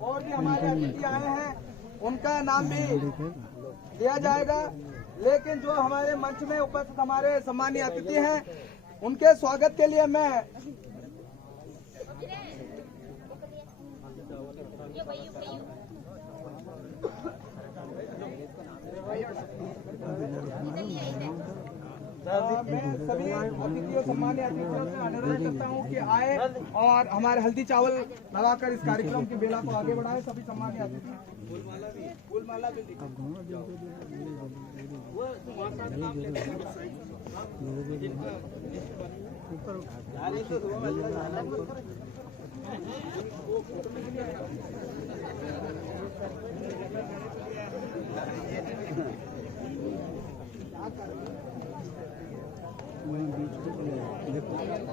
और भी हमारे अतिथि आए हैं उनका नाम भी लिया जाएगा। लेकिन जो हमारे मंच में उपस्थित हमारे सम्मानीय अतिथि हैं उनके स्वागत के लिए मैं सभी अतिथियों सम्मानीय अतिथियों से अनुरोध करता हूं कि आए और हमारे हल्दी चावल लगाकर इस कार्यक्रम की बेला को आगे बढ़ाएं। सभी सम्मानीय अतिथि फूलमाला भी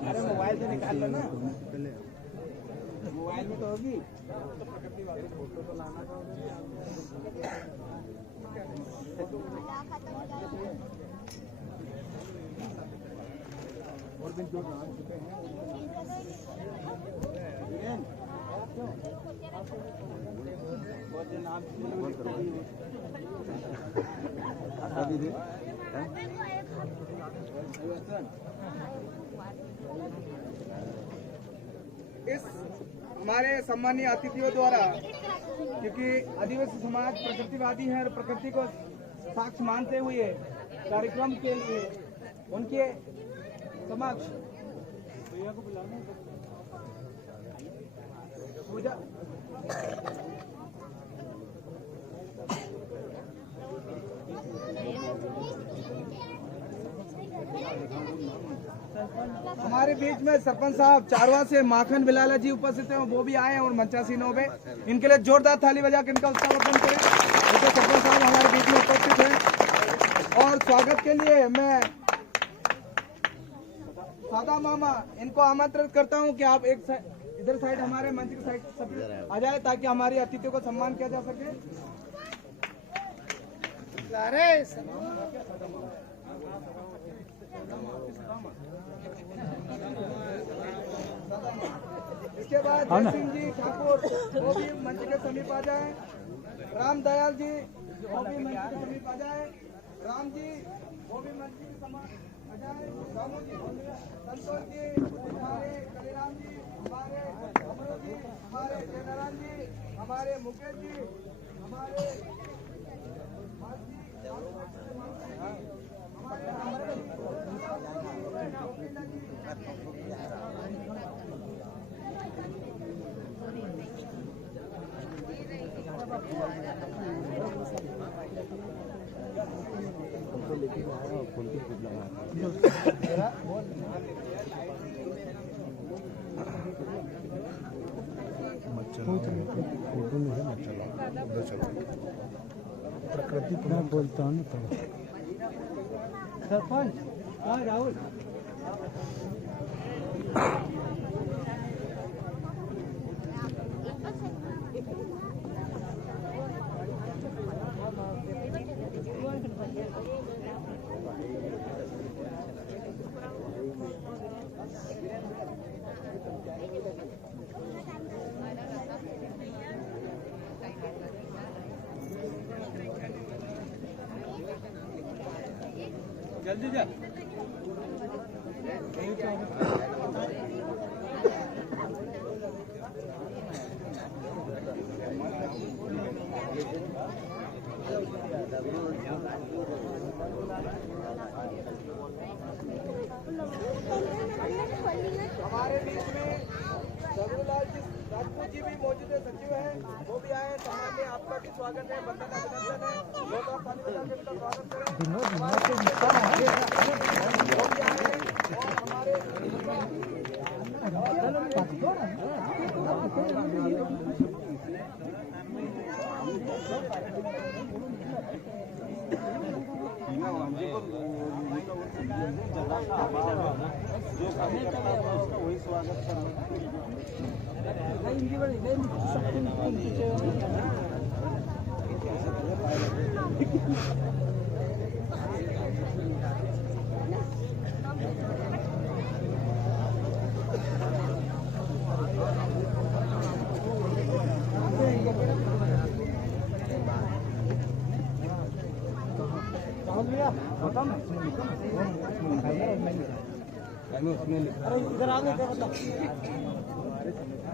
अरे मोबाइल से निकाल लो ना, मोबाइल में तो होगी। फोटो तो लाना और दिन जो नाम चुके हैं और जो नाम इस हमारे सम्मानीय अतिथियों द्वारा, क्योंकि आदिवासी समाज प्रकृतिवादी है और प्रकृति को साक्ष्य मानते हुए कार्यक्रम के लिए उनके समक्ष भैया को बुलाने पूजा हमारे बीच में सरपंच साहब चारवा से माखन बिलाला जी उपस्थित हैं, वो भी आए हैं और मंचासी नोबे इनके लिए जोरदार ताली बजा के इनका उत्साहवर्धन करें। तो सरपंच साहब हमारे बीच में उपस्थित हैं और स्वागत के लिए मैं सादा मामा इनको आमंत्रित करता हूं कि आप एक इधर साइड हमारे मंच की साइड सभी आ जाए ताकि हमारे अतिथियों को सम्मान किया जा सके। इसके बाद जय सिंह जी ठाकुर वो भी मंच के समीप आ जाए। राम दयाल जी वो भी मंच के समीप आ जाए। राम जी वो भी मंच के समीप आ जाए। रामू जी, संतोष जी, हमारे कलीराम जी, हमारे अमरू जी, हमारे जयनारायण जी, हमारे मुकेश जी, हमारे फोटो में है मत चलो प्रकृति पूरा बोलता हूँ तो सरपंच राहुल जल्दी जा हमारे बीच में रघुलाल जी राजपूत जी भी मौजूद है, सचिव है, वो भी आए। सामान्य आपका भी स्वागत है, बंधन अभिनंदन है। बहुत आप ताली बजा के इनका स्वागत करें। वो भी आए और हमारे जो कार्यकर्ता है उसका वही स्वागत करना।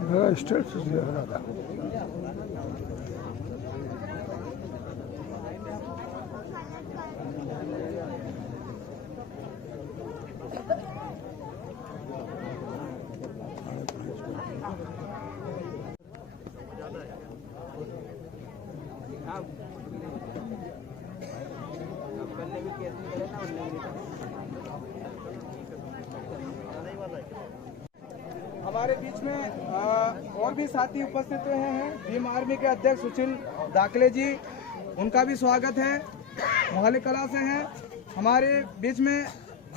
मेरा स्टेट से दिया था। हमारे बीच में और भी साथी उपस्थित हुए हैं। भीम आर्मी के अध्यक्ष सुशील दाखले जी, उनका भी स्वागत है। मोहाली कला से हैं। हमारे बीच में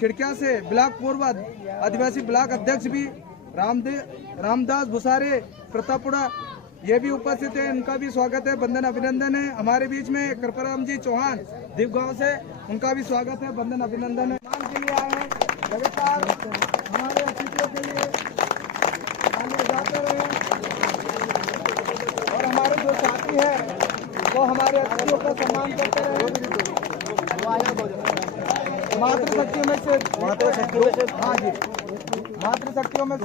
खिड़किया से ब्लॉक पूर्व आदिवासी ब्लॉक अध्यक्ष भी रामदास भुसारे प्रतापुड़ा, ये भी उपस्थित है। उनका भी स्वागत है, वंदन अभिनंदन है। हमारे बीच में कृपाराम जी चौहान दीप गांव से, उनका भी स्वागत है, वंदन अभिनंदन है। मान के लिए आए हैं लगातार हमारे अतिथियों के लिए जाते रहे, और हमारे जो साथी हैं वो हमारे अतिथियों का सम्मान करते रहे। मातृशक्तियों में से हाँ जी, मातृशक्तियों में से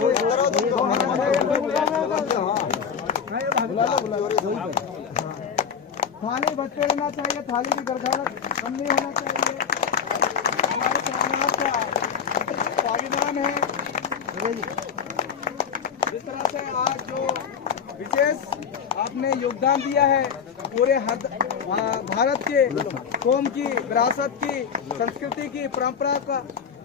थाली बचते रहना चाहिए, थाली की गड़गड़ कम नहीं होना चाहिए। हमारे समाज का स्वाभिमान है। जिस तरह से आज जो विशेष आपने योगदान दिया है पूरे भारत के कौम की विरासत की, संस्कृति की, परंपरा का,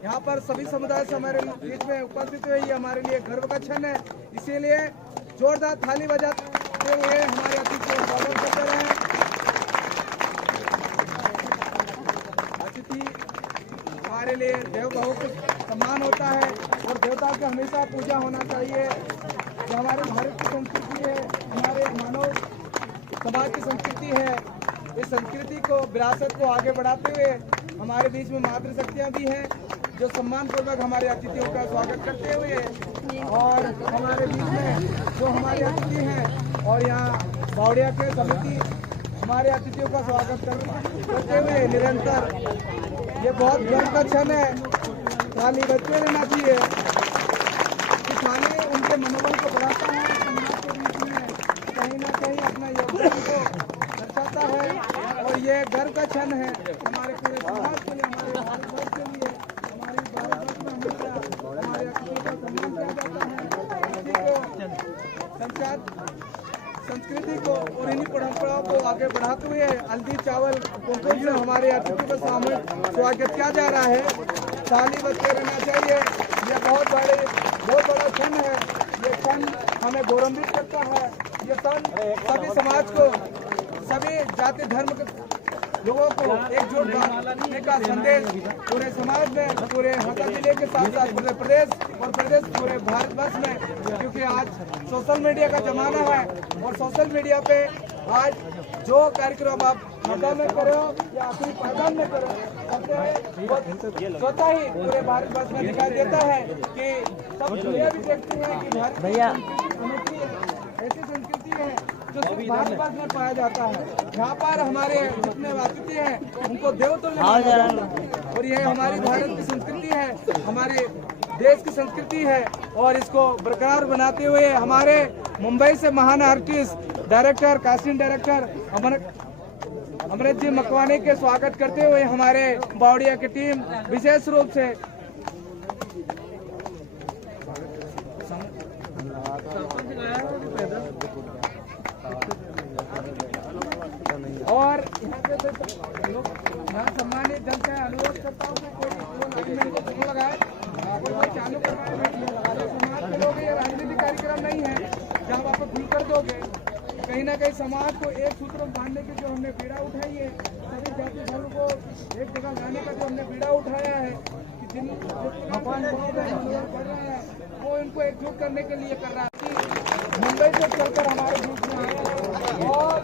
यहाँ पर सभी समुदाय से हमारे बीच में उपस्थित हुए, ये हमारे लिए गर्व का क्षण है। इसीलिए जोरदार थाली बजाते हुए हमारे अतिथि को स्वागत करते रहे। अतिथि हमारे लिए देव बहुत सम्मान होता है, और देवता की हमेशा पूजा होना चाहिए। जो हमारे भारत की संस्कृति है, हमारे मानव समाज की संस्कृति है, इस संस्कृति को, विरासत को आगे बढ़ाते हुए हमारे बीच में मातृशक्तियाँ भी हैं जो सम्मान पूर्वक हमारे अतिथियों का स्वागत करते हुए, और हमारे बीच में जो हमारे अतिथि हैं और यहाँ बावड़िया के समिति हमारे अतिथियों का स्वागत करते हुए निरंतर, ये बहुत गर्व का क्षण है। थाली बचते रहना चाहिए। थाली उनके मनोबल को बढ़ाता है, समाज के बीच में कहीं ना कहीं अपना योगदान को दर्शाता है, और ये गर्व का क्षण है हमारे पूरे समाज के लिए, हमारे भारतवर्ष के लिए। हमारी भारतवर्ष में हमेशा हमारे अतिथियों का सम्मान किया जाता है। संस्कृति को और इन्हीं परंपराओं को आगे बढ़ाते हुए हल्दी चावल कुमकुम से हमारे अतिथि का सामूहिक स्वागत किया जा रहा है। थाली बचते रहना चाहिए। ये बहुत बड़ा क्षण है। ये क्षण हमें गौरवान्वित करता है। ये क्षण सभी समाज को, सभी जाति धर्म के लोगों को एकजुट करने का संदेश पूरे समाज में, पूरे हाथा जिले के साथ साथ पूरे प्रदेश पूरे भारतवर्ष में, क्योंकि आज सोशल मीडिया का जमाना है, और सोशल मीडिया पे आज जो कार्यक्रम आप मैदान में करो या अपनी मैदान में करो, स्वतः ही पूरे भारतवर्ष में दिखाई देता है कि सब दुनिया भी देखती है कि भारत ऐसी संस्कृति है जो सिर्फ भारतवर्ष में पाया जाता है। यहाँ पर हमारे जितने अतिथि हैं उनको देवतुल्य माना जाता है, और ये हमारी भारत की संस्कृति है, हमारे देश की संस्कृति है, और इसको बरकरार बनाते हुए हमारे मुंबई से महान आर्टिस्ट डायरेक्टर, कास्टिंग डायरेक्टर अमृत जी मकवानी के स्वागत करते हुए हमारे बावड़िया की टीम विशेष रूप से और यहाँ सम्मानित जन से अनुरोध करता हूँ कोई लगाए, कोई चालू करवाए। समाज के लोग, ये राजनीतिक कार्यक्रम नहीं है जहाँ आप खुल कर दोगे। कहीं ना कहीं समाज को एक सूत्र में बांधने की जो हमने पीड़ा उठाई है, सभी जाति धर्म को एक जगह लाने का जो हमने पीड़ा उठाया है, कि जिन भगवान कर रहे हैं वो इनको एकजुट करने के लिए कर रहा है। मुंबई से चलकर हमारे बीच में आए हैं, और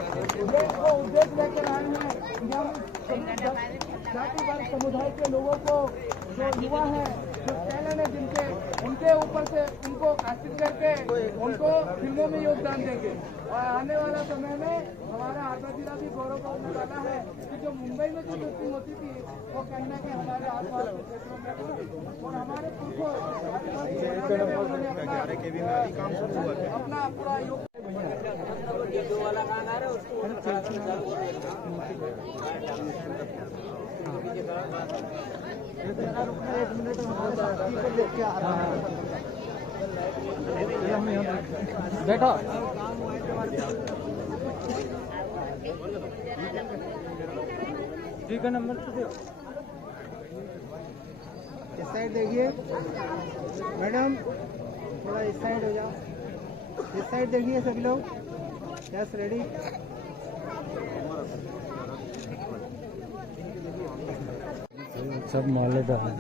वो उद्देश्य लेकर आए हैं कि हम जातिवाद समुदाय के लोगों को, जो युवा हैं, जो टैलेंट है, जिनके उनके ऊपर से उनको आश्रित करके उनको फिल्मों में योगदान देंगे। और आने वाला समय में हमारा हाथरस जिला भी गौरव करने वाला है कि जो मुंबई में जो शूटिंग होती थी वो कहीं ना कहीं हमारे आसपास के क्षेत्रों में हो और हमारे पुरखों अपना पूरा योग बैठो ठीक है नंबर तो दो इस साइड देखिए मैडम, थोड़ा इस साइड हो जाओ। इस साइड देखिए सभी लोग। Yes ready. सब मालेदार है।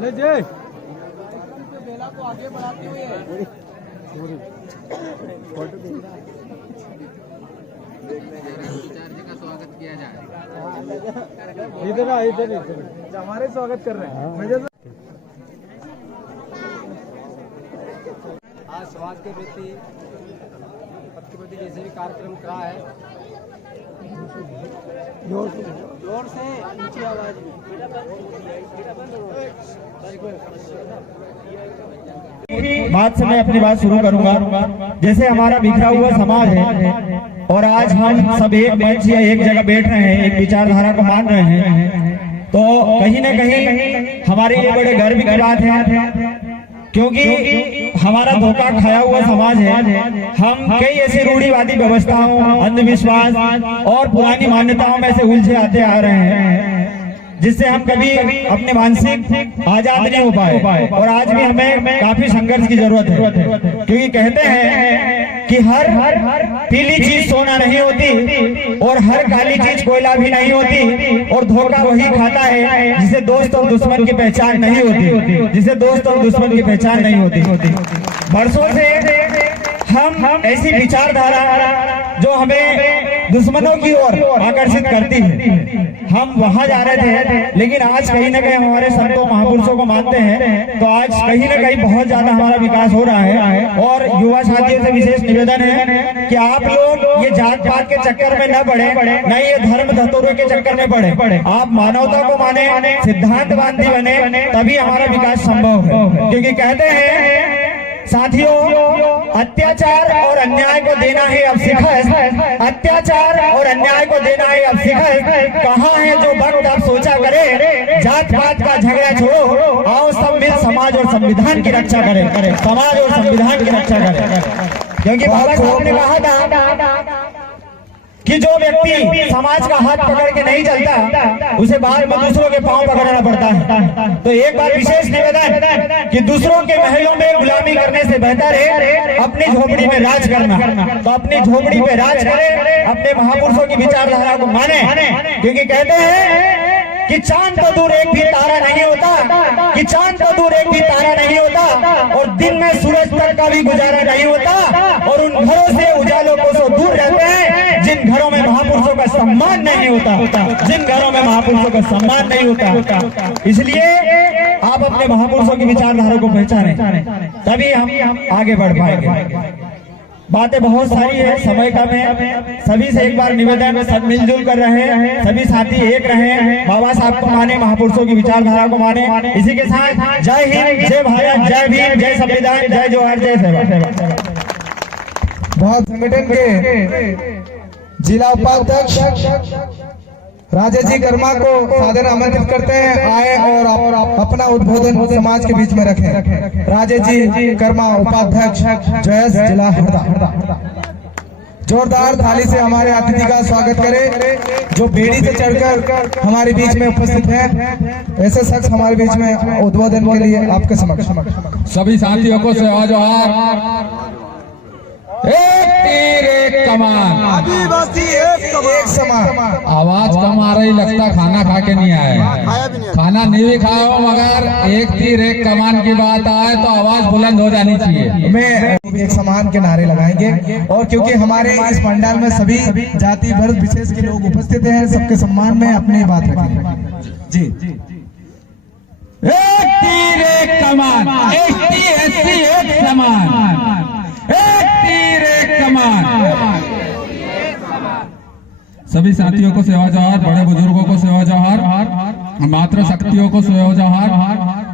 ले जय बेला को आगे बढ़ाते हुए स्वागत किया जाए। इधर आ इधर हमारे स्वागत कर रहे हैं। आज समाज के प्रति पद के प्रति जैसे भी कार्यक्रम करा है, जोर से ऊंची आवाज में। बात से मैं अपनी बात शुरू करूंगा। जैसे हमारा बिखरा हुआ समाज है और आज हम सब एक मंच या एक जगह बैठ रहे हैं, एक विचारधारा को मान रहे हैं, तो कहीं न कहीं हमारे लिए बड़े गर्व की बात है, क्योंकि हमारा धोखा खाया हुआ समाज है। हम कई ऐसी रूढ़िवादी व्यवस्थाओं, अंधविश्वास और पुरानी मान्यताओं में से उलझे आते आ रहे हैं, जिससे हम कभी अपने मानसिक आजाद नहीं हो पाए। और आज भी हमें काफी संघर्ष की जरूरत है, क्योंकि कहते हैं कि हर पीली चीज सोना नहीं होती और हर काली चीज कोयला भी नहीं होती, और धोखा वही खाता है जिसे दोस्त और दुश्मन की पहचान नहीं होती, जिसे दोस्त और दुश्मन की पहचान नहीं होती। बरसों से हम ऐसी विचारधारा जो हमें दुश्मनों की ओर आकर्षित करती है, हम वहां जा रहे थे, लेकिन आज कहीं ना कहीं हमारे संतों महापुरुषों को मानते हैं, तो आज कहीं ना कहीं बहुत ज्यादा हमारा विकास हो रहा है। और युवा साथियों से विशेष निवेदन है कि आप लोग ये जात पात के चक्कर में न पड़े, न ये धर्म धतूरे के चक्कर में पड़े। आप मानवता को माने, सिद्धांतवादी बने, तभी हमारा विकास संभव है। क्योंकि कहते हैं साथियों, अत्याचार और अन्याय को देना है अब सीखा है, अत्याचार और अन्याय को देना है अब सीखा है। कहाँ है जो वक्त आप सोचा करे, जात पात का झगड़ा छोड़ो, आओ सब मिल समाज और संविधान की रक्षा करें, समाज और संविधान की रक्षा करें। क्योंकि बाबा साहब ने कहा था कि जो व्यक्ति समाज का हाथ पकड़ के नहीं चलता, उसे बाद में दूसरों के पांव पकड़ना पड़ता है। तो एक बार विशेष निवेदन कि दूसरों के महलों में गुलामी करने से बेहतर है अपनी झोपड़ी में राज करना। तो अपनी झोपड़ी पे राज करें, अपने महापुरुषों की विचारधारा को माने, क्योंकि कहते हैं कि चांद को दूर एक भी तारा नहीं होता, कि चांद को दूर एक भी तारा नहीं होता, और दिन में सूरज तक का भी गुजारा नहीं होता। और उन घरों से उजालों को सो दूर रहते हैं जिन घरों में महापुरुषों का सम्मान नहीं होता, जिन घरों में महापुरुषों का सम्मान नहीं होता। इसलिए आप अपने महापुरुषों की विचारधारा को पहचानें, तभी हम आगे बढ़ पाएंगे। बातें बहुत सारी है, समय कम है। सभी से एक बार निवेदन, सब मिलजुल कर रहे हैं, सभी साथी एक रहे, बाबा साहब को माने, महापुरुषों की विचारधारा को माने। इसी के साथ जय हिंद, जय भारत, जय भीम, जय संविधान, जय जोहार, जय सेवा। बहुत संगठन के जिला उपाध्यक्ष राजेश जी कर्मा को सादर आमंत्रित करते हैं, आए और अपना उद्बोधन समाज के बीच में रखें। राजेश जी कर्मा उपाध्यक्ष जयस जिला हरदा, जोरदार थाली से हमारे अतिथि का स्वागत करें, जो बेड़ी से चढ़कर हमारे बीच में उपस्थित हैं। ऐसे शख्स हमारे बीच में उद्बोधन के लिए आपके समक्ष। सभी साथियों को जोहार। तीर एक कमान, आदिवासी एक समान। आवाज कम आ रही, लगता खाना खा के नहीं आए। खाना नहीं भी खाया हो, मगर एक तीर एक कमान की बात आए तो आवाज बुलंद हो जानी चाहिए। में एक समान के नारे लगाएंगे, और क्योंकि हमारे इस पंडाल में सभी जाति वर्ग विशेष के लोग उपस्थित हैं, सबके सम्मान में अपनी बात रखेंगे जी। एक तीर एक कमान, एसटी एससी एक समान, एक तीर एक कमान। सभी साथियों को सेवा जौहर, बड़े बुजुर्गों को सेवा जौहर, मातृ शक्तियों को सेवा जौहर,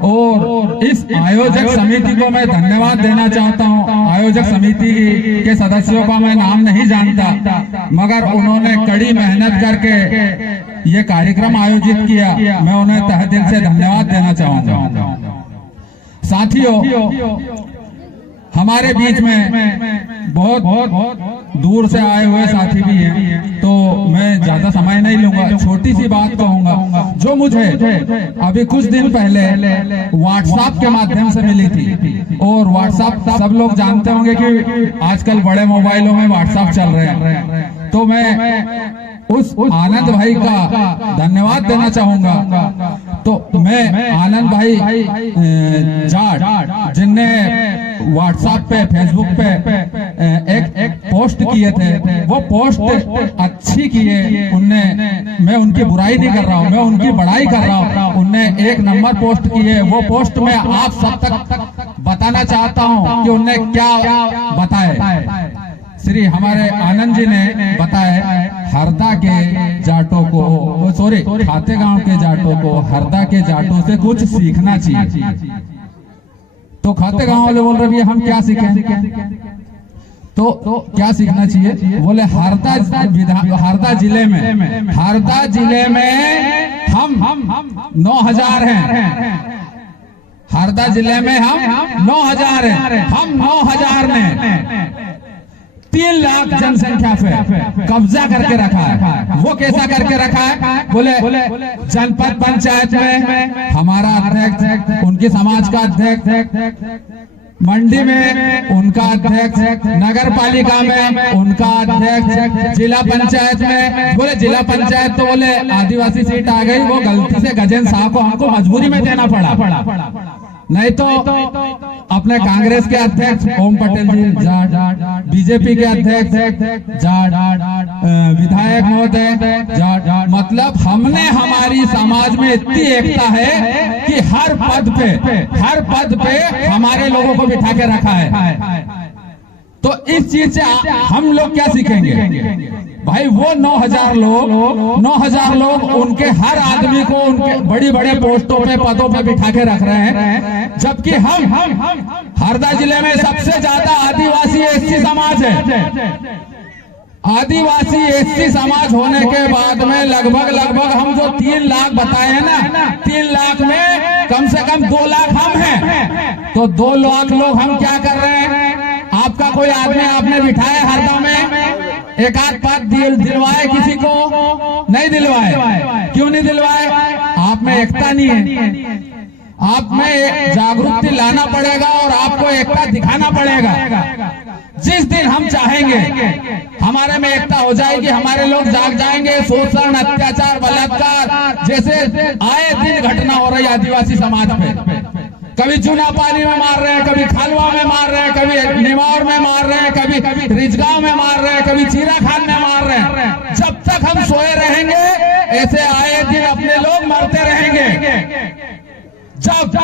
और इस आयोजक समिति को मैं धन्यवाद देना चाहता हूं। आयोजक समिति के सदस्यों का मैं नाम नहीं जानता, मगर उन्होंने कड़ी मेहनत करके ये कार्यक्रम आयोजित किया, मैं उन्हें तहे दिल से धन्यवाद देना चाहूंगा। साथियों, हमारे बीच में बहुत दूर से आए हुए साथी भी हैं, तो मैं ज्यादा समय नहीं लूंगा, छोटी सी बात कहूंगा जो मुझे अभी कुछ दिन पहले व्हाट्सएप के माध्यम से मिली थी। और व्हाट्सएप सब लोग जानते होंगे कि आजकल बड़े मोबाइलों में व्हाट्सएप चल रहे हैं, तो मैं उस आनंद भाई का धन्यवाद देना चाहूंगा। तो मैं आनंद भाई जाट, जिनने व्हाट्सएप पे, फेसबुक पे एक पोस्ट किए थे, वो पोस्ट अच्छी किए उनने, मैं उनकी बुराई नहीं कर रहा हूँ, मैं उनकी बड़ाई कर रहा हूँ। उनने एक नंबर पोस्ट किए, वो पोस्ट में आप सब तक बताना चाहता हूँ कि उनने क्या बताया। श्री हमारे आनंद जी ने बताया, हरदा के जाटों को, सॉरी खातेगांव के जाटों को हरदा के जाटों से कुछ सीखना चाहिए। तो खातेगांव वाले बोल रहे हम क्या सीखें, तो क्या सीखना चाहिए? बोले हरदा जिले में हम 9,000 हैं। हरदा जिले में हम 9,000 हैं। हम 9,000 ने 3 लाख जनसंख्या पे कब्जा करके रखा है। वो कैसा करके रखा है? बोले जनपद पंचायत में हमारा अध्यक्ष, उनके समाज का अध्यक्ष, मंडी में उनका अध्यक्ष, नगर पालिका में उनका अध्यक्ष, जिला पंचायत में, बोले जिला पंचायत तो बोले आदिवासी सीट आ गई, वो गलती से गजेंद्र साहब को हमको मजबूरी में देना पड़ा, नहीं तो अपने कांग्रेस के अध्यक्ष ओम पटेल जी जाट, बीजेपी के अध्यक्ष जाट, विधायक महोदय जाट। मतलब हमने हमारी समाज में इतनी एकता है कि हर पद पे हमारे लोगों को बिठा के रखा है। तो इस चीज से हम लोग क्या सीखेंगे भाई? वो 9,000 लोग उनके हर आदमी को उनके बड़ी पोस्टों पे, पदों पे बिठा के रख रहे हैं, जबकि हम हरदा जिले में सबसे ज्यादा आदिवासी एससी समाज है। आदिवासी एससी समाज होने के बाद में लगभग हम जो 3 लाख बताए हैं ना, 3 लाख में कम से कम 2 लाख हम हैं। तो 2 लाख लोग हम क्या कर रहे हैं? आपका कोई आदमी आपने बिठाया हरदा में, एक आध पद दिलवाए किसी को? नहीं दिलवाए। क्यों नहीं दिलवाए? आप में एकता नहीं है। आप में जागरूकता लाना पड़ेगा और आपको एकता दिखाना पड़ेगा। जिस दिन हम चाहेंगे हमारे में एकता हो जाएगी, हमारे लोग जाग जाएंगे। शोषण, अत्याचार, बलात्कार जैसे आए दिन घटना हो रही आदिवासी समाज पे। कभी चुनापाली में मार रहे हैं, कभी खालवा में मार रहे हैं, कभी निमौर में मार रहे हैं, कभी रिजगांव में मार रहे हैं, कभी चीराखान में मार रहे हैं। जब तक हम सोए रहेंगे ऐसे आए दिन अपने लोग मरते रहेंगे। जब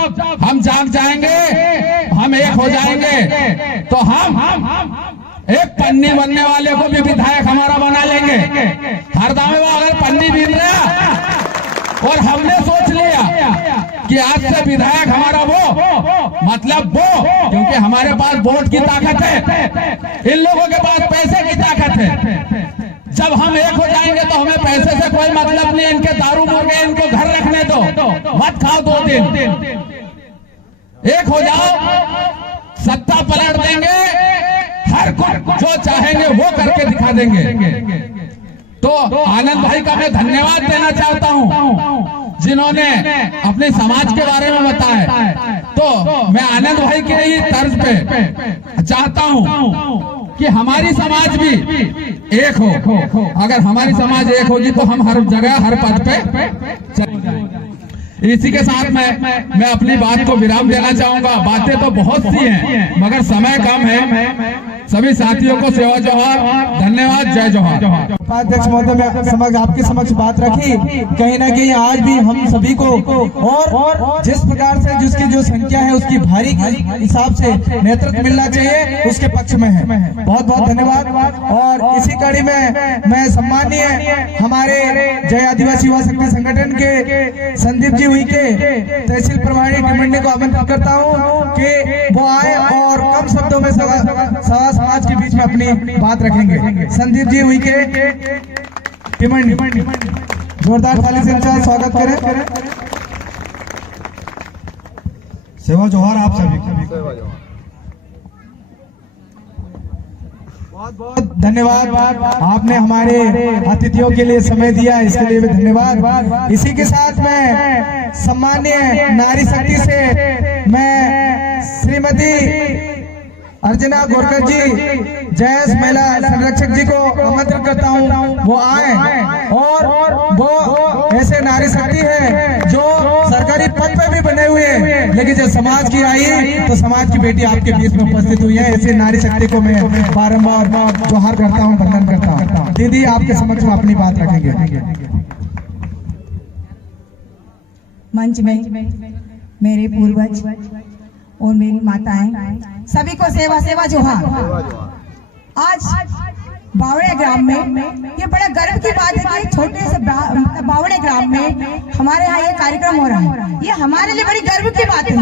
हम जाग जाएंगे, हम एक हो जाएंगे, तो हम एक पन्नी बनने वाले को भी विधायक हमारा बना लेंगे। हरदा में वो अगर पन्नी बीन रहा और हमने सोच लिया कि आज से विधायक हमारा वो, मतलब वो, क्योंकि हमारे पास वोट की ताकत है, इन लोगों के पास पैसे की ताकत है। जब हम एक हो जाएंगे तो हमें पैसे से कोई मतलब नहीं। इनके दारू मुर्गे इनको घर रखने दो, मत खाओ 2 दिन। एक हो जाओ, सत्ता पलट देंगे, हर कोई जो चाहेंगे वो करके दिखा देंगे। तो आनंद भाई का मैं धन्यवाद देना चाहता हूं, जिन्होंने अपने समाज के बारे में बताया। तो मैं आनंद भाई के ही तर्ज पे चाहता हूं कि हमारी समाज भी एक हो। अगर हमारी समाज एक होगी तो हम हर जगह हर पद पे चल जाएंगे। इसी के साथ मैं अपनी बात को विराम देना चाहूंगा। बातें तो बहुत सी हैं मगर समय कम है। सभी साथियों को सेवा जोहार, धन्यवाद, जय जोहार। उपाध्यक्ष महोदय मैं समझ आपके समक्ष बात रखी, कहीं ना कहीं आज भी हम सभी को और जिस प्रकार से जिसकी जो संख्या है उसकी भारी के हिसाब से नेतृत्व मिलना चाहिए उसके पक्ष में है। बहुत बहुत धन्यवाद। और इसी कड़ी में मैं सम्मानीय हमारे जय आदिवासी युवा शक्ति संगठन के संदीप जी हुई के तहसील प्रभारी टिमंडी को आमंत्रित करता हूँ कि वो आए और कम शब्दों में सवा समाज के बीच में अपनी बात रखेंगे। संदीप जी हुई के टिमंडी, जोरदार ताली से इनका स्वागत करें। सेवा जोहार आप सभी को। बहुत बहुत धन्यवाद, आपने हमारे अतिथियों के लिए समय दिया, इसके लिए भी धन्यवाद। इसी के साथ मैं सम्मानीय नारी शक्ति से मैं श्रीमती अर्चना गोरकर जी, जयेश महिला संरक्षक जी को आमंत्रित करता हूं, वो आए। और वो ऐसे नारी शक्ति है जो सरकारी पद पे भी बने हुए हैं, लेकिन जब समाज की आई तो समाज की बेटी आपके बीच में उपस्थित हुई है। ऐसे नारी शक्ति को मैं बारंबार जोहार करता हूं, वंदन करता हूं। दीदी आपके समक्ष अपनी बात रखेंगे। मंच में मेरे पूर्वज और मेरी माताएं सभी को सेवा सेवा जोहार। आज बावड़े ग्राम में ये बड़ा गर्व की बात है कि छोटे से बावड़े ग्राम में हमारे यहाँ ये कार्यक्रम हो रहा है। ये हमारे लिए बड़ी गर्व की बात है।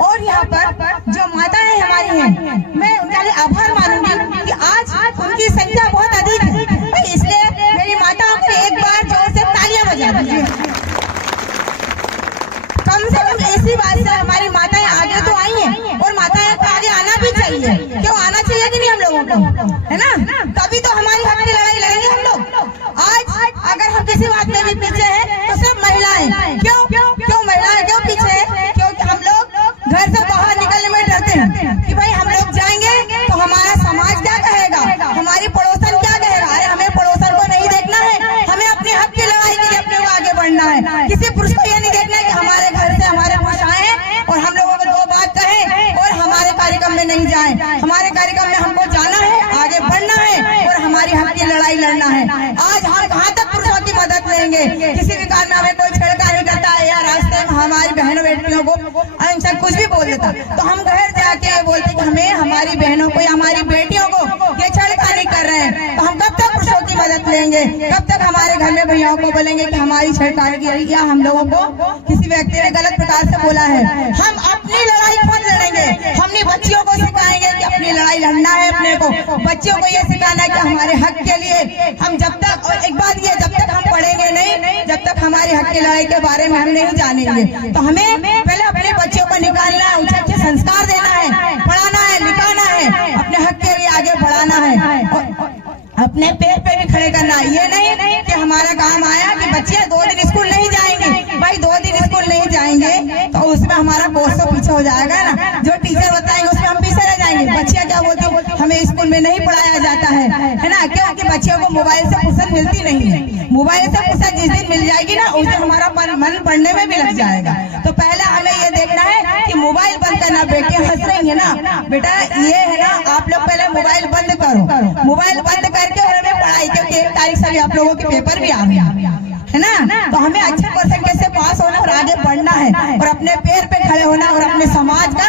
और यहाँ पर जो माताएं हमारी हैं, मैं उनके लिए आभार मानूंगी कि आज उनकी संख्या बहुत अधिक है, इसलिए मेरी माताओं को एक बार जोर से तालियां बजा दीजिए। कम से कम इसी बात से हमारी माताएं आगे तो आई हैं और माताएं को आगे आना भी चाहिए। क्यों आना चाहिए कि नहीं हम लोगों को, है ना? तभी तो हमारी हक की लड़ाई लड़ेंगे हम लोग। आज अगर हम किसी बात में भी पीछे हैं तो सिर्फ महिलाएं। क्यों महिलाएं क्यों पीछे है? क्योंकि हम लोग घर से बाहर निकलने में डरते हैं कि भाई हम लोग जाएंगे तो हमारा समाज क्या कहेगा, हमारी पड़ोसन क्या कहेगा। अरे हमें पड़ोसन को नहीं देखना है, हमें अपने हक की लड़ाई के लिए अपने को आगे बढ़ना है। किसी पुरुष को ये नहीं देखना है कि हमारे घर से हमारे पुरुष आए और हम लोगों को दो बात कहें और हमारे कार्यक्रम में नहीं जाएं। हमारे कार्यक्रम में हमको जाना है, आगे बढ़ना है और हमारी हक की लड़ाई लड़ना है। आज हम कहाँ तक पुरुषों की मदद लेंगे? किसी भी कारण में हमें कोई छेड़खानी करता है या रास्ते में हमारी बहनों बेटियों को अनशन कुछ भी बोल देता तो हम घर जाके बोलते कि हमें हमारी बहनों को या हमारी बेटियों को ये छेड़खानी कर रहे हैं, तो हम कब तक पुरुषों की मदद लेंगे? कब तक हमारे घर में भैयाओं को बोलेंगे कि हमारी छेड़खानी की या हम लोगों को किसी व्यक्ति ने गलत प्रकार से बोला है? हम अपनी लड़ाई खुद लड़ेंगे। हम नहीं बच्चियों को सिखाएंगे कि अपनी लड़ाई लड़ना है। अपने को बच्चियों को ये सिखाना है कि हमारे हक के लिए हम जब तक, और एक बात ये, जब तक हम पढ़ेंगे नहीं, जब तक हमारी हक की लड़ाई के बारे में हम नहीं जानेंगे, तो हमें पहले अपने बच्चों को निकालना है, उनसे अच्छे संस्कार देना है, पढ़ाना है, लिखाना है, अपने हक के लिए आगे बढ़ाना है और अपने पैर पे भी खड़े करना। ये नहीं कि हमारा काम आया कि बच्चे 2 दिन स्कूल नहीं जाएंगे। भाई 2 दिन स्कूल नहीं जाएंगे तो उसमें हमारा कोर्स तो पीछे हो जाएगा ना। जो टीचर बताएंगे उसमें हम पीछे रह जाएंगे। बच्चियां क्या बोलती हैं, हमें स्कूल में नहीं पढ़ाया जाता है ना? क्योंकि बच्चियों को मोबाइल से फुर्सत मिलती नहीं है। मोबाइल से फुर्सत जिस दिन मिल जाएगी ना, उस दिन हमारा मन पढ़ने में भी लग जाएगा। तो पहले हमें ये देखना है कि मोबाइल बंद करना। बेटियां हंस रही है ना, बेटा ये है ना, आप लोग पहले मोबाइल बंद करो। मोबाइल बंद करके और हमें पढ़ाई, क्योंकि 1 तारीख से आप लोगों के पेपर भी आ रहे हैं, है ना? तो हमें अच्छे परसेंटेज से पास होना और आगे बढ़ना है और अपने पैर पे खड़े होना और अपने समाज का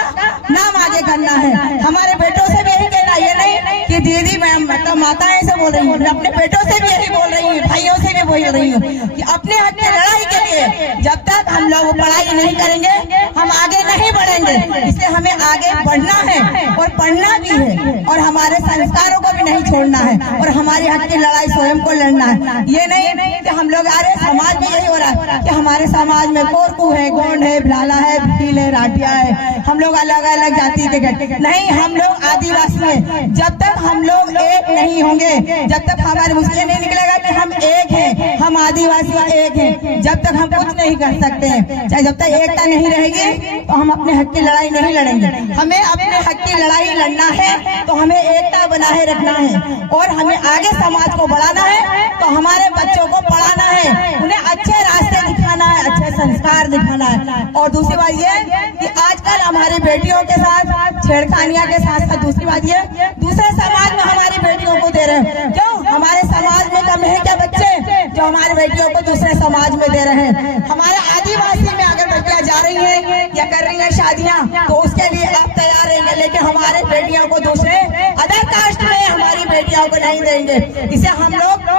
नाम आगे करना है। हमारे बेटों से भी यही कहना, ये नहीं कि दीदी मैं मतलब माताएं से बोल रही हूँ, अपने बेटों से भी यही बोल रही हूँ, भाइयों से भी बोल रही हूँ कि अपने हक की लड़ाई के लिए जब तक हम लोग पढ़ाई नहीं करेंगे हम आगे नहीं बढ़ेंगे। इसलिए हमें आगे बढ़ना है और पढ़ना भी है और हमारे संस्कारों को भी नहीं छोड़ना है और हमारी हक की लड़ाई स्वयं को लड़ना है। ये नहीं कि हम लोग, अरे समाज में यही हो रहा है कि हमारे समाज में कोरकू है, गोंड है, भ्राला है, भील है, राठिया है, हम लोग अलग अलग जाति के नहीं, हम लोग आदिवासी हैं। जब तक हम लोग एक नहीं होंगे, जब तक हमारे मुझे नहीं निकलेगा कि हम एक हैं, हम आदिवासी एक हैं, जब तक हम कुछ नहीं कर सकते हैं। चाहे जब तक एकता नहीं रहेगी तो हम अपने हक की लड़ाई नहीं लड़ेंगे। हमें अपने हक की लड़ाई लड़ना है तो हमें एकता बनाए रखना है और हमें आगे समाज को बढ़ाना है। तो हमारे बच्चों को पढ़ाना है, उन्हें अच्छे रास्ते दिखाना है, अच्छे संस्कार दिखाना है। और दूसरी बात ये कि आजकल हमारी बेटियों के साथ छेड़खानियां के साथ साथ दूसरी बात ये दूसरे समाज में हमारी बेटियों को दे रहे हैं। क्यों? हमारे समाज में कम है क्या बच्चे जो हमारी बेटियों को दूसरे समाज में दे रहे हैं? हमारे आदिवासी में अगर बेटियां जा रही हैं या कर रही हैं शादियां तो उसके लिए आप तैयार रहेंगे, लेकिन हमारे बेटियों को दूसरे अदर कास्ट में हमारी बेटियों को नहीं देंगे। इसे हम लोग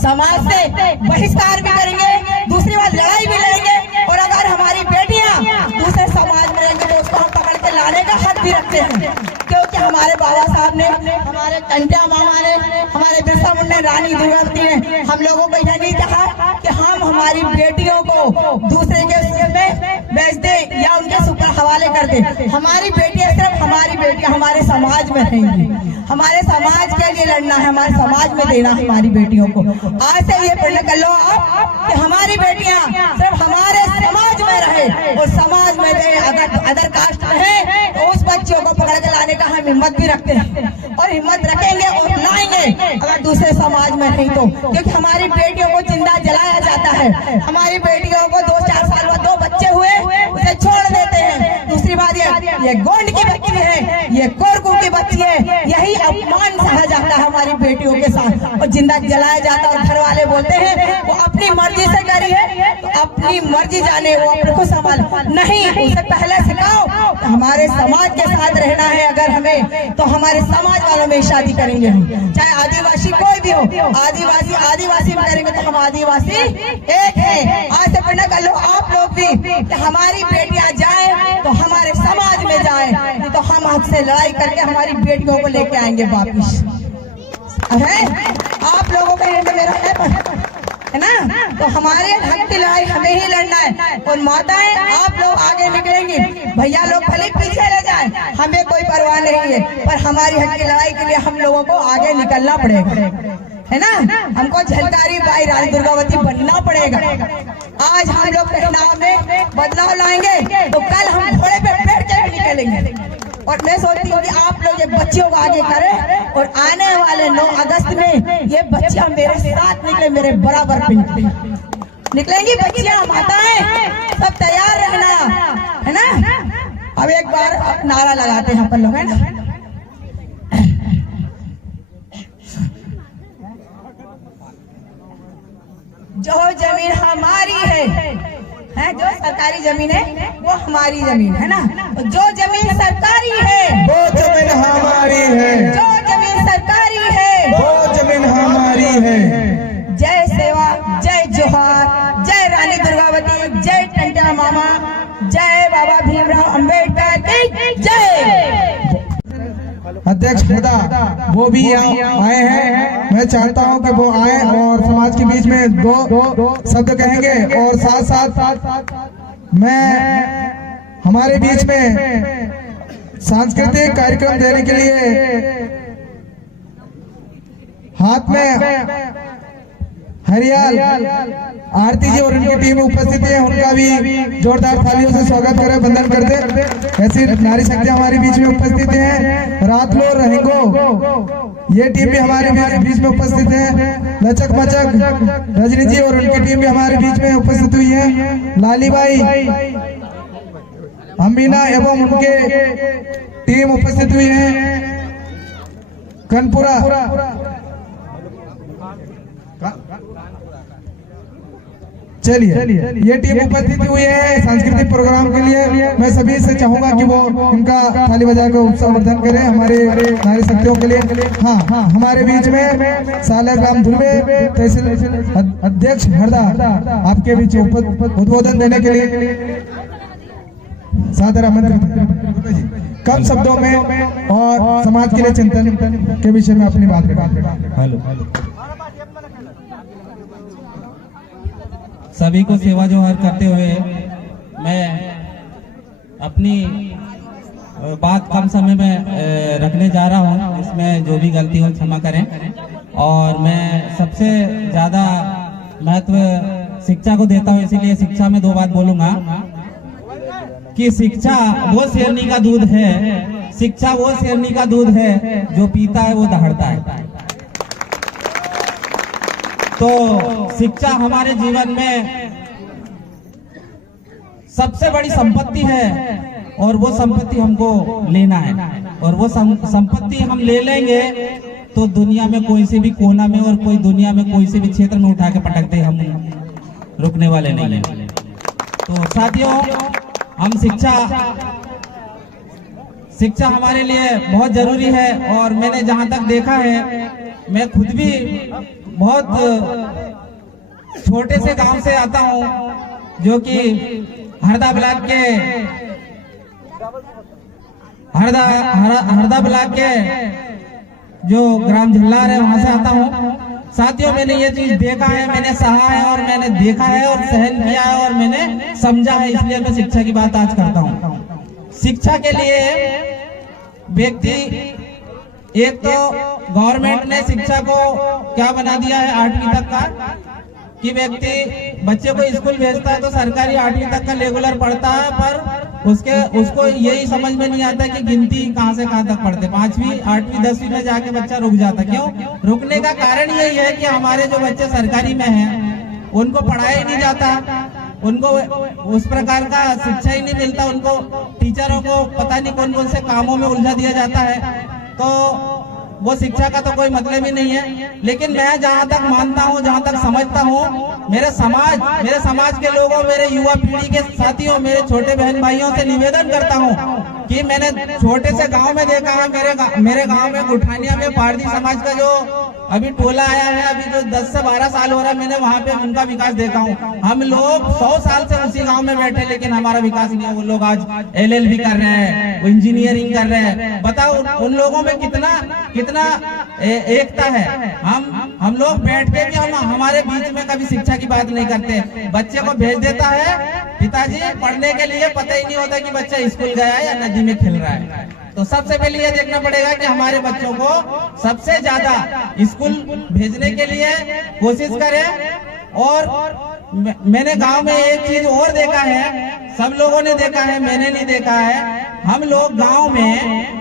समाज से बहिष्कार भी करेंगे, दूसरी बात लड़ाई भी लड़ेंगे। और अगर हमारी बेटियां दूसरे समाज में रहेंगे तो उसको हम पकड़ के लाने का हक भी रखते हैं, क्योंकि हमारे बाबा साहब ने, हमारे कंटिया मामा ने, हमारे बिरसा मुंडा, रानी दुर्गावती ने हम लोगों को यह नहीं कहा कि हम हमारी बेटियों को दूसरे के सूरत में बेच दे या उनके सुपर हवाले कर दे। हमारी बेटियां सिर्फ हमारी बेटियां हमारे समाज में रहेंगी, हमारे समाज के लिए लड़ना है, हमारे समाज में देना है हमारी बेटियों को। आज से ये प्रण कर लो आप कि हमारी बेटियां सिर्फ हमारे समाज में रहे और समाज में दे। अगर अदर कास्ट में है तो उस बच्चों को पकड़ के लाने का हम हिम्मत भी रखते हैं और हिम्मत रखेंगे और लाएंगे अगर दूसरे समाज में नहीं तो, क्योंकि हमारी बेटियों को जिंदा जलाया जाता है। हमारी बेटियों को 2-4 साल बाद 2 बच्चे हुए उसे छोड़ देते हैं। दूसरी बात ये गोंड की बच्ची है, ये कोरकू की बच्ची है, यही अपमान सहा जाता है हमारी बेटियों के साथ और जिंदा जलाया जाता है। और घर वाले बोलते हैं वो अपनी मर्जी से करी है तो अपनी मर्जी जाने, वो अपने को संभाल नहीं, उससे पहले सिखाओ हमारे समाज के साथ रहना है। अगर हमें तो हमारे समाज वालों में शादी करेंगे हम, चाहे आदिवासी कोई भी हो, आदिवासी में करेंगे तो हम आदिवासी एक है। आज से प्रण कर लो आप लोग भी कि हमारी बेटियां जाएं तो हमारे समाज में जाएं, नहीं तो हम हक से लड़ाई करके हमारी बेटियों को लेके आएंगे वापिस। है आप लोगों का ये मेरा है ना? तो हमारे हक की लड़ाई हमें ही लड़ना है। और माताएं आप लोग आगे निकलेंगी, भैया लोग भले पीछे रह जाए, हमें कोई परवाह नहीं है, पर हमारी हक की लड़ाई के लिए हम लोगों को आगे निकलना पड़ेगा, है ना? हमको झलकारी बाई रानी दुर्गावती बनना पड़ेगा। आज हम लोग पहनाव में बदलाव लाएंगे तो कल हम घोड़े पे बैठ के निकलेंगे। और मैं सोचती हूँ कि आप लोग ये बच्चियों को आगे करें और आने वाले 9 अगस्त में ये बच्चियां मेरे साथ निकले, मेरे बराबर पे निकलेंगी बच्चियां, माताएं सब तैयार रहना, है ना? अब एक बार नारा लगाते हैं अपन लोग, है ना? जो जमीन हमारी है, जो सरकारी जमीन है वो हमारी जमीन है ना? जो जमीन सरकारी है वो जमीन हमारी है, जो जमीन सरकारी है वो जमीन हमारी है। जय सेवा, जय जोहार, जय रानी दुर्गावती, जय टंटा मामा, जय बाबा भीमराव अंबेडकर की जय। अध्यक्ष महोदय वो भी आए हैं, मैं चाहता हूं कि वो आए और समाज के बीच में 2 शब्द कहेंगे। और साथ साथ मैं हमारे बीच में सांस्कृतिक कार्यक्रम देने के लिए हाथ में हरियाल आरती जी और उनकी टीम उपस्थित है, उनका भी जोरदार तालियों से स्वागत करें, वंदन करते। ऐसी नारी शक्ति हमारे बीच में उपस्थित है। रातलो रहेंगो ये टीम भी हमारे बीच में उपस्थित है। लचक मचक रजनी जी और उनकी टीम भी हमारे बीच में उपस्थित हुई है। लालीबाई अमीना एवं उनके टीम उपस्थित हुई है। कनपुरा चलिए ये टीम उपस्थित हुई है सांस्कृतिक प्रोग्राम के लिए। मैं सभी से चाहूंगा कि वो उनका थाली बजा कर संवर्धन करें हमारे नारी शक्तियों के लिए। हाँ, हमारे बीच में सालेग्राम धुर्वे तहसील अध्यक्ष हरदा आपके बीच उद्बोधन देने के लिए सादर आमंत्रित। कम शब्दों में और समाज के लिए चिंतन के विषय में अपनी बात करें। हेलो, सभी को सेवा जोहार करते हुए मैं अपनी बात कम समय में रखने जा रहा हूं, इसमें जो भी गलती हो क्षमा करें। और मैं सबसे ज़्यादा महत्व शिक्षा को देता हूं, इसीलिए शिक्षा में 2 बात बोलूंगा। कि शिक्षा वो शेरनी का दूध है, शिक्षा वो शेरनी का दूध है जो पीता है वो दहाड़ता है। तो शिक्षा हमारे जीवन में सबसे बड़ी संपत्ति है और वो संपत्ति हमको लेना है, और वो संपत्ति हम ले लेंगे तो दुनिया में कोई से भी कोना में और कोई दुनिया में कोई से भी क्षेत्र में उठा के पटक दे, हम रुकने वाले नहीं हैं। तो साथियों, हम शिक्षा हमारे लिए बहुत जरूरी है। और मैंने जहां तक देखा है, मैं खुद भी बहुत छोटे से गांव से आता हूं, जो कि हरदा ब्लॉक के जो ग्राम झल्लार है, वहां से आता हूं। साथियों, मैंने ये चीज देखा है, मैंने सहा है और मैंने देखा है और सहन किया है और मैंने समझा है, इसलिए मैं शिक्षा की बात आज करता हूं। शिक्षा के लिए व्यक्ति, एक तो गवर्नमेंट ने शिक्षा को क्या बना दिया है 8वीं तक का, कि व्यक्ति बच्चे को स्कूल भेजता है तो सरकारी 8वीं तक का रेगुलर पढ़ता है, पर उसको यही समझ में नहीं आता कि गिनती कहां से कहां तक पढ़ते। 5वीं 8वीं 10वीं में जाके बच्चा रुक जाता। क्यों रुकने का कारण यही है कि हमारे जो बच्चे सरकारी में हैं उनको पढ़ाया ही नहीं जाता, उनको उस प्रकार का शिक्षा ही नहीं मिलता, उनको टीचरों को पता नहीं कौन कौन से कामों में उलझा दिया जाता है। तो वो शिक्षा का तो कोई मतलब ही नहीं है। लेकिन मैं जहाँ तक मानता हूँ, जहाँ तक समझता हूँ, मेरे समाज के लोगों, मेरे युवा पीढ़ी के साथियों, मेरे छोटे बहन भाइयों से निवेदन करता हूँ कि मैंने छोटे से गांव में देखा है, मेरे गांव में गुठानिया में पारधी समाज का जो अभी टोला आया है, अभी जो 10 से 12 साल हो रहा है, मैंने वहां पे उनका विकास देखा हूँ। हम लोग 100 साल से उसी गांव में बैठे, लेकिन हमारा विकास नहीं है। वो लोग आज LLB कर रहे हैं, वो इंजीनियरिंग कर रहे हैं। बताओ उन लोगों में कितना एकता है। हम लोग बैठ के भी हमारे बीच में कभी शिक्षा की बात नहीं करते। बच्चे को भेज देता है पिताजी पढ़ने के लिए, पता ही नहीं होता कि बच्चा स्कूल गया है या नदी में खेल रहा है। तो सबसे पहले ये देखना पड़ेगा कि हमारे बच्चों को सबसे ज्यादा स्कूल भेजने के लिए कोशिश करें। और मैंने गांव में एक चीज और देखा है, सब लोगों ने देखा है, मैंने नहीं देखा है। हम लोग गांव में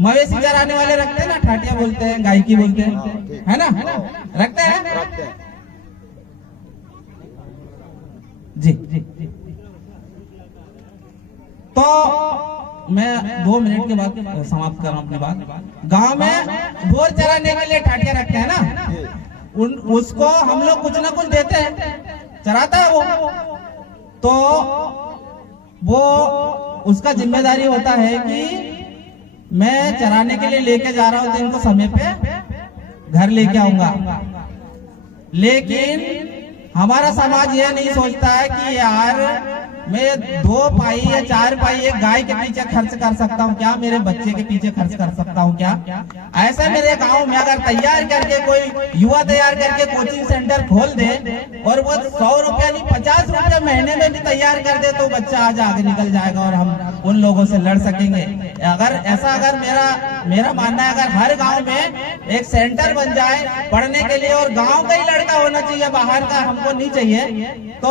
मवेशी चराने वाले रखते हैं ना, ठाटिया बोलते हैं, गायकी बोलते हैं, है ना, रखते हैं जी। तो मैं 2 मिनट के बाद समाप्त कर रहा हूँ अपनी बात। गांव में बोर चराने के लिए ठाटिया रखते हैं ना, उसको हम लोग कुछ ना कुछ देते हैं, चराता है वो, तो वो उसका जिम्मेदारी होता है कि मैं चराने के लिए लेके जा रहा हूं तो इनको समय पे घर लेके आऊंगा। लेकिन हमारा समाज यह नहीं सोचता है कि यार मैं 2 पाई या 4 पाई एक गाय के पीछे खर्च कर सकता हूँ क्या, मेरे बच्चे के पीछे खर्च कर सकता हूँ क्या। ऐसा मेरे गांव में अगर तैयार करके कोई युवा तैयार करके कोचिंग सेंटर खोल दे और वो 100 रुपया नहीं 50 रुपया महीने में भी तैयार कर दे, तो बच्चा आज आगे निकल जाएगा और हम उन लोगों से लड़ सकेंगे। अगर मेरा मानना है, अगर हर गाँव में एक सेंटर बन जाए पढ़ने के लिए और गाँव का ही लड़का होना चाहिए, बाहर का हमको नहीं चाहिए, तो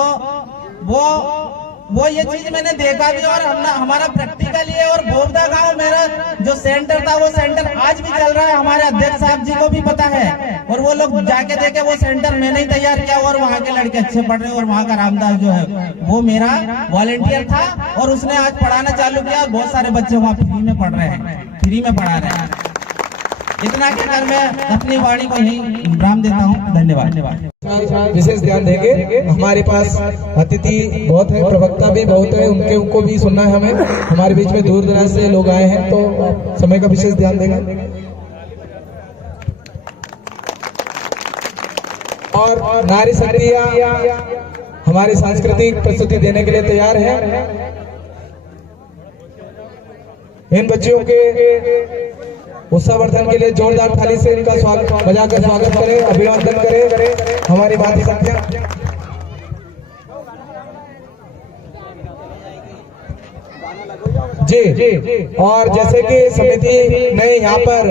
वो ये चीज मैंने देखा भी और हमारा प्रैक्टिकल है। और बोगदा गांव मेरा जो सेंटर था, वो सेंटर आज भी चल रहा है, हमारे अध्यक्ष साहब जी को भी पता है। और वो लोग जाके देखे, वो सेंटर मैंने ही तैयार किया और वहाँ के लड़के अच्छे पढ़ रहे हैं। और वहाँ का रामदास जो है वो मेरा वॉलेंटियर था और उसने आज पढ़ाना चालू किया। बहुत सारे बच्चे वहाँ फ्री में पढ़ रहे हैं, फ्री में पढ़ा रहे हैं। इतना कहकर मैं अपनी वाणी को यही विराम देता हूँ। धन्यवाद। विशेष ध्यान देंगे। हमारे पास अतिथि बहुत है, प्रवक्ता भी बहुत है, उनको भी सुनना है हमें। हमारे बीच में दूर दराज से लोग आए हैं, तो समय का विशेष ध्यान देंगे। और नारी शक्तियां हमारी सांस्कृतिक प्रस्तुति देने के लिए तैयार है। इन बच्चियों के उत्साहवर्धन के लिए जोरदार थाली से इनका स्वागत बजाकर स्वागत करें, अभिवादन करें। हमारी भांति संख्या जी। और जैसे कि समिति ने यहाँ पर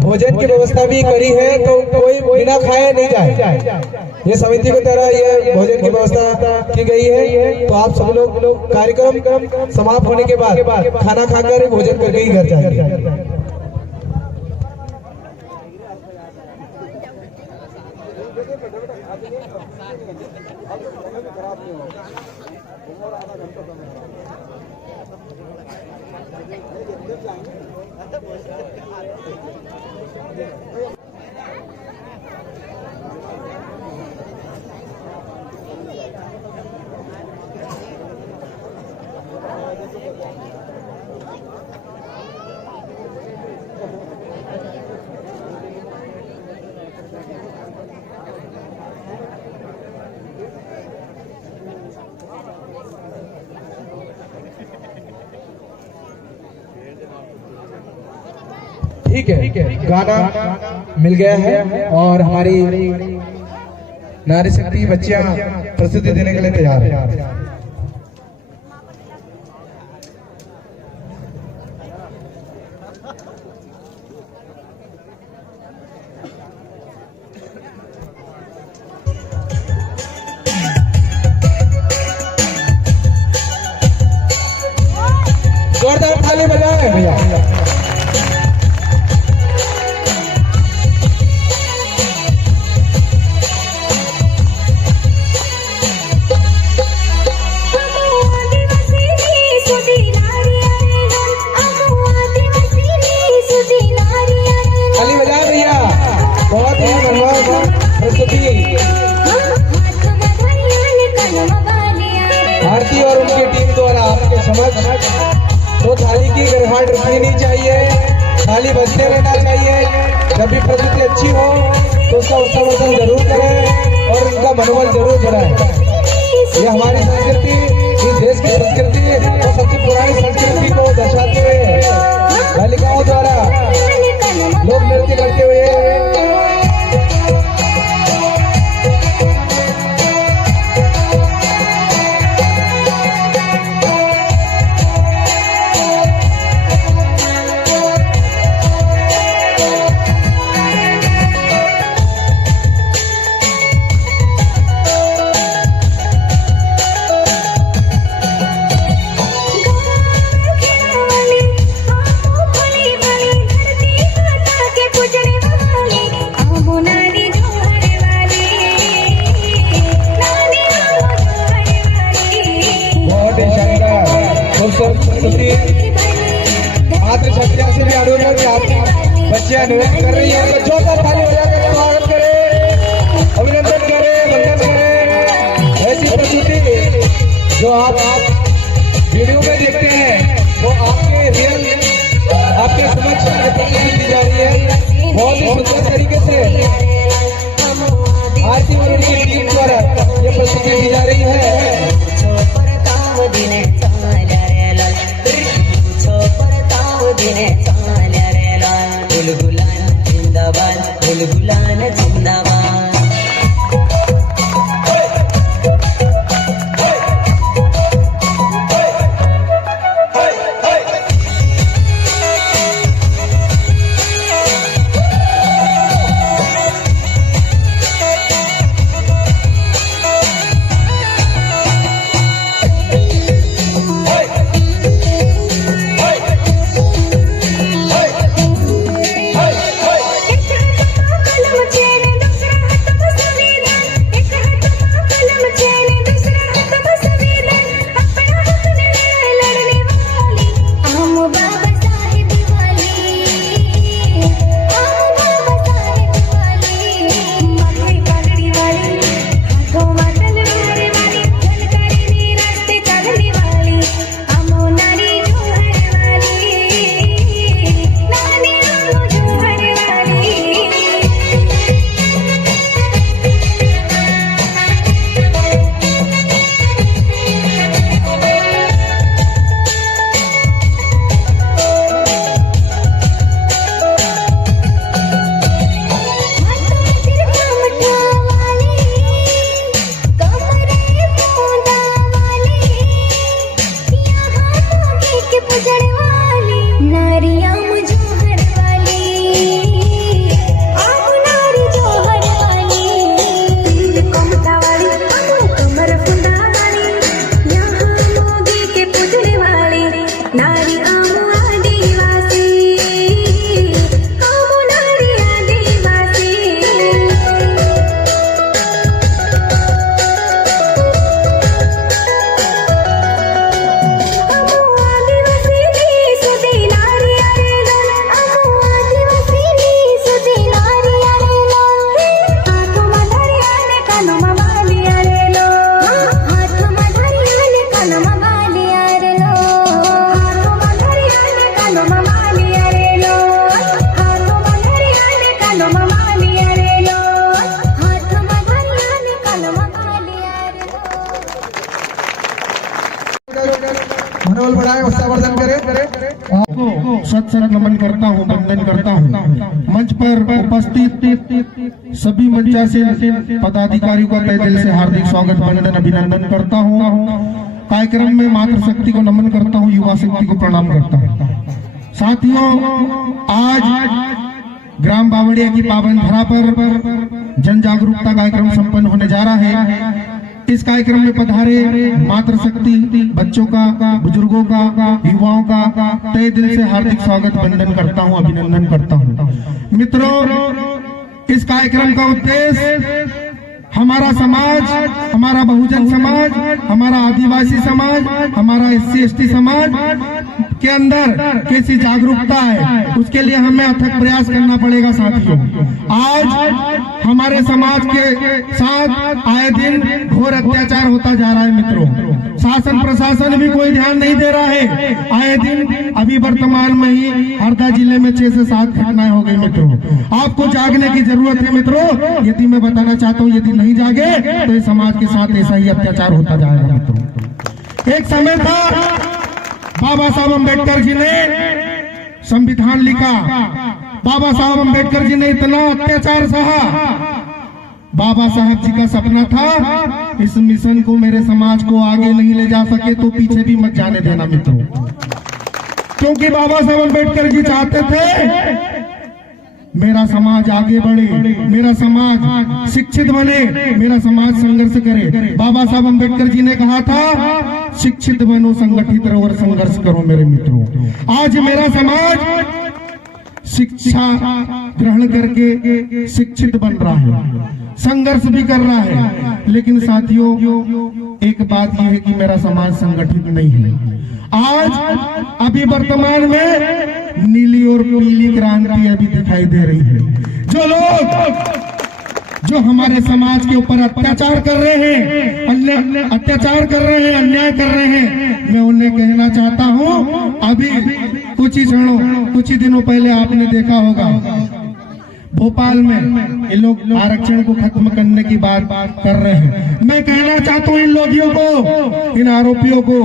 भोजन की व्यवस्था भी करी है, तो कोई बिना खाए नहीं जाए। ये समिति की तरह ये भोजन की व्यवस्था की गई है। तो आप सब लोग कार्यक्रम समाप्त होने के बाद खाना खाकर भोजन करके ही घर जाएंगे। ठीक है, गाना मिल गया है और हमारी नारी शक्ति बच्चियां प्रस्तुति देने के लिए तैयार है। जोरदार ताली बजाएं भैया। भारती और उनकी टीम द्वारा आपके समझ तो थाली की गड़बड़ रखनी नहीं चाहिए, थाली बजते रहना चाहिए। जब भी प्रस्तुति अच्छी हो तो उसका उत्सव जरूर करें और उनका मनोबल जरूर बढ़ाएं। ये हमारी संस्कृति, इस देश की संस्कृति और सबसे पुरानी संस्कृति को दर्शाते हुए बालिकाओं द्वारा लोग नृत्य करते हुए मातृशक्तियों से भी अनुरोध है कि आप बच्चियां नृत्य कर रही है तो जोरदार ताली बजाकर स्वागत करें, अभिनंदन करें, वंदन करें। ऐसी प्रस्तुति जो आप वीडियो में देखते हैं वो आपके रियल आपके समक्ष प्रस्तुति दी जा रही है। बहुत ही सुंदर तरीके से आरती और उनकी टीम द्वारा ये प्रस्तुति दी जा रही है। गुलगुलान जिंदाबाद, गुलगुलान जिंदाबाद। Hey! मनोबल बढ़ाए, उत्साहवर्धन करें। सत नमन करता हूँ, वंदन करता हूँ। मंच पर उपस्थित सभी मंचासीन पदाधिकारियों का तहे दिल से हार्दिक स्वागत, वंदन, अभिनंदन करता हूँ। कार्यक्रम में मातृशक्ति को नमन करता हूँ, युवा शक्ति को प्रणाम करता हूँ। साथियों, आज ग्राम बावड़िया की पावन धरा पर जन जागरूकता कार्यक्रम संपन्न होने जा रहा है। इस कार्यक्रम में पधारे मातृशक्ति बच्चों का, बुजुर्गों का, युवाओं का तहे दिल से हार्दिक स्वागत, वंदन करता हूं, अभिनंदन करता हूं। मित्रों, इस कार्यक्रम का उद्देश्य हमारा समाज, हमारा बहुजन समाज, हमारा आदिवासी समाज, हमारा SC ST समाज के अंदर कैसी जागरूकता है, उसके लिए हमें अथक प्रयास करना पड़ेगा। साथियों, आज हमारे समाज के साथ आए दिन घोर अत्याचार होता जा रहा है। मित्रों, शासन प्रशासन भी कोई ध्यान नहीं दे रहा है। आए दिन अभी वर्तमान में ही हरदा जिले में 6 से 7 घटनाएं हो गई। मित्रों, आपको जागने की जरूरत है। मित्रों, यदि मैं बताना चाहता हूँ, यदि नहीं जागे तो इस समाज के साथ ऐसा ही अत्याचार होता जाएगा। मित्रों, एक समय था बाबा साहब अम्बेडकर जी ने संविधान लिखा। बाबा साहब अम्बेडकर जी ने इतना अत्याचार सहा। बाबा साहब जी का सपना था, इस मिशन को, मेरे समाज को आगे नहीं ले जा सके तो पीछे भी मत जाने देना। मित्रों, क्योंकि बाबा साहब अम्बेडकर जी चाहते थे मेरा समाज आगे बढ़े, मेरा समाज शिक्षित बने, मेरा समाज संघर्ष करे। बाबा साहब अम्बेडकर जी ने कहा था, शिक्षित बनो, संगठित रहो और संघर्ष करो। मेरे मित्रों, आज मेरा समाज शिक्षा ग्रहण करके शिक्षित बन रहा है, संघर्ष भी कर रहा है। लेकिन साथियों, एक बात यह है कि मेरा समाज संगठित नहीं है। आज अभी वर्तमान में नीली और पीली क्रांति अभी दिखाई दे रही है। जो लोग जो हमारे समाज के ऊपर अत्याचार कर रहे हैं, अत्याचार कर रहे हैं, अन्याय कर रहे हैं, मैं उन्हें कहना चाहता हूं, अभी कुछ ही दिनों पहले आपने देखा होगा भोपाल में ये लोग आरक्षण को खत्म करने की बात कर रहे हैं। मैं कहना चाहता हूँ इन लोगियों को, इन आरोपियों को,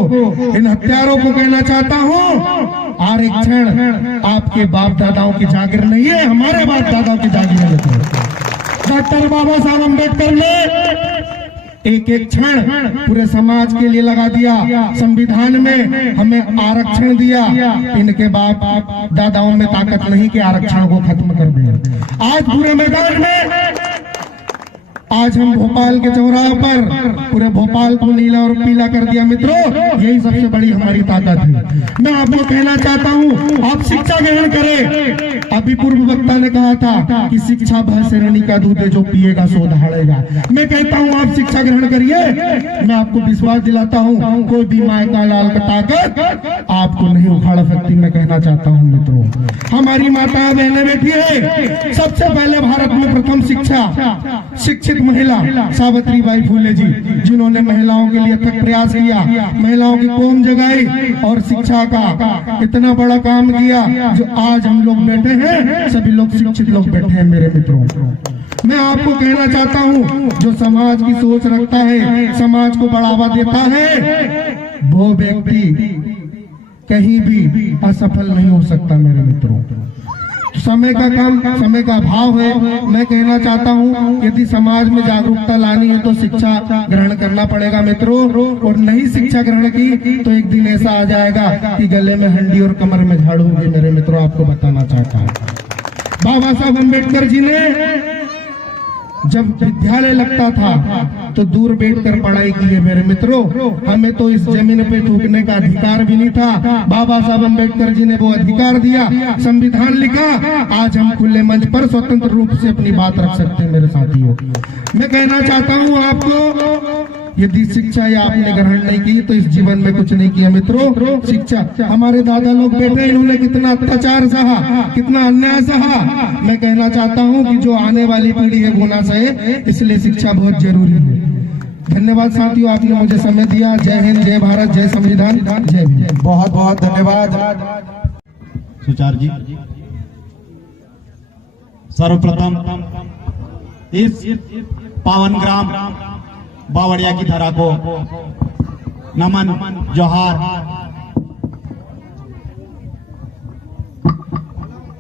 इन हत्यारों को कहना चाहता हूँ, आरक्षण आपके बाप दादाओं की जागीर नहीं है, हमारे बाप दादाओं की जागीर है। डॉक्टर बाबा साहब अम्बेडकर ने एक एक क्षण पूरे समाज के लिए लगा दिया। संविधान में हमें आरक्षण दिया। इनके बाप दादाओं में ताकत नहीं कि आरक्षण को खत्म कर दें। आज पूरे मैदान में, आज हम भोपाल के चौराहे पर पूरे भोपाल को नीला और पीला कर दिया। मित्रों, यही सबसे बड़ी हमारी ताकत है। मैं आपको कहना चाहता हूँ, आप शिक्षा ग्रहण करें। अभी पूर्व वक्ता ने कहा था कि शिक्षा भयशरणी का दूध है, जो पिएगा सो दहाड़ेगा। मैं कहता हूँ, आप शिक्षा ग्रहण करिए। मैं आपको विश्वास दिलाता हूँ, कोई भी माय का लाल का ताकत आपको नहीं उखाड़ सकती। मैं कहना चाहता हूँ मित्रों, हमारी माता बहनें बैठी है। सबसे पहले भारत में प्रथम शिक्षा शिक्षित महिला सावित्री बाई फुले जी, जिन्होंने महिलाओं के लिए अथक प्रयास किया, महिलाओं की कौम जगाई और शिक्षा का इतना बड़ा काम किया, जो आज हम लोग बैठे हैं, सभी लोग शिक्षित लोग बैठे हैं। मेरे मित्रों, मैं आपको कहना चाहता हूँ, जो समाज की सोच रखता है, समाज को बढ़ावा देता है, वो व्यक्ति कहीं भी असफल नहीं हो सकता। मेरे मित्रों, समय का काम, समय का अभाव है। मैं कहना चाहता हूँ, यदि समाज में जागरूकता लानी है तो शिक्षा ग्रहण करना पड़ेगा मित्रों। और नहीं शिक्षा ग्रहण की तो एक दिन ऐसा आ जाएगा कि गले में हंडी और कमर में झाड़ू होगी। मेरे मित्रों, आपको बताना चाहता हूँ, बाबा साहब अम्बेडकर जी ने जब विद्यालय लगता था तो दूर बैठकर पढ़ाई की है। मेरे मित्रों, हमें तो इस जमीन पे थूकने का अधिकार भी नहीं था। बाबा साहब अम्बेडकर जी ने वो अधिकार दिया, संविधान लिखा। आज हम खुले मंच पर स्वतंत्र रूप से अपनी बात रख सकते हैं। मेरे साथियों, मैं कहना चाहता हूँ आपको, यदि शिक्षा या आपने ग्रहण नहीं की तो इस जीवन में कुछ नहीं किया। मित्रों, शिक्षा, हमारे दादा लोग बैठे, इन्होंने कितना अत्याचार सहा, कितना अन्याय सहा। मैं कहना चाहता हूं कि जो आने वाली पीढ़ी है वो ना सहे, इसलिए शिक्षा बहुत जरूरी है। धन्यवाद साथियों, आपने मुझे समय दिया। जय हिंद, जय भारत, जय संविधान, जय भीम। बहुत बहुत धन्यवाद। सुचार जी, सर्वप्रथम इस पावन ग्राम बावड़िया की धरा को नमन जोहार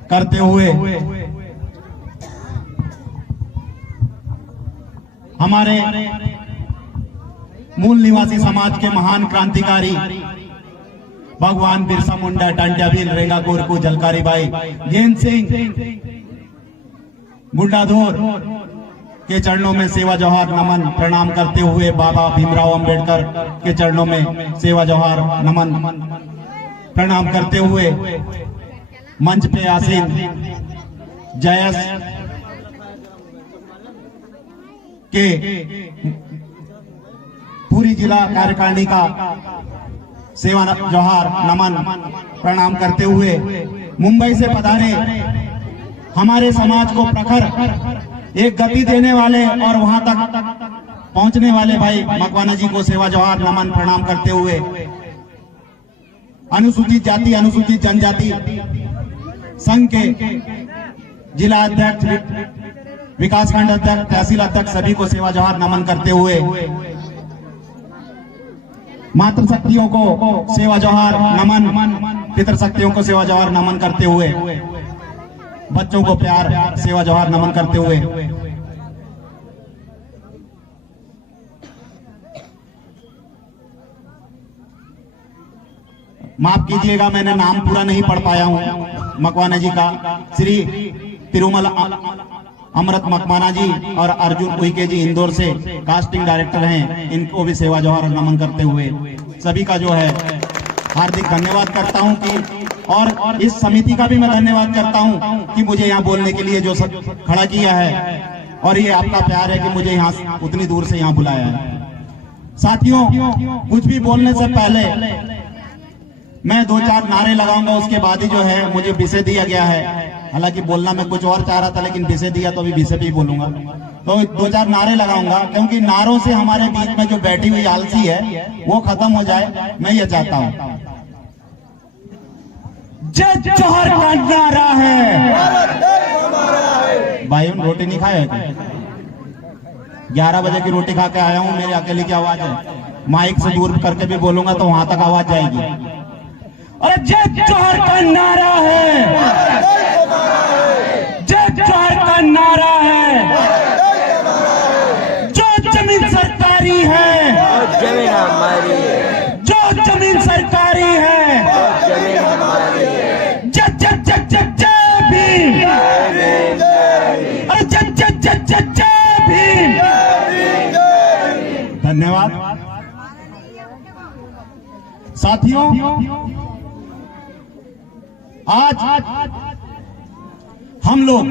करते हुए हमारे मूल निवासी समाज के महान क्रांतिकारी भगवान बिरसा मुंडा, टांट्या भील, रेंगा कोरकू, झलकारी बाई, गेंद सिंह, गुंडाधोर के चरणों में सेवा जोहार नमन प्रणाम करते हुए बाबा भीमराव अंबेडकर के चरणों में सेवा जोहार नमन प्रणाम करते हुए मंच पे आसीन जयस के पूरी जिला कार्यकारिणी का सेवा जोहार नमन प्रणाम करते हुए मुंबई से पधारे हमारे समाज को प्रखर एक गति देने वाले और वहां तक पहुंचने वाले भाई मकवाना जी को सेवा जोहार नमन प्रणाम करते हुए अनुसूचित जाति अनुसूचित जनजाति संघ के जिला अध्यक्ष, विकासखंड अध्यक्ष, तहसील अध्यक्ष सभी को सेवा जोहार नमन करते हुए मातृशक्तियों को सेवा जोहार नमन, पितृशक्तियों को सेवा जोहार नमन करते हुए बच्चों को प्यार सेवा जोहार नमन करते हुए माफ कीजिएगा मैंने नाम पूरा नहीं पढ़ पाया हूं मकवाना जी का। श्री तिरुमल अमृत मकवाना जी और अर्जुन उइके जी इंदौर से कास्टिंग डायरेक्टर हैं, इनको भी सेवा जोहार नमन करते हुए सभी का जो है हार्दिक धन्यवाद करता हूं कि और इस समिति का भी मैं धन्यवाद करता हूं कि मुझे यहाँ बोलने के लिए जो खड़ा किया है और ये आपका प्यार है कि मुझे यहाँ उतनी दूर से यहाँ बुलाया है। साथियों, कुछ भी बोलने से पहले मैं 2-4 नारे लगाऊंगा, उसके बाद ही जो है मुझे विषय दिया गया है। हालांकि बोलना मैं कुछ और चाह रहा था लेकिन विषय दिया तो अभी विषय भी बोलूंगा। तो 2-4 नारे लगाऊंगा क्योंकि नारों से हमारे बीच में जो बैठी हुई आलसी है वो खत्म हो जाए, मैं ये चाहता हूं। जय जोहर का नारा है। भाई रोटी नहीं खाए 11 बजे की रोटी खा के आया हूं, मेरे अकेले की आवाज है, माइक से दूर करके भी बोलूंगा तो वहां तक आवाज जाएगी। अरे जय जोहर का नारा है, जय जोहर का नारा है। जो जमीन सरकारी है, जमीन हमारी है, जो जमीन सरकारी है, जमीन हमारी है। जय जय जय जय जय भीम, अरे जय जय जय जय जय भीम। धन्यवाद साथियों। आज हम लोग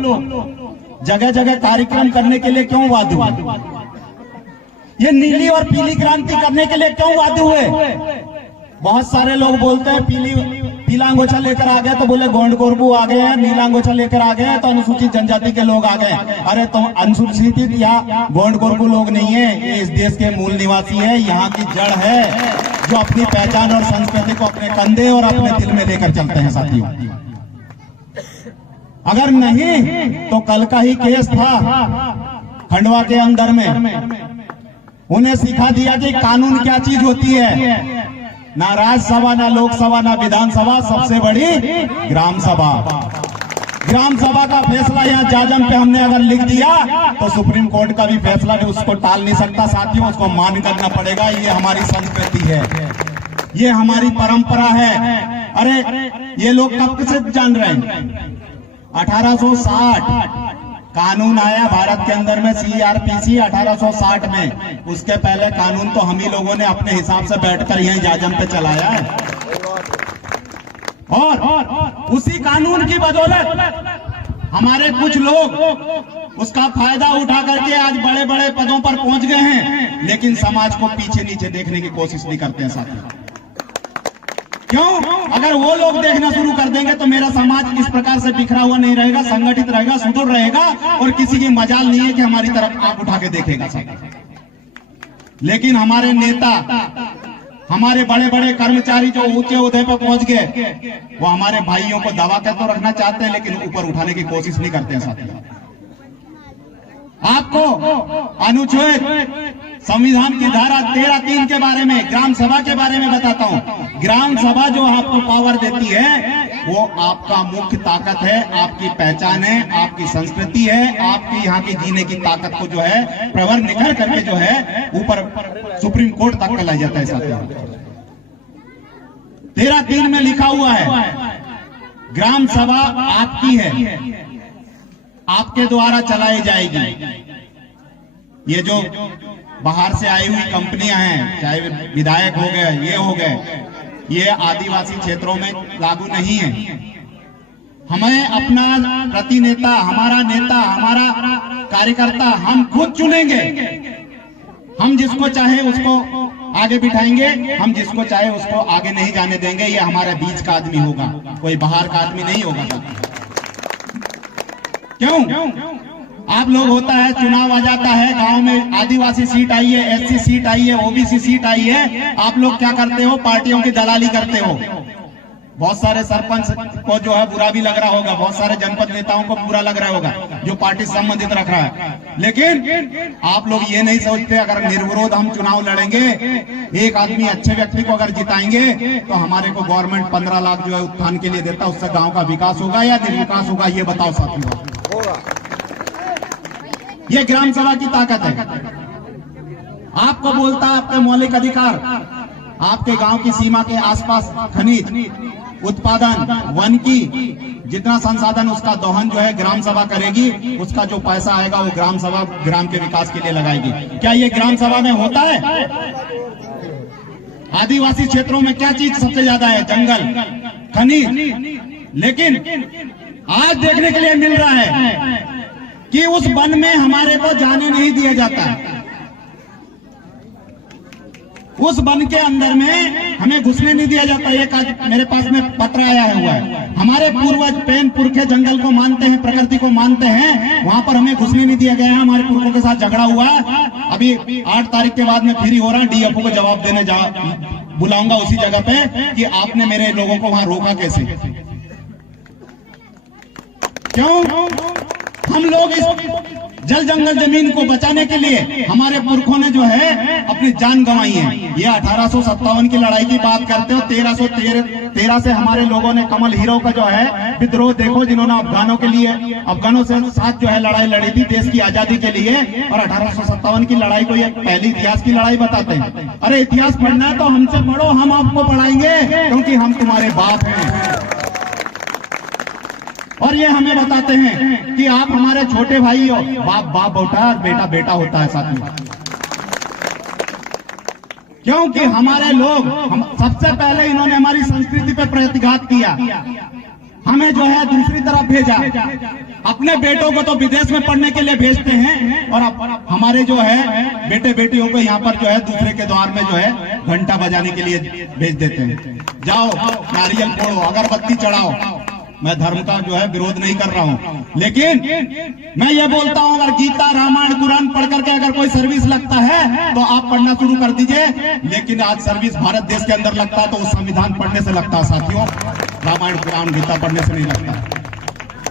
जगह जगह कार्यक्रम करने के लिए क्यों वादे हुए? ये नीली और पीली क्रांति करने के लिए क्यों वादे हुए? बहुत सारे लोग बोलते हैं पीला अंगोछा लेकर आ गए तो बोले गोंड कोरबू आ गए हैं, नीला अंगोछा लेकर आ गए हैं तो अनुसूचित जनजाति के लोग आ गए। अरे तो अनुसूचित या गोंड कोरबू लोग नहीं है, ये इस देश के मूल निवासी है, यहाँ की जड़ है जो अपनी पहचान और संस्कृति को अपने कंधे और अपने दिल में लेकर चलते हैं साथियों। अगर नहीं तो कल का ही केस था खंडवा के अंदर में, उन्हें सिखा दिया कि कानून क्या चीज होती है। ना राज्यसभा, ना लोकसभा, ना विधानसभा, सबसे बड़ी ग्राम सभा। ग्राम सभा का फैसला यहाँ जाजम पे हमने अगर लिख दिया तो सुप्रीम कोर्ट का भी फैसला नहीं उसको टाल नहीं सकता साथियों, उसको मान करना पड़ेगा। ये हमारी संस्कृति है, ये हमारी परंपरा है। अरे ये लोग कब से जान रहे हैं? 1860 कानून आया भारत के अंदर में, CRPC 1860 में। उसके पहले कानून तो हम ही लोगों ने अपने हिसाब से बैठकर यहीं जाजम पे चलाया है। और उसी कानून की बदौलत हमारे कुछ लोग उसका फायदा उठा करके आज बड़े बड़े पदों पर पहुंच गए हैं, लेकिन समाज को पीछे नीचे देखने की कोशिश नहीं करते हैं साथियों। क्यों? अगर वो लोग देखना शुरू कर देंगे तो मेरा समाज इस प्रकार से बिखरा हुआ नहीं रहेगा, संगठित रहेगा, सुदृढ़ रहेगा और किसी की मजाल नहीं है कि हमारी तरफ आंख उठा के देखेगा। लेकिन हमारे नेता, हमारे बड़े बड़े कर्मचारी जो ऊंचे ओहदे पर पहुंच गए, वो हमारे भाइयों को दबा कर तो रखना चाहते हैं लेकिन ऊपर उठाने की कोशिश नहीं करते हैं साथियों। आपको अनुच्छेद संविधान की धारा 13(3) के बारे में, ग्राम सभा के बारे में बताता हूं। ग्राम सभा जो आपको पावर देती है वो आपका मुख्य ताकत है, आपकी पहचान है, आपकी संस्कृति है, आपकी यहाँ की जीने की ताकत को जो है प्रवर निखर करके जो है ऊपर सुप्रीम कोर्ट तक लाया जाता है। साथियों 13(3) में लिखा हुआ है ग्राम सभा आपकी है, आपके द्वारा चलाई जाएगी। ये जो बाहर से आई हुई कंपनियां हैं, चाहे विधायक हो गए, ये हो गए, ये आदिवासी क्षेत्रों में लागू नहीं है। हमें अपना प्रतिनेता, हमारा नेता, हमारा कार्यकर्ता हम खुद चुनेंगे। हम जिसको चाहे उसको आगे बिठाएंगे, हम जिसको चाहे उसको आगे नहीं जाने देंगे। ये हमारे बीच का आदमी होगा, कोई बाहर का आदमी नहीं होगा। क्यों? आप लोग होता है, चुनाव आ जाता है, गांव में आदिवासी सीट आई है, एससी सीट आई है, ओबीसी सीट आई है, आप लोग क्या करते हो? पार्टियों की दलाली करते हो। बहुत सारे सरपंच को जो है बुरा भी लग रहा होगा, बहुत सारे जनपद नेताओं को बुरा लग रहा होगा जो पार्टी संबंधित रख रहा है। लेकिन आप लोग ये नहीं सोचते, अगर निर्विरोध हम चुनाव लड़ेंगे, एक आदमी अच्छे व्यक्ति को अगर जिताएंगे तो हमारे को गवर्नमेंट 15 लाख जो है उत्थान के लिए देता, उससे गाँव का विकास होगा या निर्विकास होगा? ये बताओ साथियों। ये ग्राम सभा की ताकत है। आपको बोलता है आपके मौलिक अधिकार, आपके गांव की सीमा के आसपास खनिज उत्पादन, वन की जितना संसाधन, उसका दोहन जो है ग्राम सभा करेगी। उसका जो पैसा आएगा वो ग्राम सभा ग्राम के विकास के लिए लगाएगी। क्या ये ग्राम सभा में होता है? आदिवासी क्षेत्रों में क्या चीज सबसे ज्यादा है? जंगल, खनिज। लेकिन आज देखने के लिए मिल रहा है कि उस वन में हमारे को जाने नहीं दिया जाता। उस वन के अंदर में हमें घुसने नहीं दिया जाता। एक आज मेरे पास में पत्र आया हुआ है, हमारे पूर्वज पेन पुरखे जंगल को मानते हैं, प्रकृति को मानते हैं, वहां पर हमें घुसने नहीं दिया गया है। हमारे पुरखों के साथ झगड़ा हुआ। अभी 8 तारीख के बाद में फ्री हो रहा है, डीएफओ को जवाब देने बुलाऊंगा उसी जगह पे कि आपने मेरे लोगों को वहां रोका कैसे? क्यों? हम लोग इस जल जंगल जमीन को बचाने के लिए हमारे पुरखों ने जो है अपनी जान गंवाई है। ये 1857 की लड़ाई की बात करते हो। 1313 से हमारे लोगों ने कमल हीरो का जो है विद्रोह देखो, जिन्होंने अफगानों के लिए, अफगानों से साथ जो है लड़ाई लड़ी थी देश की आजादी के लिए। और 1857 की लड़ाई को ये पहली इतिहास की लड़ाई बताते हैं। अरे इतिहास पढ़ना है तो हमसे पढ़ो, हम आपको पढ़ाएंगे, क्योंकि हम तुम्हारे बाप हैं। और ये हमें बताते हैं कि आप हमारे छोटे भाई हो। बाप बाप होता है, बेटा बेटा होता है साथ में। क्योंकि हमारे लोग सबसे पहले इन्होंने हमारी संस्कृति पे प्रतिघात किया, हमें जो है दूसरी तरफ भेजा। अपने बेटों को तो विदेश में पढ़ने के लिए भेजते हैं और हमारे जो है बेटे बेटियों को यहाँ पर जो है दूसरे के द्वार में जो है घंटा बजाने के लिए भेज देते हैं। जाओ नारियल फोड़ो, अगरबत्ती चढ़ाओ। मैं धर्म का जो है विरोध नहीं कर रहा हूं, लेकिन मैं ये बोलता हूं अगर गीता रामायण कुरान पढ़ करके अगर कोई सर्विस लगता है तो आप पढ़ना शुरू कर दीजिए। लेकिन आज सर्विस भारत देश के अंदर लगता है तो वो संविधान पढ़ने से लगता है साथियों, रामायण कुरान गीता पढ़ने से नहीं लगता।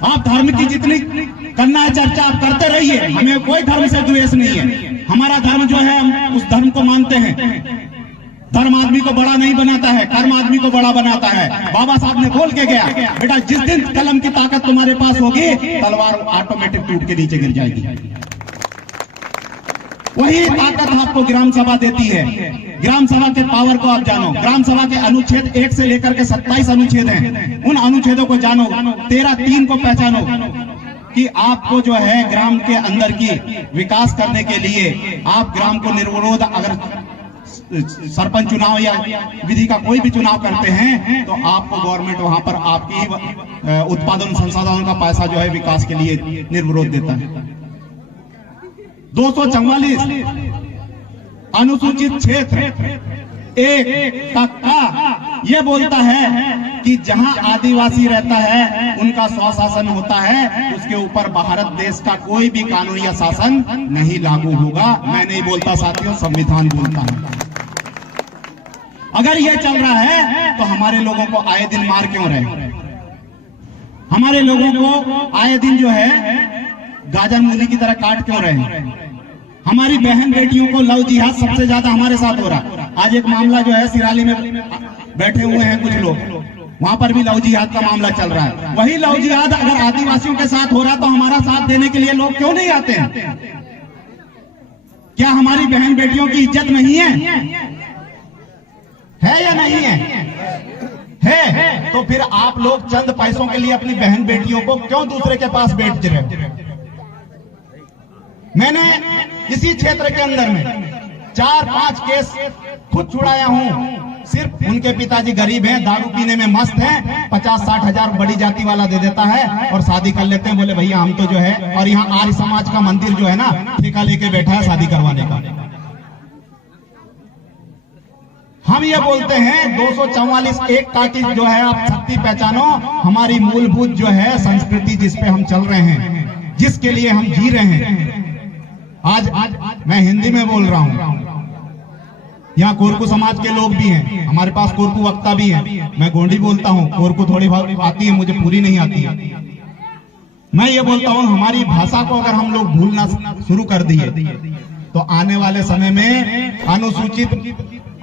आप धर्म की जितनी करना है चर्चा आप करते रहिए, हमें कोई धर्म से द्वेष नहीं है। हमारा धर्म जो है हम उस धर्म को मानते हैं। धर्म आदमी को बड़ा नहीं बनाता है, कर्म आदमी को बड़ा बनाता है। बाबा साहब ने बोल के गया, बेटा जिस दिन कलम की ताकत तुम्हारे पास होगी तलवार ऑटोमेटिक टूट के नीचे गिर जाएगी। वही ताकत आपको ग्राम सभा देती है। ग्राम सभा के पावर को आप जानो। ग्राम सभा के अनुच्छेद 1 से लेकर के 27 अनुच्छेद हैं, उन अनुच्छेदों को जानो। 13(3) को पहचानो कि आपको जो है ग्राम के अंदर की विकास करने के लिए आप ग्राम को निर्विरोध अगर सरपंच चुनाव या विधि का कोई भी चुनाव करते हैं तो आपको गवर्नमेंट वहां पर आपकी उत्पादन संसाधनों का पैसा जो है विकास के लिए निर्विरोध देता है। 244 अनुसूचित क्षेत्र 1 का ये बोलता है कि जहां आदिवासी रहता है उनका स्वशासन होता है, उसके ऊपर भारत देश का कोई भी कानून या शासन नहीं लागू होगा। मैं नहीं बोलता साथियों, संविधान बोलता है। अगर ये चल रहा है तो हमारे लोगों को आए दिन मार क्यों रहे? हमारे लोगों को आए दिन जो है गाजर मूली की तरह काट क्यों रहे? हमारी बहन बेटियों को लव जिहाद सबसे ज्यादा हमारे साथ हो रहा है। आज एक मामला जो है सिराली में बैठे हुए हैं कुछ लोग, वहां पर भी लव जिहाद का मामला चल रहा है। वही लव जिहाद अगर आदिवासियों के साथ हो रहा तो हमारा साथ देने के लिए लोग क्यों नहीं आते हैं? क्या हमारी बहन बेटियों की इज्जत नहीं है या नहीं है? तो फिर आप लोग चंद पैसों के लिए अपनी बहन बेटियों को क्यों दूसरे के पास बेच रहे? मैंने इसी क्षेत्र के अंदर में 4-5 केस खुद छुड़ाया हूं। सिर्फ उनके पिताजी गरीब हैं, दारू पीने में मस्त हैं, 50-60 हजार बड़ी जाति वाला दे देता है और शादी कर लेते हैं। बोले भैया हम तो जो है, और यहाँ आर्य समाज का मंदिर जो है ना ठेका लेके बैठा है शादी करवाने का। हम ये बोलते हैं 244 एक काटी जो है आप शक्ति पहचानो, हमारी मूलभूत जो है संस्कृति जिस पे हम चल रहे हैं, जिसके लिए हम जी रहे हैं। आज मैं हिंदी में बोल रहा हूं, यहाँ कोरकू समाज के लोग भी हैं, हमारे पास कोरकू वक्ता भी है। मैं गोंडी बोलता हूँ, कोरकू थोड़ी बहुत आती है, मुझे पूरी नहीं आती है। मैं ये बोलता हूँ हमारी भाषा को अगर हम लोग भूलना शुरू कर दिए तो आने वाले समय में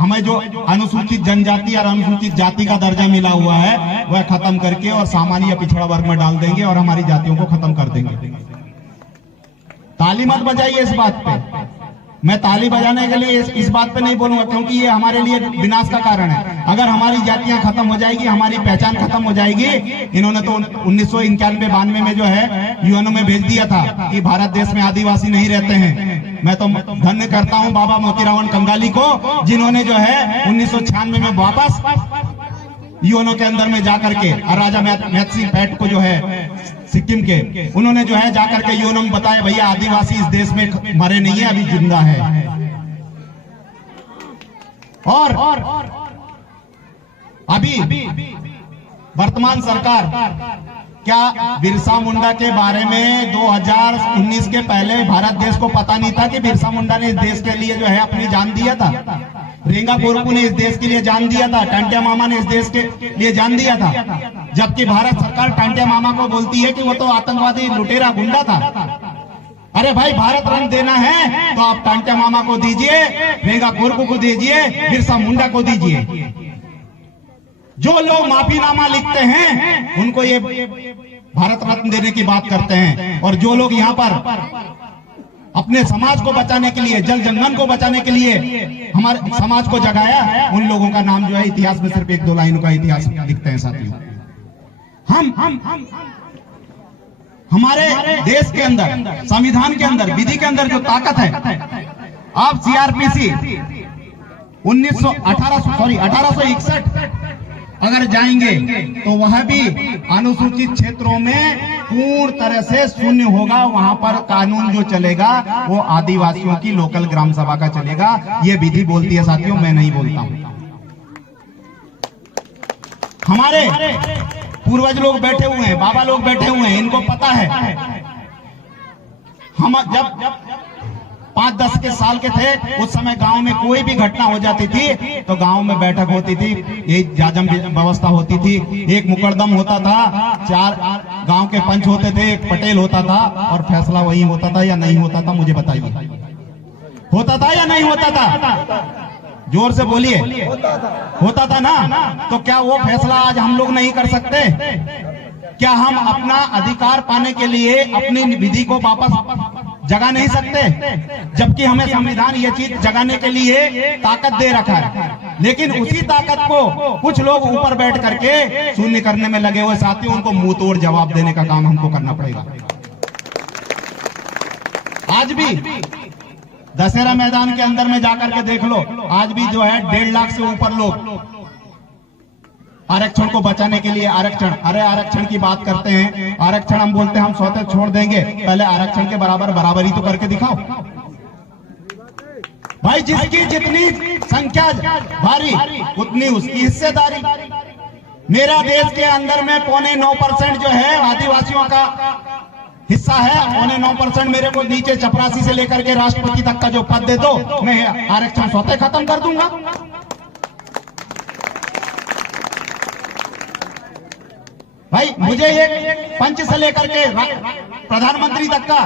हमें जो अनुसूचित जनजाति और अनुसूचित जाति का दर्जा मिला हुआ है वह खत्म करके और सामान्य पिछड़ा वर्ग में डाल देंगे और हमारी जातियों को खत्म कर देंगे। ताली मत बजाइए इस बात पे। मैं ताली बजाने के लिए इस बात पे नहीं बोलूंगा क्योंकि ये हमारे लिए विनाश का कारण है। अगर हमारी जातियां खत्म हो जाएगी, हमारी पहचान खत्म हो जाएगी। इन्होंने तो 1991-92 में जो है यूएनओ में भेज दिया था कि भारत देश में आदिवासी नहीं रहते हैं। मैं तो धन्य करता हूं बाबा मोतीराम कंगाली को, जिन्होंने जो है 1996 में वापस यूएनओ के अंदर में जाकर के और राजा मैथसी पैट को जो है सिक्किम के, उन्होंने जो है जाकर के यूएनओ में बताया भैया आदिवासी इस देश में मरे नहीं है, अभी जिंदा है। और अभी वर्तमान सरकार क्या बिरसा मुंडा के बारे में 2019 के पहले भारत देश को पता नहीं था कि बिरसा मुंडा ने इस देश के लिए जो है अपनी जान दिया था? रेंगा कोरकू ने इस देश के लिए जान दिया था, टांटिया मामा ने इस देश के लिए जान दिया था। जबकि भारत सरकार टांटिया मामा को बोलती है कि वो तो आतंकवादी लुटेरा गुंडा था। अरे भाई भारत रंग देना है तो आप टांटिया मामा को दीजिए, रेंगा कोरकू को दीजिए, बिरसा मुंडा को दीजिए। जो लोग माफीनामा लिखते हैं उनको ये भारत रत्न देने की बात करते हैं, और जो लोग यहाँ पर अपने समाज को बचाने के लिए, जल जंगल को बचाने के लिए हमारे समाज को जगाया, उन लोगों का नाम जो है इतिहास में सिर्फ 1-2 लाइनों का इतिहास लिखते हैं साथियों। हम हमारे देश के अंदर, संविधान के अंदर, विधि के अंदर जो ताकत है, आप सीआरपीसी 1861 अगर जाएंगे तो वह भी अनुसूचित क्षेत्रों में पूर्ण तरह से शून्य होगा। वहां पर कानून जो चलेगा वो आदिवासियों की लोकल ग्राम सभा का चलेगा। ये विधि बोलती है साथियों, मैं नहीं बोलता हूं। हमारे पूर्वज लोग बैठे हुए हैं, बाबा लोग बैठे हुए हैं, इनको पता है। हम जब 5-10 के साल के थे उस समय गांव में कोई भी घटना हो जाती थी तो गांव में बैठक होती थी, एक जाजम व्यवस्था होती थी, एक मुकदम होता था, 4 गांव के पंच होते थे, एक पटेल होता था, और फैसला वही होता था या नहीं होता था? मुझे बताइए, होता था या नहीं होता था? जोर से बोलिए। होता था ना? तो क्या वो फैसला आज हम लोग नहीं कर सकते? क्या हम अपना अधिकार पाने के लिए अपनी विधि को वापस जगा नहीं सकते? जबकि हमें संविधान ये चीज जगाने के लिए ताकत दे रखा है, लेकिन उसी ताकत को कुछ लोग ऊपर बैठ करके शून्य करने में लगे हुए साथियों, उनको मुंह तोड़ जवाब देने का काम हमको करना पड़ेगा। आज भी दशहरा मैदान के अंदर में जाकर के देख लो, आज भी जो है 1.5 लाख से ऊपर लोग आरक्षण को बचाने के लिए आरक्षण, अरे आरक्षण की बात करते हैं, आरक्षण हम बोलते हैं हम स्वतः छोड़ देंगे, पहले आरक्षण के बराबर बराबरी तो करके दिखाओ भाई। जिसकी जितनी संख्या भारी उतनी उसकी हिस्सेदारी। मेरा देश के अंदर में 0.9% जो है आदिवासियों का हिस्सा है, 0.9% मेरे को नीचे चपरासी से लेकर के राष्ट्रपति तक का जो पद दे दो, मैं आरक्षण स्वतः खत्म कर दूंगा। भाई मुझे एक पंच से लेकर के प्रधानमंत्री तक का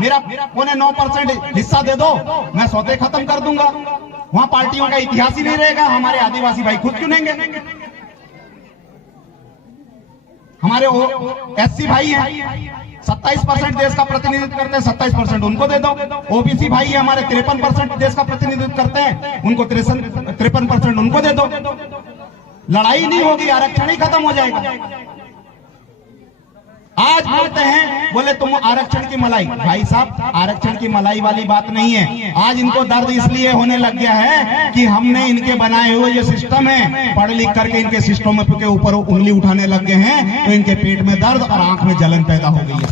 मेरा 9.9% हिस्सा दे दो, मैं सौदे खत्म कर दूंगा। वहां पार्टियों का इतिहास ही नहीं रहेगा, हमारे आदिवासी भाई खुद चुनेंगे। हमारे एससी भाई हैं, 27% देश का प्रतिनिधित्व करते हैं, 27% उनको दे दो। ओबीसी भाई है हमारे, 53% देश का प्रतिनिधित्व करते हैं, उनको 53% उनको दे दो। लड़ाई नहीं होगी, आरक्षण ही खत्म हो जाएगा। आज बोलते हैं, बोले तुम आरक्षण की मलाई, भाई साहब आरक्षण की मलाई वाली बात नहीं है। आज इनको दर्द इसलिए होने लग गया है कि हमने इनके बनाए हुए ये सिस्टम है, पढ़ लिख करके इनके सिस्टम के ऊपर उंगली उठाने लग गए हैं, तो इनके पेट में दर्द और आंख में जलन पैदा हो गई है।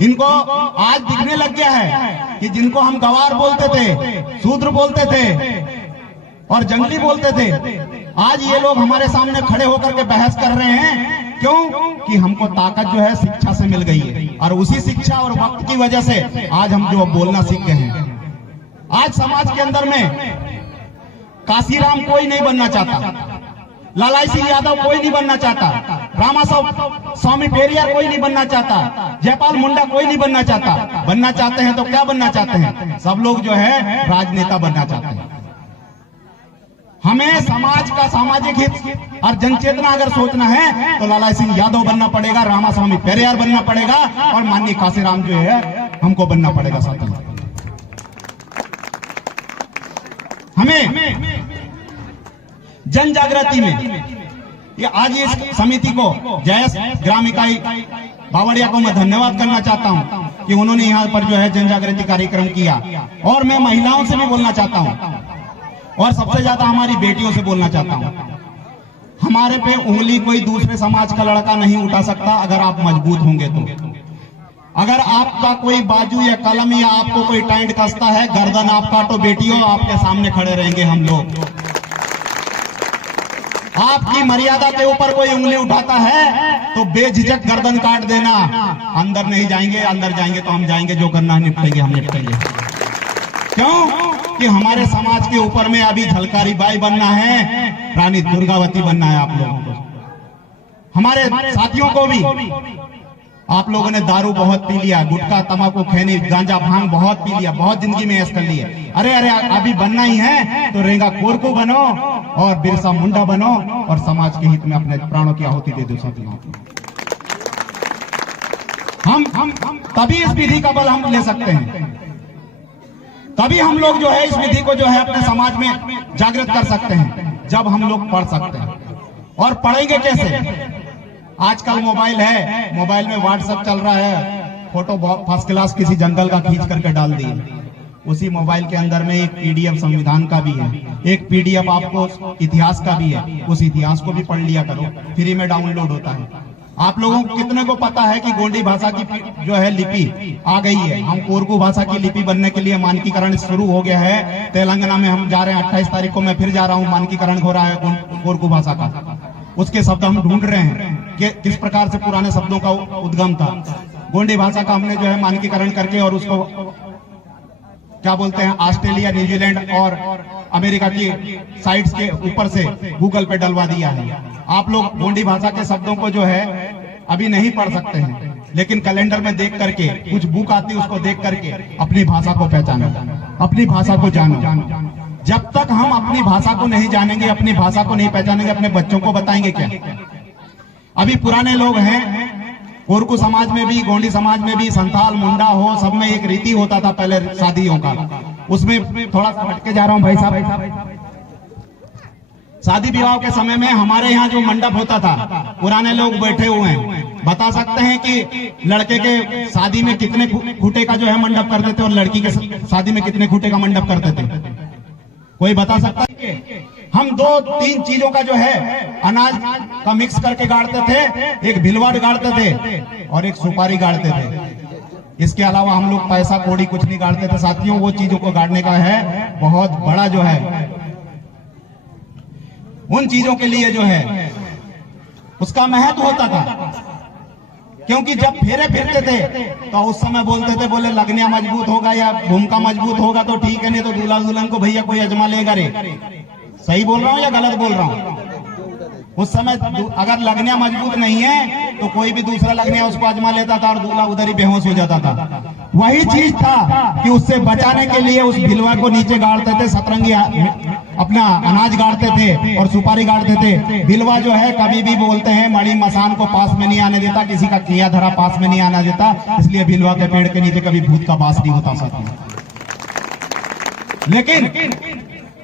इनको आज दिखने लग गया है कि जिनको हम गवार बोलते थे, शूद्र बोलते थे और जंगली बोलते थे, आज ये लोग हमारे सामने खड़े होकर के बहस कर रहे हैं। क्यों? कि हमको ताकत जो है शिक्षा से मिल गई है, और उसी शिक्षा और वक्त की वजह से आज हम जो बोलना सीख गए हैं। आज समाज के अंदर में काशीराम कोई नहीं बनना चाहता, लालाई सिंह यादव कोई नहीं बनना चाहता, रामास्वामी पेरियार कोई नहीं बनना चाहता, जयपाल मुंडा कोई नहीं बनना चाहता। बनना चाहते हैं तो क्या बनना चाहते हैं? सब लोग जो है राजनेता बनना चाहते हैं। हमें समाज का सामाजिक हित और जनचेतना अगर सोचना है तो लाला सिंह यादव बनना पड़ेगा, रामास्वामी पेरियार बनना पड़ेगा और माननीय काशीराम जो है हमको बनना पड़ेगा। साथियों, हमें जन जागृति में ये आज इस समिति को, जयस ग्राम इकाई बावड़िया को मैं धन्यवाद करना चाहता हूं कि उन्होंने यहाँ पर जो है जन जागृति कार्यक्रम किया। और मैं महिलाओं से भी बोलना चाहता हूं और सबसे ज्यादा हमारी बेटियों से बोलना चाहता हूं। हमारे पे उंगली कोई दूसरे समाज का लड़का नहीं उठा सकता अगर आप मजबूत होंगे तो। अगर आपका कोई बाजू या कलम या आपको कोई टाइट कसता है, गर्दन आप काटो बेटियों, आपके सामने खड़े रहेंगे हम लोग। आपकी मर्यादा के ऊपर कोई उंगली उठाता है तो बेझिझक गर्दन काट देना। अंदर नहीं जाएंगे, अंदर जाएंगे तो हम जाएंगे, जो करना है निपटेंगे, हम निपटेंगे। क्यों? कि हमारे समाज के ऊपर में अभी झलकारी बाई बनना है, रानी दुर्गावती बनना है आप लोगों को। हमारे साथियों को भी, आप लोगों ने दारू बहुत पी लिया, गुटखा तंबाकू खैनी गांजा भांग बहुत पी लिया, बहुत जिंदगी में ऐश कर लिए। अरे अभी बनना ही है तो रेंगा कोरकू बनो और बिरसा मुंडा बनो और समाज के हित में अपने प्राणों की आहुति दे दो। साथियों, हम तभी इस विधि का बल हम ले सकते हैं, तभी हम लोग जो है इस विधि को जो है अपने समाज में जागृत कर सकते हैं, जब हम लोग पढ़ सकते हैं। और पढ़ेंगे कैसे? आजकल मोबाइल है, मोबाइल में व्हाट्सएप चल रहा है, फोटो फर्स्ट क्लास किसी जंगल का खींच करके डाल दिए। उसी मोबाइल के अंदर में एक पीडीएफ संविधान का भी है, एक पीडीएफ आपको इतिहास का भी है, उस इतिहास को भी पढ़ लिया करो, फ्री में डाउनलोड होता है। आप लोगों को कितने को पता है कि गोंडी भाषा की जो है लिपि आ गई है? हम कोरकू भाषा की लिपि बनने के लिए मानकीकरण शुरू हो गया है। तेलंगाना में हम जा रहे हैं, 28 तारीख को मैं फिर जा रहा हूं, मानकीकरण हो रहा है कोरकू भाषा का। उसके शब्द हम ढूंढ रहे हैं कि किस प्रकार से पुराने शब्दों का उद्गम था। गोंडी भाषा का हमने जो है मानकीकरण करके और उसको क्या बोलते हैं, ऑस्ट्रेलिया, न्यूजीलैंड और अमेरिका की साइट्स के ऊपर से गूगल पे डलवा दिया है। आप लोग गोंडी भाषा के शब्दों को जो है अभी नहीं पढ़ सकते हैं, लेकिन कैलेंडर में देख करके, कुछ बुक आती है उसको देख करके अपनी भाषा को पहचानो, अपनी भाषा को जानो। जब तक हम अपनी भाषा को नहीं जानेंगे, अपनी भाषा को नहीं पहचानेंगे, अपने बच्चों को बताएंगे क्या? अभी पुराने लोग हैं, कोरकू समाज में भी, गोंडी समाज में भी, संथाल मुंडा हो, सब में एक रीति होता था पहले शादियों का। उसमें थोड़ा सा हटके जा रहा हूं भाई साहब। शादी विवाह के समय में हमारे यहाँ जो मंडप होता था, पुराने लोग बैठे हुए हैं, बता सकते हैं कि लड़के के शादी में कितने खूटे का जो है मंडप करते थे और लड़की के शादी में कितने खूटे का मंडप करते थे? कोई बता सकता है? हम 2-3 चीजों का जो है अनाज का मिक्स करके गाड़ते थे, एक भिलवाड़ गाड़ते थे और एक सुपारी गाड़ते थे। इसके अलावा हम लोग पैसा कौड़ी कुछ नहीं गाड़ते थे। साथियों, वो चीजों को गाड़ने का है बहुत बड़ा जो है, उन चीजों के लिए जो है उसका महत्व होता था। क्योंकि जब फेरे फिरते थे तो उस समय बोलते थे, बोले लगनिया मजबूत होगा या भूमिका मजबूत होगा तो ठीक है, नहीं तो दूल्हा दुल्हन को भैया कोई अजमा लेगा रे। सही बोल रहा हूं या गलत बोल रहा हूं? उस समय अगर लगनिया मजबूत नहीं है तो कोई भी दूसरा लगनिया उसको आजमा लेता था और दूल्हा उधर ही बेहोश हो जाता था। वही चीज था कि उससे बचाने के लिए उस भिलवा को नीचे गाड़ते थे, सतरंगी अपना अनाज गाड़ते थे और सुपारी गाड़ते थे। भिलवा जो है कभी भी बोलते हैं मड़ी मसान को पास में नहीं आने देता, किसी का किया धरा पास में नहीं आने देता, इसलिए भिलवा के पेड़ के नीचे कभी भूत का वास नहीं होता सकता। लेकिन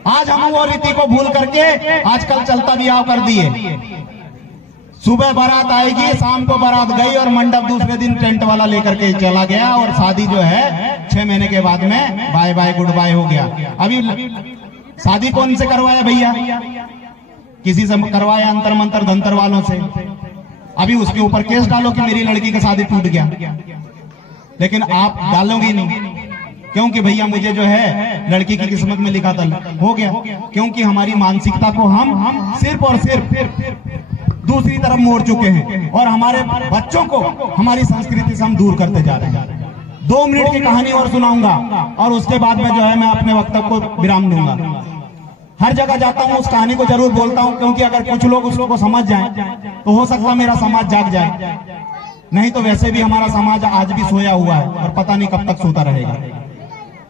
आज हम वो रीति को भूल करके आजकल चलता ब्याह कर दिए। सुबह बारात आएगी, शाम को बारात गई और मंडप दूसरे दिन टेंट वाला लेकर के चला गया और शादी जो है 6 महीने के बाद में बाय बाय गुड बाय हो गया। अभी शादी कौन से करवाया भैया? किसी से करवाया, अंतर मंतर धंतर वालों से। अभी उसके ऊपर केस डालो कि मेरी लड़की का शादी टूट गया, लेकिन आप डालोगे नहीं। क्योंकि भैया मुझे जो है लड़की की किस्मत में लिखा था, हो गया। क्योंकि हमारी मानसिकता को हम सिर्फ और सिर्फ दूसरी तरफ मोड़ चुके हैं और हमारे बच्चों को हमारी संस्कृति से हम दूर करते जा रहे हैं। 2 मिनट की कहानी और सुनाऊंगा और उसके बाद में जो है मैं अपने वक्तव्य को विराम दूंगा। हर जगह जाता हूं उस कहानी को जरूर बोलता हूं, क्योंकि अगर कुछ लोग उसको समझ जाएं तो हो सकता है मेरा समाज जाग जाए, नहीं तो वैसे भी हमारा समाज आज भी सोया हुआ है और पता नहीं कब तक सोता रहेगा।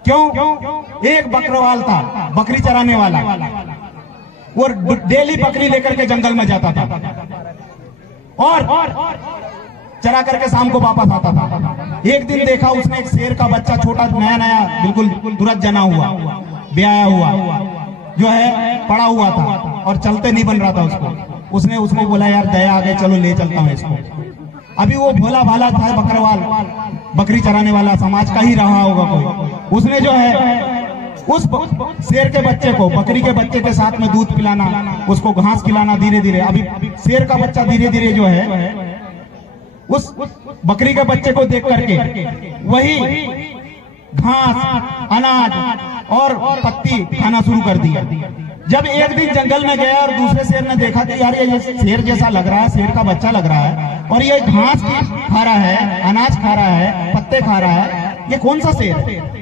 क्यों? एक बकरवाल था, बकरी चराने वाला, वो डेली बकरी लेकर के जंगल में जाता था और चरा करके शाम को वापस आता था। एक दिन देखा उसने एक शेर का बच्चा, छोटा नया नया बिल्कुल तुरंत जना हुआ, ब्याया हुआ जो है पड़ा हुआ था और चलते नहीं बन रहा था उसको। उसने उसको बोला यार दया आ गई, चलो ले चलता हूं इसको। अभी वो भोला भाला था बकरवाल, बकरी चराने वाला, समाज का ही रहा होगा कोई। उसने जो है उस शेर के बच्चे को बकरी के बच्चे के साथ में दूध पिलाना, उसको घास खिलाना धीरे धीरे। अभी शेर का बच्चा धीरे धीरे जो है उस बकरी के बच्चे को देख करके वही घास, अनाज और पत्ती खाना शुरू कर दिया। जब एक दिन जंगल में गया और दूसरे शेर ने देखा कि यार ये शेर जैसा लग रहा है, शेर का बच्चा लग रहा है और ये घास खा रहा है, अनाज खा रहा है, पत्ते खा रहा है, ये कौन सा शेर है?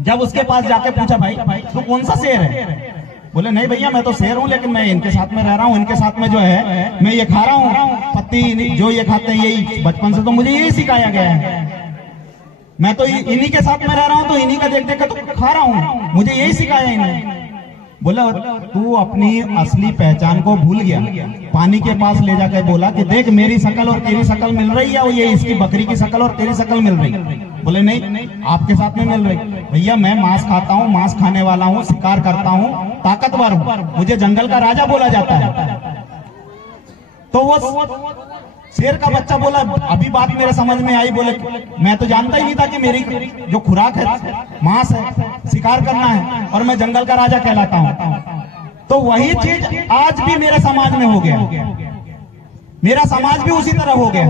जब उसके पास जाके पूछा भाई तो कौन सा शेर है? बोले नहीं भैया मैं तो शेर हूँ, लेकिन मैं इनके साथ में रह रहा हूँ, इनके साथ में जो है मैं ये खा रहा हूँ पत्ती, जो ये खाते हैं यही, बचपन से तो मुझे यही सिखाया गया है। मैं तो इन्हीं के साथ में रह रहा हूँ, तो इन्हीं का देख देख कर तो खा रहा हूँ, मुझे यही सिखाया इन्हें। बोला तू अपनी असली पहचान को भूल गया। पानी के पास ले जाकर बोला कि देख मेरी शक्ल और तेरी शक्ल मिल रही है, और ये इसकी बकरी की शक्ल और तेरी शक्ल मिल रही है। बोले नहीं आपके साथ में मिल रही। भैया मैं मांस खाता हूँ, मांस खाने वाला हूँ, शिकार करता हूँ, ताकतवर हूँ, मुझे जंगल का राजा बोला जाता है। तो वो शेर का बच्चा बोला अभी बात मेरे समझ में आई। बोले मैं तो जानता ही नहीं था कि मेरी जो खुराक है मांस है, शिकार करना है और मैं जंगल का राजा कहलाता हूं। तो वही चीज आज भी मेरे समाज में हो गया, मेरा समाज भी उसी तरह हो गया।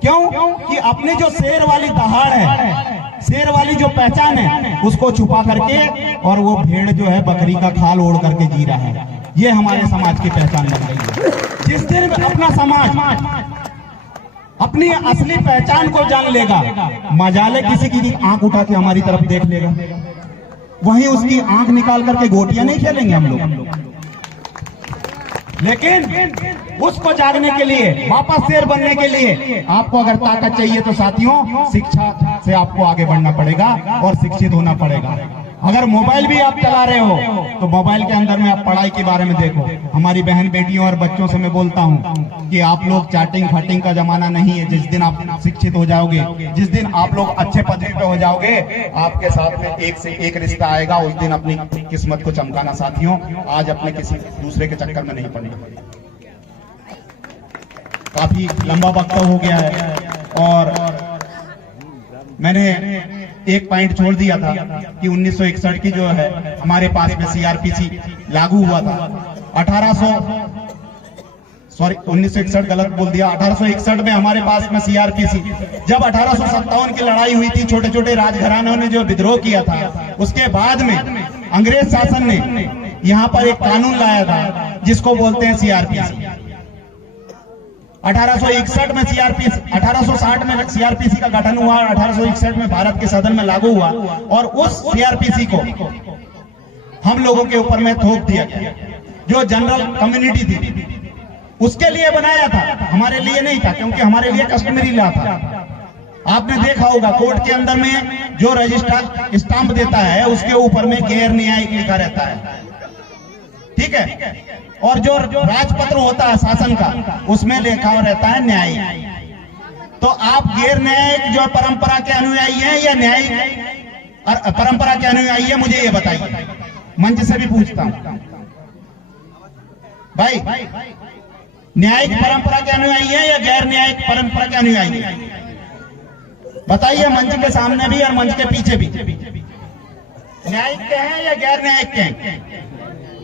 क्यों कि अपनी जो शेर वाली दहाड़ है, शेर वाली जो पहचान है, उसको छुपा करके और वो भेड़ जो है बकरी का खाल ओढ़ करके जी रहा है। ये हमारे समाज की पहचान बन गई है। जिस दिन अपना समाज अपनी असली पहचान को जान लेगा, मजाले किसी की आंख उठा के हमारी तरफ देख लेगा, वहीं उसकी आंख निकाल करके गोटियां नहीं खेलेंगे हम लोग। लेकिन उसको जागने के लिए, वापस शेर बनने के लिए आपको अगर ताकत चाहिए तो साथियों शिक्षा से आपको आगे बढ़ना पड़ेगा और शिक्षित होना पड़ेगा। अगर मोबाइल भी आप चला रहे हो तो मोबाइल के अंदर में आप पढ़ाई के बारे में देखो। हमारी बहन बेटियों और बच्चों से मैं बोलता हूं कि आप लोग चैटिंग फाटिंग का जमाना नहीं है। जिस दिन आप शिक्षित हो जाओगे, जिस दिन आप लोग अच्छे पदवी पे हो जाओगे, आपके साथ में एक से एक रिश्ता आएगा, उस दिन अपनी किस्मत को चमकाना साथियों। आज अपने किसी दूसरे के चक्कर में नहीं पड़ना। काफी लंबा वक्तव्य हो गया है और मैंने एक पॉइंट छोड़ दिया था कि 1961 की जो है हमारे पास में सीआरपीसी लागू हुआ था। 1961 गलत बोल दिया, 1861 में हमारे पास में सीआरपीसी। जब 1857 की लड़ाई हुई थी, छोटे छोटे राजघरानों ने जो विद्रोह किया था, उसके बाद में अंग्रेज शासन ने यहाँ पर एक कानून लाया था जिसको बोलते हैं सीआरपीसी। 1861 में सीआरपीसी, 1860 में सीआरपीसी का गठन हुआ, 1861 में भारत के सदन में लागू हुआ और उस सीआरपीसी को हम लोगों के ऊपर में थोप दिया गया। जो जनरल कम्युनिटी थी, उसके लिए बनाया था, हमारे लिए नहीं था, क्योंकि हमारे लिए कस्टमरी लॉ था। आपने देखा होगा कोर्ट के अंदर में जो रजिस्ट्रार स्टाम्प देता है उसके ऊपर में गैर न्यायिक लिखा रहता है, ठीक है, और जो राजपत्र होता है शासन का उसमें लिखा रहता है न्यायिक। तो आप गैर न्यायिक जो परंपरा के अनुयायी हैं या न्यायिक परंपरा के अनुयायी है, मुझे ये बताइए। मंच से भी पूछता हूं भाई, न्यायिक परंपरा के अनुयायी है या गैर न्यायिक परंपरा के अनुयायी है? बताइए, मंच के सामने भी और मंच के पीछे भी। न्यायिक के हैं या गैर न्यायिक के हैं?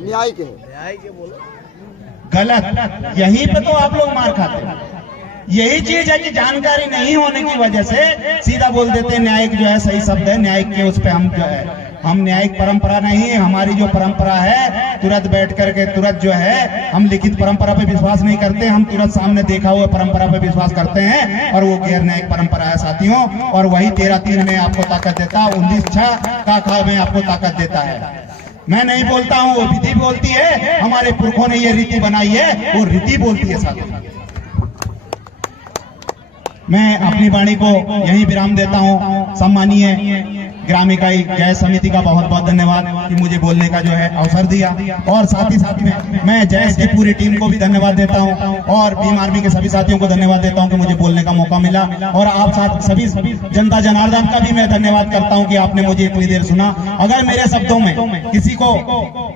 न्यायिक है। गलत, यहीं पे तो आप लोग मार खाते हैं। यही चीज है कि जानकारी नहीं होने की वजह से सीधा बोल देते हैं न्यायिक जो है सही शब्द है, न्यायिक के उस पे हम जो है, हम न्यायिक परंपरा नहीं, हमारी जो परंपरा है तुरंत बैठ करके तुरंत जो है, हम लिखित परंपरा पे विश्वास नहीं करते, हम तुरंत सामने देखा हुआ परंपरा पे विश्वास करते हैं, और वो गैर न्यायिक परंपरा है साथियों। और वही 13(3) में आपको ताकत देता है, 19(6) का ख में आपको ताकत देता है। मैं नहीं बोलता हूँ, वो विधि बोलती है, हमारे पुरखों ने ये रीति बनाई है, वो रीति बोलती है साथियों। मैं अपनी वाणी को यहीं विराम देता हूं। सम्मानीय ग्राम इकाई जैस समिति का बहुत बहुत धन्यवाद कि मुझे बोलने का जो है अवसर दिया, और साथ ही साथ में मैं जैस की पूरी टीम को भी धन्यवाद देता हूं, और भीम आर्मी के सभी साथियों को धन्यवाद देता हूं कि मुझे बोलने का मौका मिला, और आप साथ सभी जनता जनार्दन का भी मैं धन्यवाद करता हूं कि आपने मुझे इतनी देर सुना। अगर मेरे शब्दों में किसी को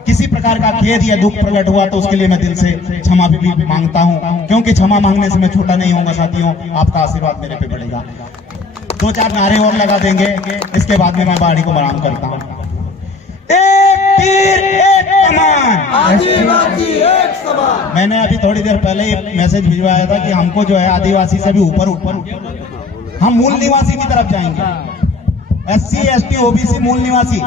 किसी प्रकार का खेद या दुख प्रकट हुआ तो उसके लिए मैं दिल से क्षमा भी मांगता हूं, क्योंकि क्षमा मांगने से मैं छोटा नहीं होऊंगा साथियों। आपका आशीर्वाद मेरे पे बढ़ेगा। 2-4 नारे और लगा देंगे, इसके बाद में मैं बाड़ी को बराम करता हूं। एक तीर एक कमान, आदिवासी एक समान। मैंने अभी थोड़ी देर पहले एक मैसेज भिजवाया था कि हमको जो है आदिवासी से भी ऊपर हम मूल निवासी की तरफ जाएंगे। SC ST OBC मूल निवासी,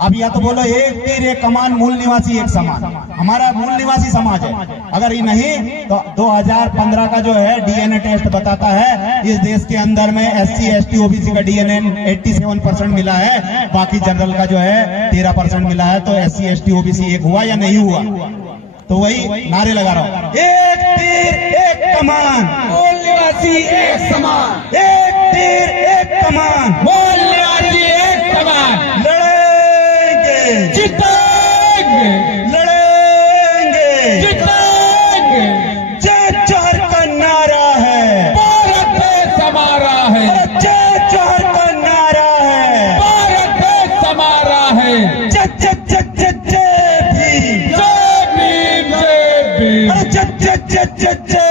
अब या तो बोलो एक तीर एक कमान, मूल निवासी एक समान। हमारा मूल निवासी समाज है। अगर ये नहीं तो 2015 का जो है DNA टेस्ट बताता है इस देश के अंदर में SC ST OBC का DNA 87% मिला है, बाकी जनरल का जो है 13% मिला है। तो SC ST OBC एक हुआ या नहीं हुआ? तो वही नारे लगा रहा हूं, एक तीर एक कमान, मूल निवासी एक समान, एक तीर एक कमान, मूल निवासी एक समान। जीतेंगे, लड़ेंगे, जीतेंगे। जय जोहर का नारा है, भारत देश हमारा है, जय जोहर का नारा है, भारत देश हमारा है। जय जय जय जय जय भीम, जय भीम, जय भीम, जय जय जय जय जय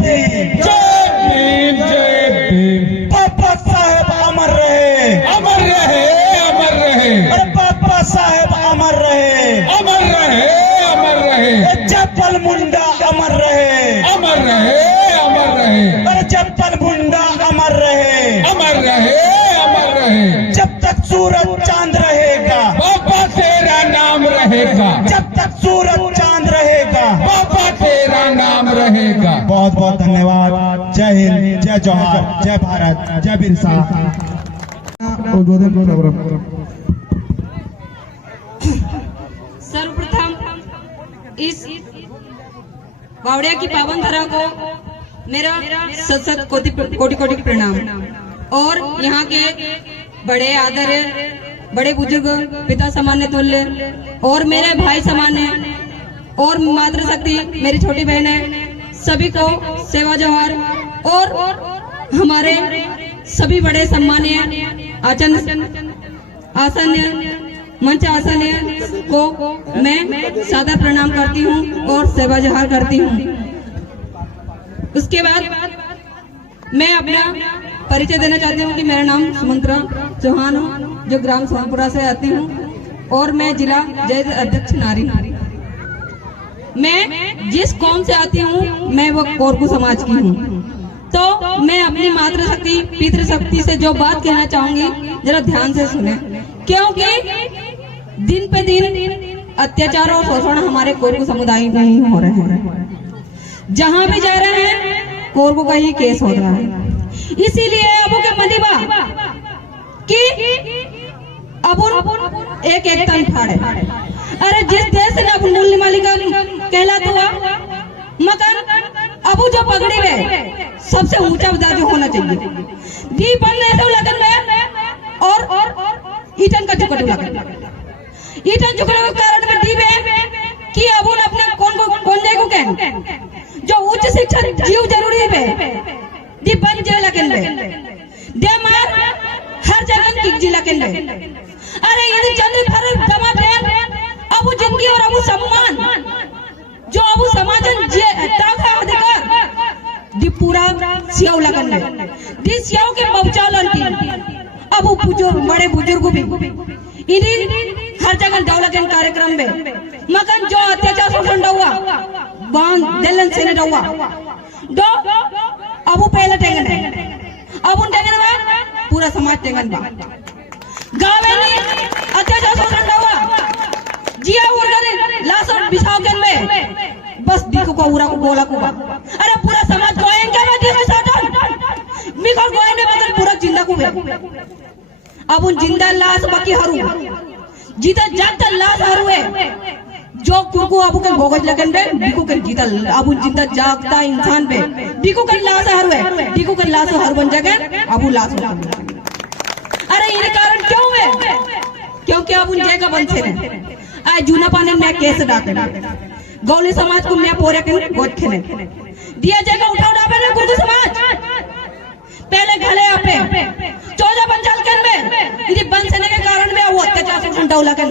भीम, जय भीम, जय भीम। बाबा साहेब अमर रहे, अमर रहे, अमर रहे, अरे बाबा साहेब अमर रहे, अमर रहे, अमर रहे, जपल मुंडा अमर रहे, अमर रहे, अमर रहे, अरे जपल मुंडा अमर रहे, अमर रहे, अमर रहे। जब तक सूरज चांद रहेगा, बाबा तेरा नाम रहेगा, जब तक सूरज चांद रहेगा, बाबा तेरा नाम रहेगा। बहुत बहुत धन्यवाद। जय हिंद, जय जोहार, जय भारत, जय बिरसा। सर्वप्रथम इस बावड़िया की पावन धरा को मेरा सत कोटि कोटि प्रणाम, और यहाँ के बड़े आदर बड़े बुजुर्ग पिता सामान्य तुल्य और मेरे भाई सामान्य और मातृशक्ति मेरी छोटी बहन है, सभी को सेवा जोहार, और हमारे सभी बड़े सम्मानीय आसन्य मंच आसन्य को मैं सादर प्रणाम करती हूँ और सेवा जोहार करती हूँ। उसके बाद मैं अपना परिचय देना चाहती हूँ कि मेरा नाम सुमंत्रा चौहान हो, जो ग्राम सोनपुरा से आती हूँ, और मैं जिला जय अध्यक्ष नारी। मैं जिस कौम से आती हूँ मैं वो कोरकू समाज की हूँ। तो मैं अपनी मातृशक्ति पितृशक्ति से जो बात कहना चाहूंगी जरा ध्यान से सुने, क्योंकि दिन पे दिन अत्याचार और शोषण हमारे कोरकू समुदाय में ही हो रहे हैं। जहां भी जा रहे हैं कोरकू का ही केस हो रहा है। इसीलिए अबू के मदीबा कि अब एक तन फाड़े। अरे जिस देश ने अब मूल निवासी कहलाता हुआ मकान अबू जो पगड़ी में सबसे ऊंचा दर्जा होना चाहिए। दी बन ऐसे लगन में और ईटन का चुकड़ लगन ईटन चुकड़ के कारण में दी में कि अबू ने अपना कौन जाएगो कह जो उच्च शिक्षा जीव जरूरी है दी बन जे लगन में दे मार हर जगह की जिला के अरे ये चंद्र फर जमा अबू जिंदगी और अबू सम्मान जो अबू समाजन जे ताका अधिकार दी पूरा सियाव लगन में दी सियाव के पहुंचालन की अबू बड़े बुजुर्ग भी इन्हीं हर जगह डेवलपमेंट कार्यक्रम में मगन जो अत्याचार शोषण हुआ बांध दिलन से ने हुआ दो अबू पहले टेंगन है अबू टेंगन में पूरा समाज टेंगन बा गावे ने अत्याचार शोषण हुआ जिया उर्गने लाश और बिछाव के में बस दिखो को उरा को गोला को अरे पूरा समाज गोएंगे में दिस साटन मिखर गोएंगे मगर पूरा जिंदा को अब उन जिंदा लाश बाकी हरू जीता जागता लाश हरू है जो कुको अबू के गोगज लगन बे बिको के जीता अबू जिंदा जागता इंसान बे बिको के लाश हरू है बिको के लाश हर बन जगह अबू लाश अरे ये कारण क्यों है क्योंकि अब उन जगह बन छे आ जूना पाने में केस डाके गौली समाज को मैं पोरे के गोद खेने दिया जगह उठाओ डाबे ने गुरु समाज पहले घले अपे 14 पंचाल के में यदि बन सेने के कारण में वो अत्याचार से घंटा उला के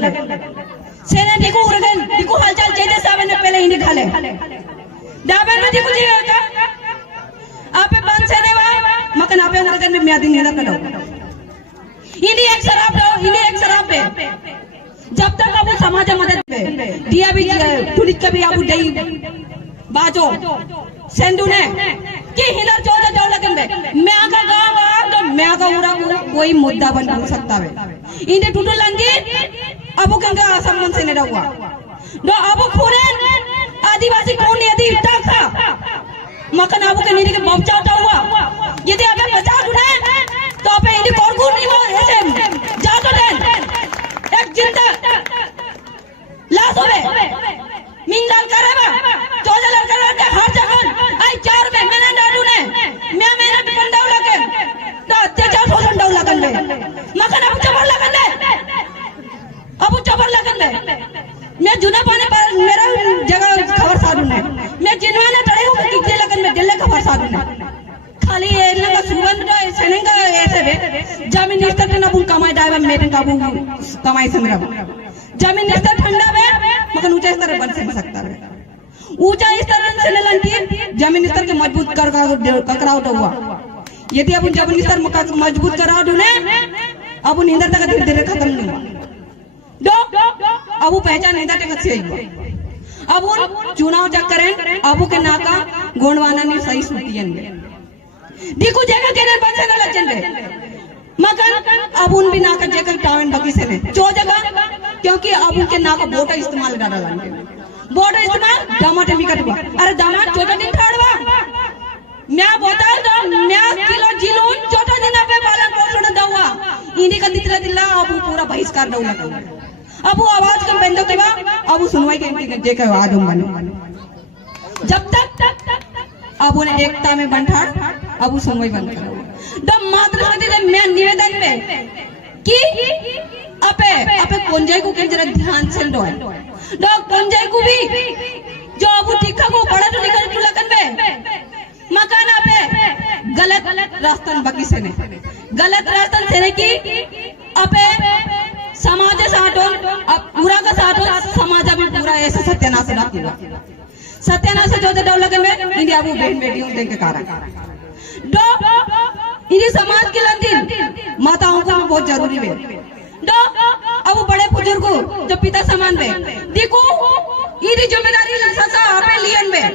सेने देखो उरगन देखो हालचाल चेंजे साहब ने पहले इन्हीं घले डाबे में देखो जी आपे बन सेने वा मकन आपे उरगन में म्यादी नेना करो इन्हीं एक शराब दो इन्हीं एक शराब पे जब तक अब समाज मदद पे दिया भी पुलिस का भी आप दई बाजो सेंदू ने कि हिलर चौदह दो लगन में मैं का गाँव तो मैं का उड़ा कोई मुद्दा बन सकता है इन्हें टूटो लंगी अब कंगा असम्मान से नहीं हुआ दो अब पूरे आदिवासी कौन यदि था मकन अब के नीचे के बच्चा उठा हुआ यदि अगर बचा ढूंढे तो आप इन्हें कौन कौन नहीं वो ऐसे जा तो एक जिंदा लाश होवे मिंदाल करेबा 14 लड़का लड़के हर जगह आई 4 में मैंने डालू ने मैं मेहनत बंदाव लगे तो अत्याचार शोषण डाउ लगन में मगन अब चबर लगन दे अब चबर लगन दे मैं जुना पाने पर मेरा जगह खबर साधु ने मैं जिनवाने टड़े हूं कितने लगन में दिल्ली खबर साधु ने खाली एरिया का सुबंध तो सेनेंगा ऐसे वे जमीन निस्तर के नबुल कमाई डायवा मेटन काबू कमाई संग्रह जमीन स्तर ठंडा में मगर ऊंचा स्तर बन सकता है ऊंचा स्तर से लंकी जमीन स्तर के मजबूत ककराव तो हुआ यदि अब जमीन स्तर मजबूत कराव ढूंढे अब नींदर तक धीरे धीरे खत्म नहीं हुआ दो अब पहचान नहीं था से अब चुनाव जब करें अब के नाका गोंडवाना ने सही सुतियन देखो जगह के बन से न लचन मगर अब उन भी नाका जगह टावन बकी से ने जो जगह क्योंकि अब उनके नाका बोटा इस्तेमाल कर रहा है बोटा इस्तेमाल दामाद विकट हुआ अरे दामाद छोटा दिन ठाड़वा मैं बता दो मैं किलो जिलो छोटा दिन पे पालन पोषण दवा इन्हीं का दितला दिला अब पूरा बहिष्कार दऊ लगा अब आवाज कम बंद के बाद अब सुनवाई के जगह आवाज बनो जब तक अब उन्हें एकता में बंठाड़ अब सुनवाई बंद करो द मात्र मैं निवेदन में कि अपे कोंजाई को के जरा ध्यान से लो द कोंजाई को भी जो अब टीका को पढ़ा तो निकल तो लगन में मकान अपे गलत रास्ता बाकी से ने गलत रास्ता से ने की अपे समाज साटो अब पूरा का साटो समाज भी पूरा ऐसा सत्यानाश रखा सत्यानाश जो डेवलपमेंट में इंडिया वो बेन बेटियों के कारण दो इन्हीं समाज के लंदन माताओं को बहुत जरूरी है दो अब बड़े बुजुर्गों जो पिता समान में देखो इन्हीं जिम्मेदारी ससा आपे लियन में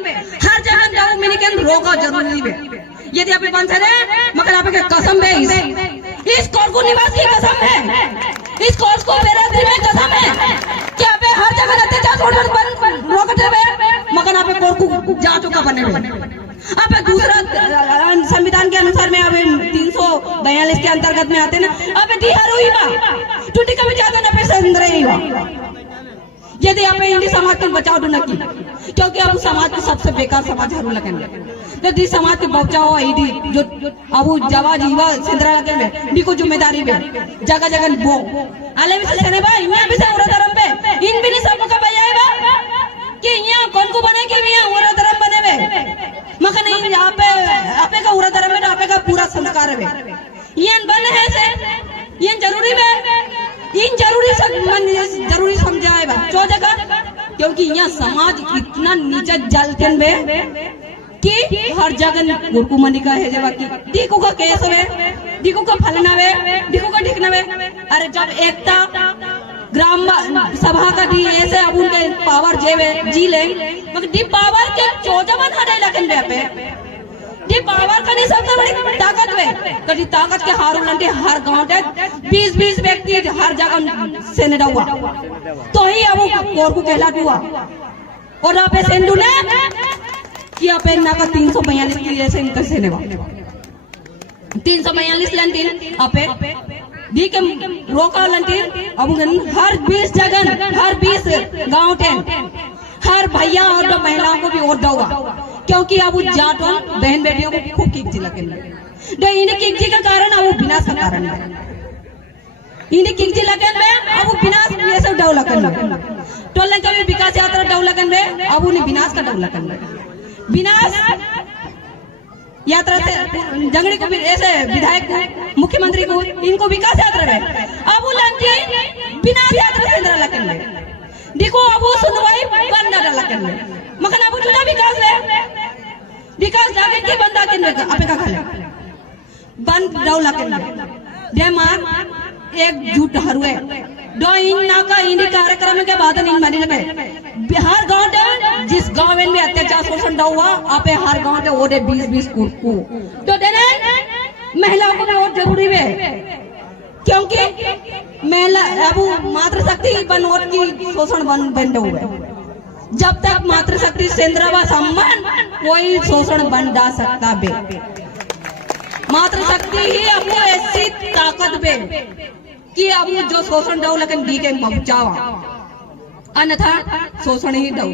हर जगह जाओ मिनिकन रोका जरूरी है यदि आप बन सके मगर आपके कसम है इस कोर्स को निवास की कसम है इस कोर्स को बेरादरी में कसम है कि आप हर जगह अत्याचार शोषण रोकते हुए मगर आप कोर्स को जा चुका बने हुए अब दूसरा संविधान के अनुसार में अब 342 के अंतर्गत में आते ना अब दी हर हुई बा टूटी कभी ज्यादा ना पैसा अंदर ही हुआ यदि आप हिंदी समाज के बचाव न की, क्योंकि अब समाज के सबसे बेकार समाज हरू लगेंगे। यदि समाज के बचाव ईडी जो अब जवा जीवा सिंदरा लगे में दी को जिम्मेदारी में जगह जगह वो आले भी सेने बा इन्या भी से औरत धर्म पे इन भी नहीं सब का बजाएगा कि यहाँ कौन को बने कि यहाँ औरत धर्म बने वे मगर नहीं आपे का औरत धर्म में आपे का पूरा संस्कार है ये बने है से ये जरूरी है इन जरूरी समझाएगा जो जगह, क्योंकि यहाँ समाज इतना नीचे जलते में कि हर जगह गुरकुमनी का है जब की दीकू का केस है, दीकू का फलना है, दीकू का ढिकना है। अरे जब एकता ग्राम सभा का दी ऐसे अब उनके पावर जेवे जी ले मगर दी पावर के चौजवन हटे लगन पे दी पावर का नहीं सबसे बड़ी ताकत है। कभी ताकत के हार उलटे हर गांव के 20-20 व्यक्ति हर जगह से ने हुआ तो ही अब कोर को कहला हुआ और आप सेंडू ने कि आप ना का 342 की ऐसे इनका से ने 342 लंटीन आप दी के रोका लंटीन अब हर 20 जगह हर 20 गांव टे हर भैया और महिलाओं को भी वोट दूंगा, क्योंकि अब जाट बहन बेटियों को खूब किकजी लगे इन्हें किकजी का कारण अब विनाश का कारण है। इन्हें किकजी लगे अब विनाश ये सब डव लगन टोलन का भी विकास यात्रा डव लगन अब उन्हें विनाश का डव लगन विनाश यात्रा से जंगड़ी को भी ऐसे विधायक मुख्यमंत्री को इनको विकास यात्रा है अब वो विनाश यात्रा से लगन देखो अब वो सुनवाई बंद लगन मगर अब जुदा विकास जागे के बंदा के आपे का खाले बंद डौला के दे मार एक झूठ हरुए दो इन ना का इन कार्यक्रम के बाद इन मनी में बिहार गांव जिस गांव में अत्याचार शोषण हुआ आपे हर गांव के ओडे 20-20 कुर्कू तो देने महिलाओं को वोट जरूरी है, क्योंकि महिला अब मातृशक्ति बन वोट की शोषण बन हुए जब तक मातृशक्ति सेंद्रवा सम्मान कोई शोषण बन जा सकता बे मातृशक्ति ही अब ऐसी ताकत बे कि अब जो शोषण डो लगन दी के बचावा अन्यथा शोषण ही डो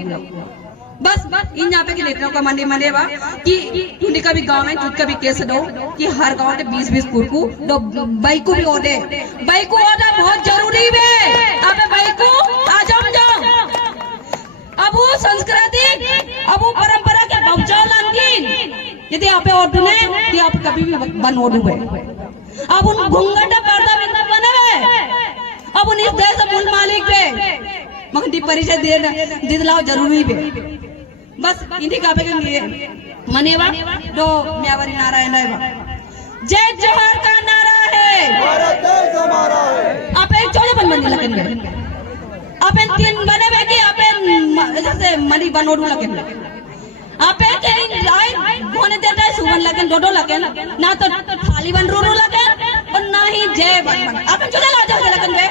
बस इन यहाँ पे के नेताओं का माने बा कि उन्हीं का भी गांव में खुद का भी केस दो कि हर गांव के 20-20 कुर्कू दो बाइको भी ओडे बाइको ओडा बहुत जरूरी है। अब बाइको आ जाओ अब वो संस्कृति अब वो परंपरा के बचाव लांगीन यदि आप ओढ़ने कि आप कभी भी बन ओढ़ुए अब उन घूंघटा पर्दा बिंदा बने हुए अब उन इस देश मूल मालिक पे मगर दी परिचय दे दिलाओ जरूरी है बस इन्हीं का पे मनेवा दो म्यावरी नारायण है जय जोहर का नारा है भारत देश हमारा है आप एक चौजे बन लगेंगे आप तीन बने हुए कि आप जैसे मनी बनोडू लगे आप होने देता है सुमन लगन डोडो लगन ना तो थाली बन रूरू लगन और ना ही जय बन आप चले ला जाओ लगन में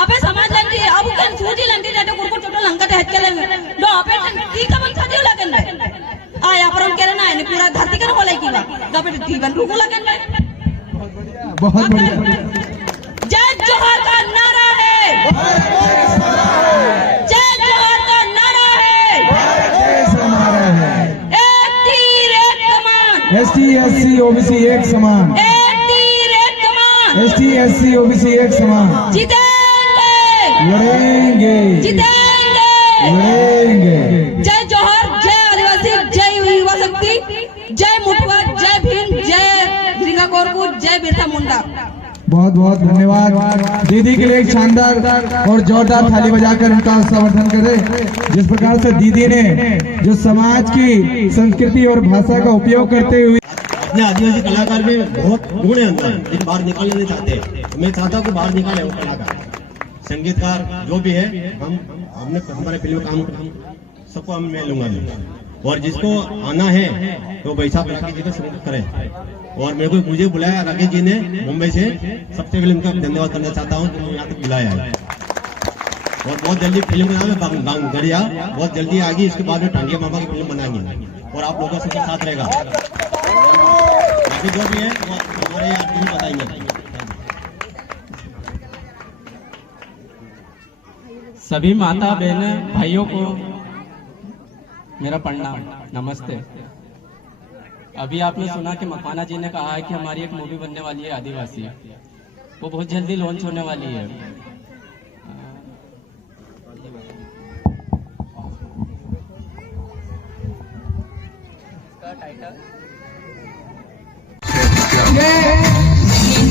आप समाज लंटी अब कन सूजी लंटी जाते कुरकुर छोटो लंका हट के लेंगे दो आप ती का बन साथियों लगन में आ यहाँ पर हम कह रहे ना इन्हें पूरा धरती कर बोले की बात तो आप ती बन रूरू लगन में बहुत बढ़िया जय जोहर का नारा है जय जोहर का नारा है एक तीर एक कमान ST SC OBC एक समान एक तीर एक कमान ST SC OBC एक समान जीतेंगे लड़ेंगे जय जोहर जय आदिवासी जय युवा शक्ति जय मुठवा जय भीम जय रिंगा कोरकू जय बिरसा मुंडा। बहुत बहुत धन्यवाद दीदी के लिए एक शानदार और जोरदार थाली बजाकर उनका समर्थन करें। जिस प्रकार से दीदी ने जो समाज की संस्कृति और भाषा का उपयोग करते हुए अपने आदिवासी कलाकार में बहुत गुण है अंदर लेकिन बाहर निकालना नहीं चाहते। मैं चाहता हूँ कि बाहर निकाले वो कलाकार संगीतकार जो भी है हमने हमारे फिल्म में काम सबको हम मैं लूंगा और जिसको आना है तो वैसा राकेश जी को संगीत करें और मेरे को मुझे बुलाया राकेश जी ने मुंबई से सबसे पहले उनका धन्यवाद करना चाहता हूँ कि यहाँ तक बुलाया है और बहुत जल्दी फिल्म का नाम है गड़िया बहुत जल्दी आएगी। इसके बाद में टांगिया मामा की फिल्म बनाएंगे और आप लोगों से साथ रहेगा बाकी जो भी है वो हमारे आप बताएंगे। सभी माता बहन भाइयों को मेरा प्रणाम, नमस्ते। अभी आपने सुना कि मकवाना जी ने कहा है कि हमारी एक मूवी बनने वाली है आदिवासी, वो बहुत जल्दी लॉन्च होने वाली है।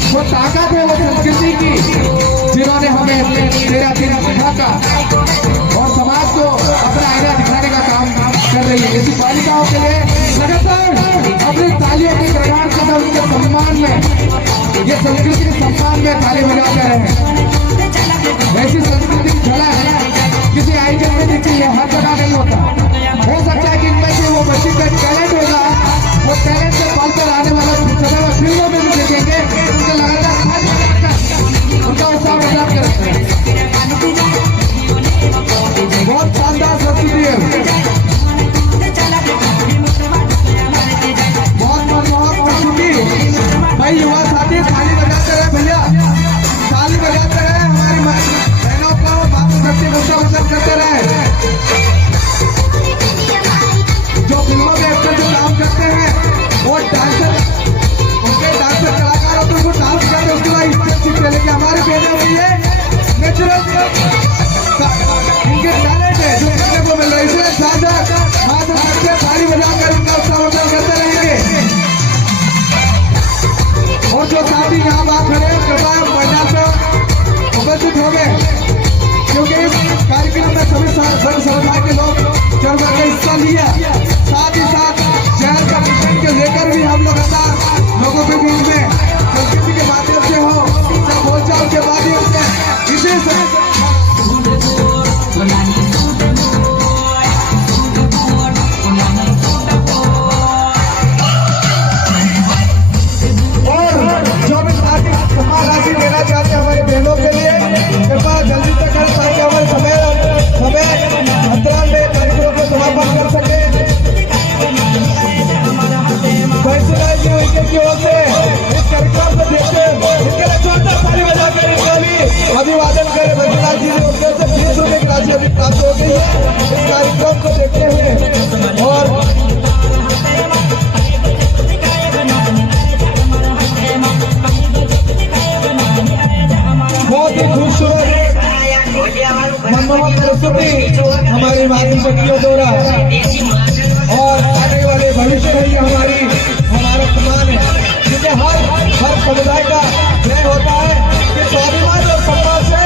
वो ताकत है वो संस्कृति की जिन्होंने हमें तेरा दिन दिखाता और समाज को अपना आईना दिखाने का काम कर रही है। ऐसी बालिकाओं के लिए लगातार अपनी तालियों की गड़गड़ाहट से उनके सम्मान में, ये संस्कृति के सम्मान में ताली बजाते रहे। ऐसी संस्कृति की झलक किसी आइटम में दिखती है, हर जगह नहीं होता। हो सकता है कि इनमें से वो बच्ची का टैलेंट होगा, वो टैलेंट से पल पर आने वाले समय फिल्मों में भी देखेंगे, उनके लगातार उनका उत्साह मजाक करते हैं। बहुत शानदार संस्कृति है, बहुत मनमोहक संस्कृति। भाई युवा साथी ताली बजाते रहे भैया, ताली बजाते रहे, हमारी बहनों को मातृशक्ति को उत्सव करते रहे। जो फिल्मों में एक्टर जो काम करते हैं वो डांसर, उनके डांसर कलाकार होते हैं, वो डांस करते उसके बाद स्टेप सीखते। लेकिन हमारे बेटे में ये नेचुरल इनके टैलेंट है जो देखने को मिल रहा है, इसलिए ज्यादा हाथ रखते ताली बजाकर उनका उत्साह करते रहेंगे। और जो साथी यहाँ बात खड़े कृपया मैदान पर उपस्थित हो गए, क्योंकि इस कार्यक्रम में सभी समुदाय के लोग चढ़ कर हिस्सा लिया। साथ ही साथ शहर का मिशन के लेकर भी हम लोग लोगों के बीच में संस्कृति के माध्यम से हो, सब बोलचाल के माध्यम से विशेष राशि देना चाहते हैं हमारी बहनों के लिए, कृपया जल्दी से कर ताकि हमारे समय अंतराल में कार्यक्रम को समापन कर सके। जी उनके की ओर से इस कार्यक्रम को देखते इनके लिए जोरदार ताली बजाकर इनका भी अभिवादन करें। बंसीलाल जी ने उनके से 20 रुपए की राशि अभी प्राप्त हो गई है इस कार्यक्रम को देखते हुए। और बहुत ही खूबसूरत मनमोहक प्रस्तुति हमारी मातृशक्तियों द्वारा और आने वाले भविष्य में हमारा सम्मान है, क्योंकि हर समुदाय का यह होता है कि स्वाभिमान और सम्मान से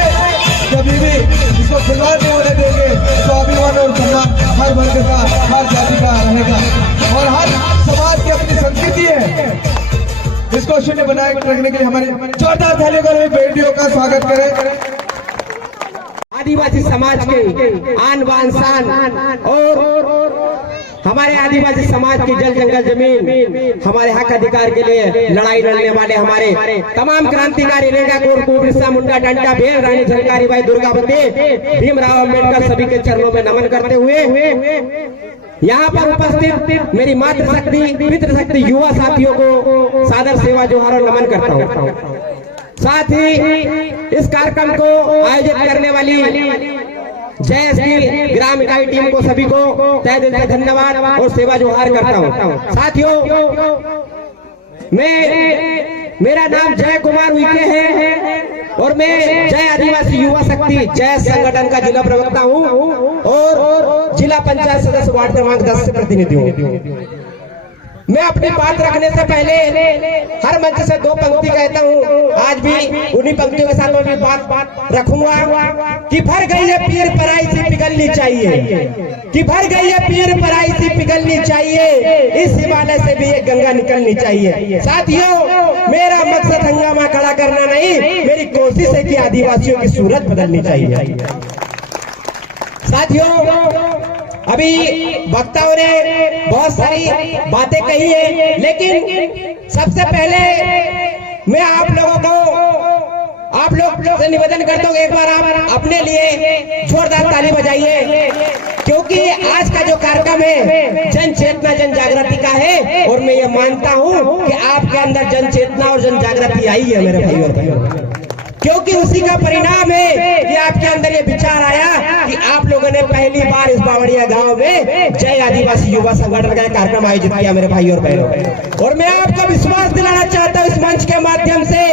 कभी भी इसको खिलवाड़ नहीं होने देंगे। स्वाभिमान और सम्मान हर वर्ग का, हर जाति का रहेगा और हर समाज की अपनी संस्कृति है, इसको शून्य बनाए रखने के लिए हमारे जोरदार तालियों कर बेटियों का स्वागत करें। आदिवासी समाज के आन बान शान और हमारे आदिवासी समाज की जल जंगल जमीन हमारे हक अधिकार के लिए लड़ाई लड़ने वाले हमारे तमाम क्रांतिकारी रेंगा कोर बिरसा मुंडा डंडा भेल रानी झलकारी बाई दुर्गावती भीमराव अम्बेडकर सभी के चरणों में नमन करते हुए यहाँ पर उपस्थित मेरी मातृशक्ति पितृशक्ति युवा साथियों को सादर सेवा जोहार और नमन करता हूँ। साथ ही इस कार्यक्रम को आयोजित करने वाली जय ग्राम इकाई टीम को सभी को तहे दिल से धन्यवाद और सेवा जोहार करता हूँ। साथियों, मेरा नाम जय कुमार उइके है और मैं जय आदिवासी युवा शक्ति जय संगठन का जिला प्रवक्ता हूँ और जिला पंचायत सदस्य वार्ड क्रमांक 10 से प्रतिनिधि हूँ। मैं अपनी बात रखने से पहले हर मंच से 2 पंक्ति कहता हूँ, आज भी उन्हीं पंक्तियों के साथ मैं भी बात रखूंगा कि भर गई है पीर पराई सी पिघलनी चाहिए, कि भर गई है पीर पराई सी पिघलनी चाहिए, इस हिमालय से भी एक गंगा निकलनी चाहिए। साथियों, मेरा मकसद हंगामा खड़ा करना नहीं, मेरी कोशिश है कि आदिवासियों की सूरत बदलनी चाहिए। साथियों, अभी वक्ताओं ने बहुत सारी बातें कही है, लेकिन सबसे पहले मैं आप लोग से निवेदन करता हूँ, एक बार आप अपने लिए जोरदार ताली बजाइए, क्योंकि आज का जो कार्यक्रम है जन चेतना जन जागृति का है और मैं ये मानता हूँ कि आपके अंदर जन चेतना और जन जागृति आई है मेरे भाइयों। क्योंकि उसी का परिणाम है कि आपके अंदर ये विचार आया कि आप लोगों ने पहली बार इस बावड़िया गांव में जय आदिवासी युवा संगठन का कार्यक्रम आयोजित किया मेरे भाई और बहनों। और मैं आपको विश्वास दिलाना चाहता हूं इस मंच के माध्यम से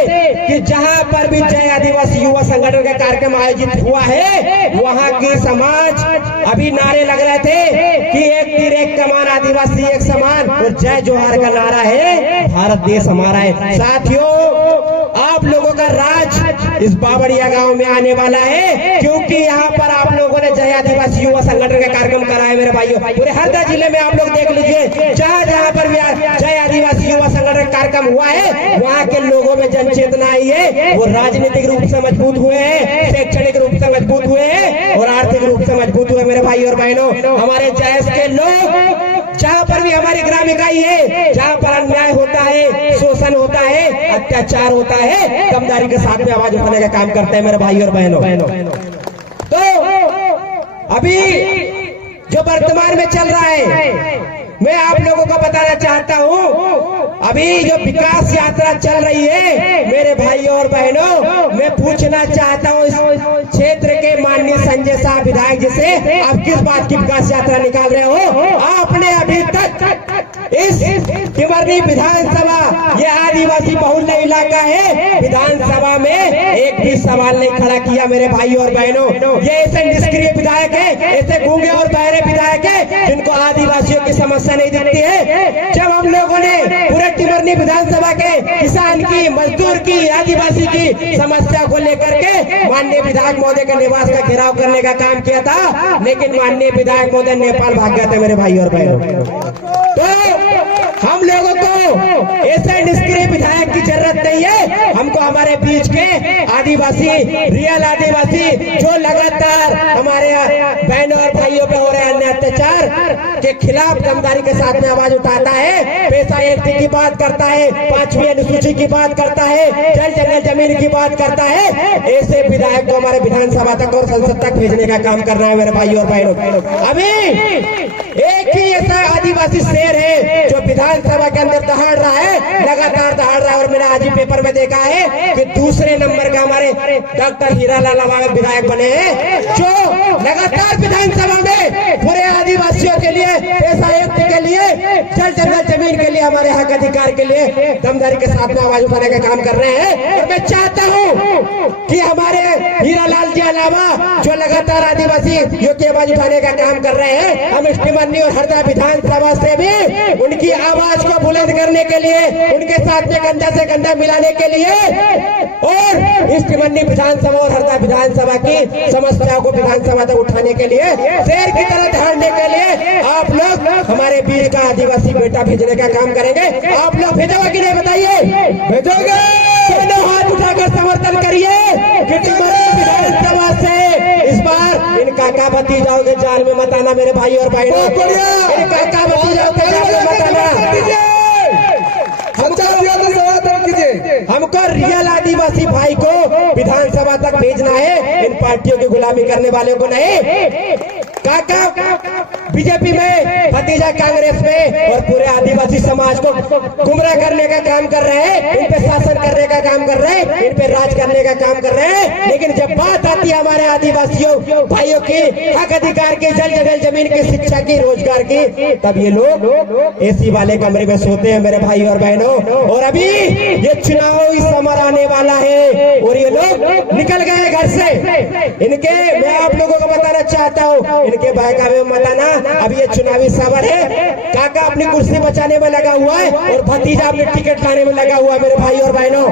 कि जहां पर भी जय आदिवासी युवा संगठन का कार्यक्रम आयोजित हुआ है वहां की समाज अभी नारे लग रहे थे कि एक तीर एक कमान आदिवासी एक समान, और जय जोहार का नारा है भारत देश हमारा है। साथियों, आप लोगों का राज इस बावड़िया गांव में आने वाला है, क्योंकि यहाँ पर आप लोगों ने जय आदिवासी युवा संगठन का कार्यक्रम कराया मेरे भाइयों। पूरे हरदा जिले में आप लोग देख लीजिए, जहाँ जहाँ पर भी जय आदिवासी युवा संगठन का कार्यक्रम हुआ है वहाँ के लोगों में जन चेतना आई है। वो राजनीतिक रूप से मजबूत हुए हैं, शैक्षणिक रूप से मजबूत हुए हैं और आर्थिक रूप से मजबूत हुए मेरे भाई और बहनों। हमारे जयस के लोग जहाँ पर भी हमारी ग्राम इकाई है, जहाँ पर अन्याय होता है, शोषण होता है, अत्याचार होता है, दमदारी के साथ में आवाज उठाने का काम करते हैं मेरे भाई और बहनों। तो अभी जो वर्तमान में चल रहा है मैं आप लोगों को बताना चाहता हूँ, अभी जो विकास यात्रा चल रही है मेरे भाइयों और बहनों, मैं पूछना चाहता हूँ इस क्षेत्र के माननीय संजय साहब विधायक जी से, आप किस बात की विकास यात्रा निकाल रहे हो? आपने अभी तक इस टिमरनी विधानसभा, ये आदिवासी बहुल्य इलाका है, विधानसभा में एक भी सवाल नहीं खड़ा किया मेरे भाई और बहनों। ये ऐसे निष्क्रिय विधायक है, ऐसे गूंगे और बहरे विधायक है जिनको आदिवासियों की समस्या नहीं दिखती है। जब हम लोगों ने पूरे टिमरनी विधानसभा के किसान की, मजदूर की, आदिवासी की समस्या को लेकर के माननीय विधायक महोदय के निवास का घेराव करने का काम किया था, लेकिन माननीय विधायक महोदय नेपाल भाग गए थे मेरे भाई और बहनों। तो हम लोगों को ऐसे निष्क्रिय विधायक की जरूरत नहीं है, हमको हमारे बीच के आदिवासी, रियल आदिवासी जो लगातार हमारे बहनों और भाइयों पे हो रहे अन्य अत्याचार के खिलाफ दमदारी के साथ में आवाज उठाता है, पैसा एक्ट की बात करता है, 5वीं अनुसूची की बात करता है, जल जंगल जमीन की बात करता है, ऐसे विधायक को हमारे विधानसभा तक और संसद तक भेजने का काम करना है मेरे भाई और बहनों। अभी एक ही ऐसा आदिवासी शेर है जो विधानसभा के अंदर दहाड़ रहा है, लगातार दहाड़ रहा है, और मैंने आज ही पेपर में देखा है कि दूसरे नंबर का हमारे डॉक्टर हीरालाल अवावत विधायक बने हैं, जो लगातार विधानसभा में पूरे आदिवासियों के लिए, पैसा एक्ट के लिए, जल जंगल जमीन के लिए, हमारे हक अधिकार के लिए दमदारी के साथ में आवाज उठाने का काम कर रहे हैं। और मैं चाहता हूँ कि हमारे हीरालाल जी अलावा जो लगातार आदिवासियों की आवाज उठाने का काम कर रहे हैं, हम इस टिमरनी और हरदा विधानसभा से भी उनकी आवाज को बुलंद करने के लिए, उनके साथ में कंधा से कंधा मिलाने के लिए और इस टिमरनी विधानसभा और हरदा विधानसभा की समस्याओं को विधानसभा तक उठाने के लिए, शेर की तरह दहाड़ने के लिए आप लोग हमारे बीच का आदिवासी बेटा भेजने का काम करेंगे। आप लोग भेजोगे कि नहीं बताइए? भेजोगे? दोनों हाथ उठाकर समर्थन करिए कि टिमरनी विधानसभा से इस बार इन काका भतीजाओं के जाल में मत आना मेरे भाई और बहनों, इन काका भतीजाओं के जाल में मत आना। हमको रियल आदिवासी भाई को विधानसभा तक भेजना है, इन पार्टियों की गुलामी करने वाले को नहीं। काका बीजेपी में, भतीजा कांग्रेस में, और पूरे आदिवासी समाज को गुमराह करने का काम कर रहे हैं, इन पे शासन करने का काम कर रहे हैं, इन पे राज करने का काम कर रहे हैं। लेकिन जब बात आती है हमारे आदिवासियों भाइयों की, हक अधिकार की, जल जंगल जमीन की, शिक्षा की, रोजगार की, तब ये लोग एसी वाले कमरे में सोते हैं मेरे भाई और बहनों। और अभी ये चुनावी समर आने वाला है और ये लोग निकल गए घर से। इनके मैं आप लोगों को बताना चाहता हूँ, इनके बहकावे में मत आना। अब ये चुनावी समर है, काका अपनी कुर्सी बचाने में लगा हुआ है और भतीजा अपने टिकट लाने में लगा हुआ है मेरे भाई और बहनों।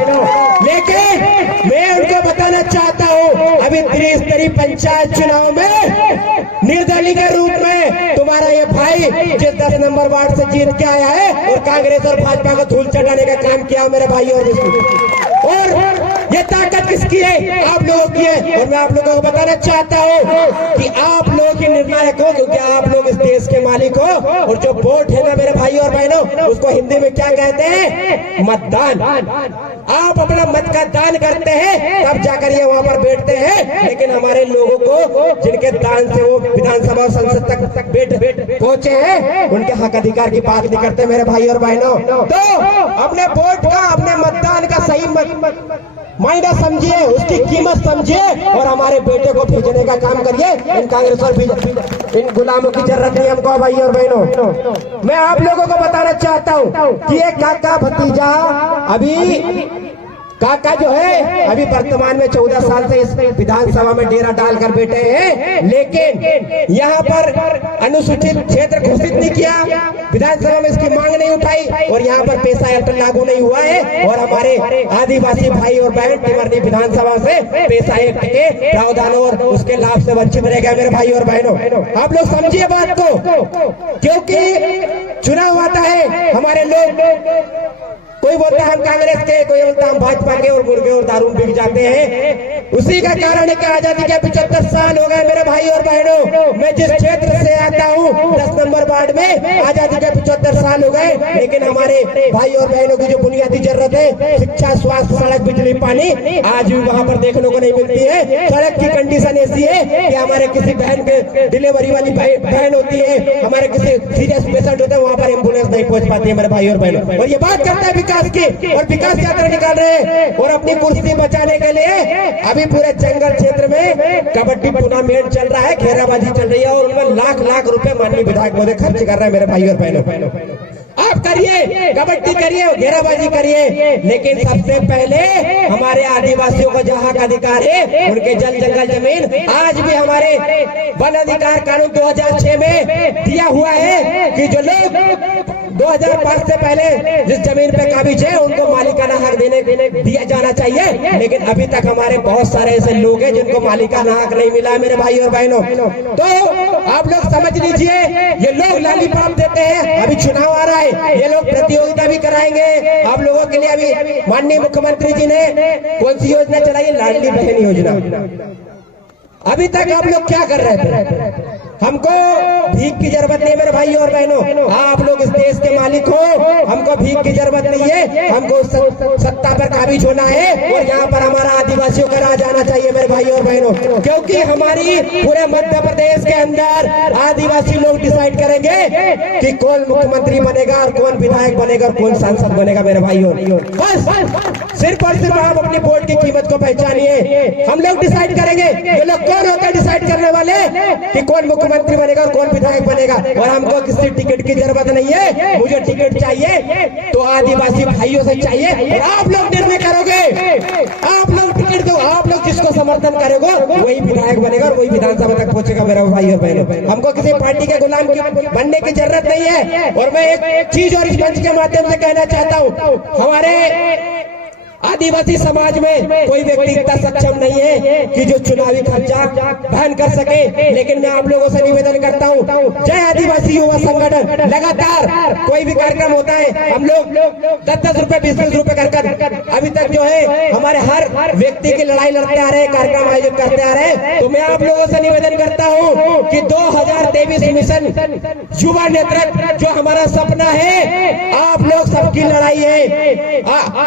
लेकिन मैं उनको बताना चाहता हूँ, अभी त्रिस्तरीय पंचायत चुनाव में निर्दलीय के रूप में तुम्हारा ये भाई जिस 10 नंबर वार्ड से जीत के आया है और कांग्रेस और भाजपा को धूल चटाने का काम किया मेरे भाई और ये ताकत किसकी है? आप लोगों की है। और मैं आप लोगों को बताना चाहता हूँ कि आप लोगों की निर्णायक हो, क्योंकि आप लोग इस देश के मालिक हो। और जो वोट है ना मेरे भाई और बहनों, उसको हिंदी में क्या कहते हैं? मतदान। आप अपना मत का दान करते हैं तब जाकर ये वहाँ पर बैठते हैं। लेकिन हमारे लोगों को जिनके दान से वो विधानसभा और संसद तक पहुंचे हैं, उनके हक अधिकार की बात नहीं करते मेरे भाई और बहनों। तो अपने वोट का, अपने मतदान का सही मायने समझिए, उसकी कीमत समझिए और हमारे बेटे को भेजने का काम करिए। इन कांग्रेस और इन गुलामों की जरूरत नहीं हमको भाई और बहनों। मैं आप लोगों को बताना चाहता हूँ कि ये काका भतीजा अभी काका जो है अभी वर्तमान में 14 साल से इस विधानसभा में डेरा डालकर बैठे हैं, लेकिन यहाँ पर अनुसूचित क्षेत्र घोषित नहीं किया, विधानसभा में इसकी मांग नहीं उठाई और यहाँ पर पैसा एक्ट लागू नहीं हुआ है और हमारे आदिवासी भाई और बहन टिमरनी विधानसभा से पैसा एक्ट के प्रावधानों और उसके लाभ से वंचित रह गए मेरे भाई और बहनों। आप लोग समझिए बात को, क्योंकि चुनाव आता है, हमारे लोग कोई बोलता है हम कांग्रेस के, कोई बोलता है हम भाजपा के और मुर्गे और दारू बिक जाते हैं। उसी का कारण है कि आजादी के 75 साल हो गए मेरे भाई और बहनों। मैं जिस क्षेत्र से आता हूँ 10 नंबर वार्ड में आजादी के 75 साल हो गए, लेकिन हमारे भाई और बहनों की जो बुनियादी जरूरत है, शिक्षा, स्वास्थ्य, सड़क, बिजली, पानी, आज भी वहाँ पर देखने को नहीं मिलती है। सड़क की कंडीशन ऐसी है कि हमारे किसी बहन के डिलीवरी वाली बहन होती है, हमारे किसी सीरियस पेशेंट होते हैं, वहाँ पर एम्बुलेंस नहीं पहुँच पाती है मेरे भाई और बहनों। और ये बात करता है विकास की, और विकास यात्रा निकाल रहे हैं और अपनी कुर्सी बचाने के लिए अभी पूरे जंगल क्षेत्र में कबड्डी टूर्नामेंट चल रहा है, घेराबाजी चल रही है और उनमें लाख लाख रुपए माननीय विधायक महोदय खर्च कर रहे हैं मेरे भाई और बहनों। आप करिए, कबड्डी करिए, घेराबाजी करिए, लेकिन सबसे पहले हमारे आदिवासियों को जहाँ का अधिकार है, उनके जल जंगल जमीन, आज भी हमारे वन अधिकार कानून 2006 में दिया हुआ है कि जो लोग 2005 से पहले जिस जमीन पे काबिज है उनको मालिकाना हक दिया जाना चाहिए, लेकिन अभी तक हमारे बहुत सारे ऐसे लोग हैं जिनको मालिकाना हक नहीं मिला है मेरे भाई और बहनों। तो आप लोग समझ लीजिए, ये लोग लॉलीपॉप देते हैं, अभी चुनाव आ रहा है, ये लोग प्रतियोगिता भी कराएंगे आप लोगों के लिए। अभी माननीय मुख्यमंत्री जी ने कौन सी योजना चलाई है? लाडली बहन योजना। अभी तक आप लोग क्या कर रहे थे? हमको भीख की जरूरत नहीं है मेरे भाई और बहनों, आप लोग इस देश के मालिक हो, हमको भीख की जरूरत नहीं है, हमको सत्ता पर काबिज होना है और यहाँ पर हमारा आदिवासियों का राज आना चाहिए मेरे भाई और बहनों, क्योंकि हमारी पूरे मध्य प्रदेश के अंदर आदिवासी लोग डिसाइड करेंगे कि कौन मुख्यमंत्री बनेगा और कौन विधायक बनेगा और कौन सांसद बनेगा मेरे भाइयों। बस सिर्फ और सिर्फ आप अपनी वोट की कीमत को पहचानिए, हम लोग डिसाइड करेंगे। ये लोग कौन होता है डिसाइड करने वाले कि कौन मुख्यमंत्री बनेगा और कौन विधायक बनेगा? और हमको किसी टिकट की जरूरत नहीं है, मुझे टिकट चाहिए तो आदिवासी भाइयों से चाहिए और आप लोग निर्णय करोगे, आप लोग टिकट दो, आप लोग जिसको समर्थन करोगे वही विधायक बनेगा और वही विधानसभा तक पहुंचेगा मेरे भाई और बहनों। हमको किसी पार्टी के गुलाम बनने की जरूरत नहीं है। और मैं एक चीज और इस मंच के माध्यम से कहना चाहता हूँ, हमारे आदिवासी समाज में कोई व्यक्ति इतना सक्षम नहीं है कि जो चुनावी खर्चा वहन कर सके, लेकिन मैं आप लोगों से निवेदन करता हूं, जय आदिवासी युवा संगठन लगातार कोई भी कार्यक्रम होता है, हम लोग 10-10 रुपए 20-20 रुपए कर अभी तक जो है हमारे हर व्यक्ति की लड़ाई लड़ते आ रहे हैं, कार्यक्रम आयोजित करते आ रहे हैं। तो मैं आप लोगों से निवेदन करता हूँ कि 2023 मिशन युवा नेतृत्व जो हमारा सपना है, आप लोग सबकी लड़ाई है,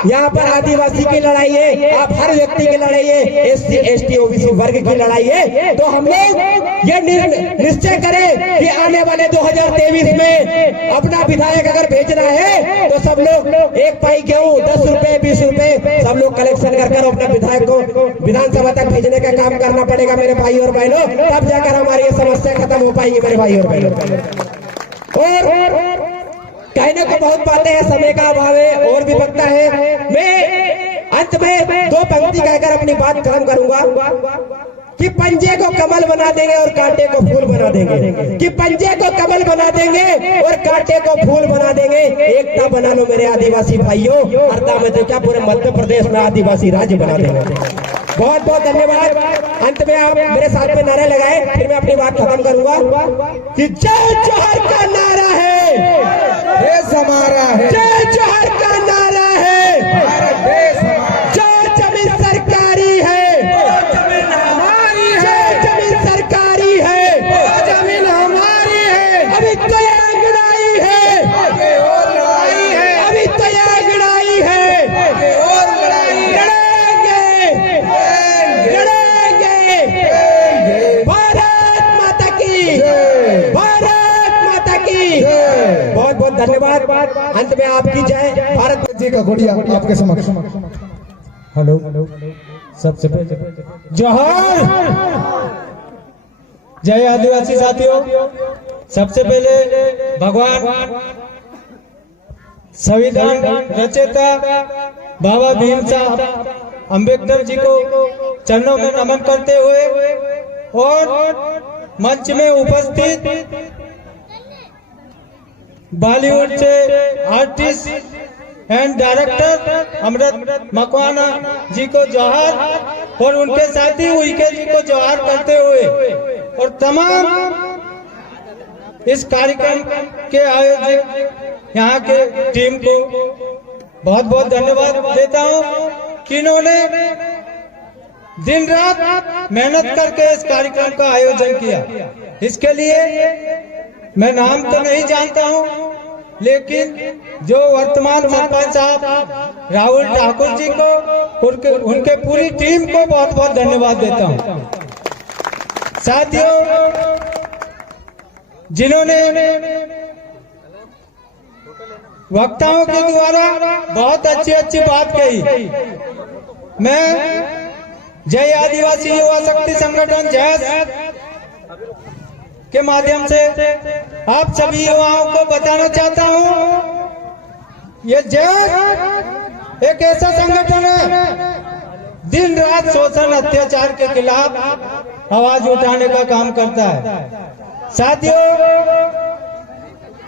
यहाँ पर आदिवासी की लड़ाई है, आप हर व्यक्ति की लड़ाई है, SC ST OBC वर्ग की लड़ाई है। तो हम लोग ये निश्चय करें कि आने वाले 2023 में अपना विधायक अगर भेजना है तो सब लोग एक पाई गेहूं 10 रुपए 20 रुपए सब लोग कलेक्शन कर अपना विधायक को विधानसभा तक भेजने का काम करना पड़ेगा मेरे भाई और बहनों, तब जाकर हमारी ये समस्या खत्म हो पाएगी मेरे भाई और बहनों। और कहने को बहुत बातें हैं, समय का अभाव है और भी बनता है। मैं अंत में 2 पंक्ति कहकर अपनी बात खत्म करूंगा कि पंजे को कमल बना देंगे और कांटे को फूल बना देंगे, कि पंजे को कमल बना देंगे और कांटे को फूल बना देंगे। एकता बना लो मेरे आदिवासी भाइयों, हरदा में तो क्या पूरे मध्य प्रदेश में आदिवासी राज्य बना देंगे। बहुत बहुत धन्यवाद। अंत में आप मेरे साथ में नारे लगाए, फिर मैं अपनी बात खत्म करूंगा कि जय जोहर का नारा है, देश हमारा है, जय जोहर का नारा है, देश जो जमीन सरकारी है, जमीन हमारी है, जो जमीन सरकारी है, जमीन हमारी है। अभी तो ये अंगड़ाई है, आगे और लड़ाई है, अभी तो ये अंगड़ाई है, आगे और लड़ाई है। लड़ेंगे, भारत माता की, भारत माता की। बहुत बहुत धन्यवाद। अंत में आपकी जय। भारत जी का घोड़िया आपके समक्ष। हेलो सबसे पहले जोहार। जय आदिवासी साथियों, सबसे पहले भगवान संविधान रचयिता बाबा भीम साहब अम्बेडकर जी को चरणों में नमन करते हुए और मंच में उपस्थित बॉलीवुड से आर्टिस्ट एंड डायरेक्टर अमृत मकवाना जी को जोहार और उनके साथी उइके जी को जोहार करते हुए और तमाम इस कार्यक्रम के आयोजक यहाँ के टीम को बहुत बहुत धन्यवाद देता हूँ कि इन्होंने दिन रात मेहनत करके इस कार्यक्रम का आयोजन किया। इसके लिए मैं नाम तो नहीं जानता हूँ, लेकिन जो वर्तमान सरपंच साहब राहुल ठाकुर जी को उनके पूरी टीम को बहुत बहुत धन्यवाद देता हूँ। साथियों, जिन्होंने वक्ताओं के द्वारा बहुत अच्छी बात कही, मैं जय आदिवासी युवा शक्ति संगठन जय के माध्यम से आप सभी युवाओं को बताना चाहता हूँ, ये जय एक ऐसा संगठन है दिन रात शोषण अत्याचार के खिलाफ आवाज उठाने का काम करता है। साथियों,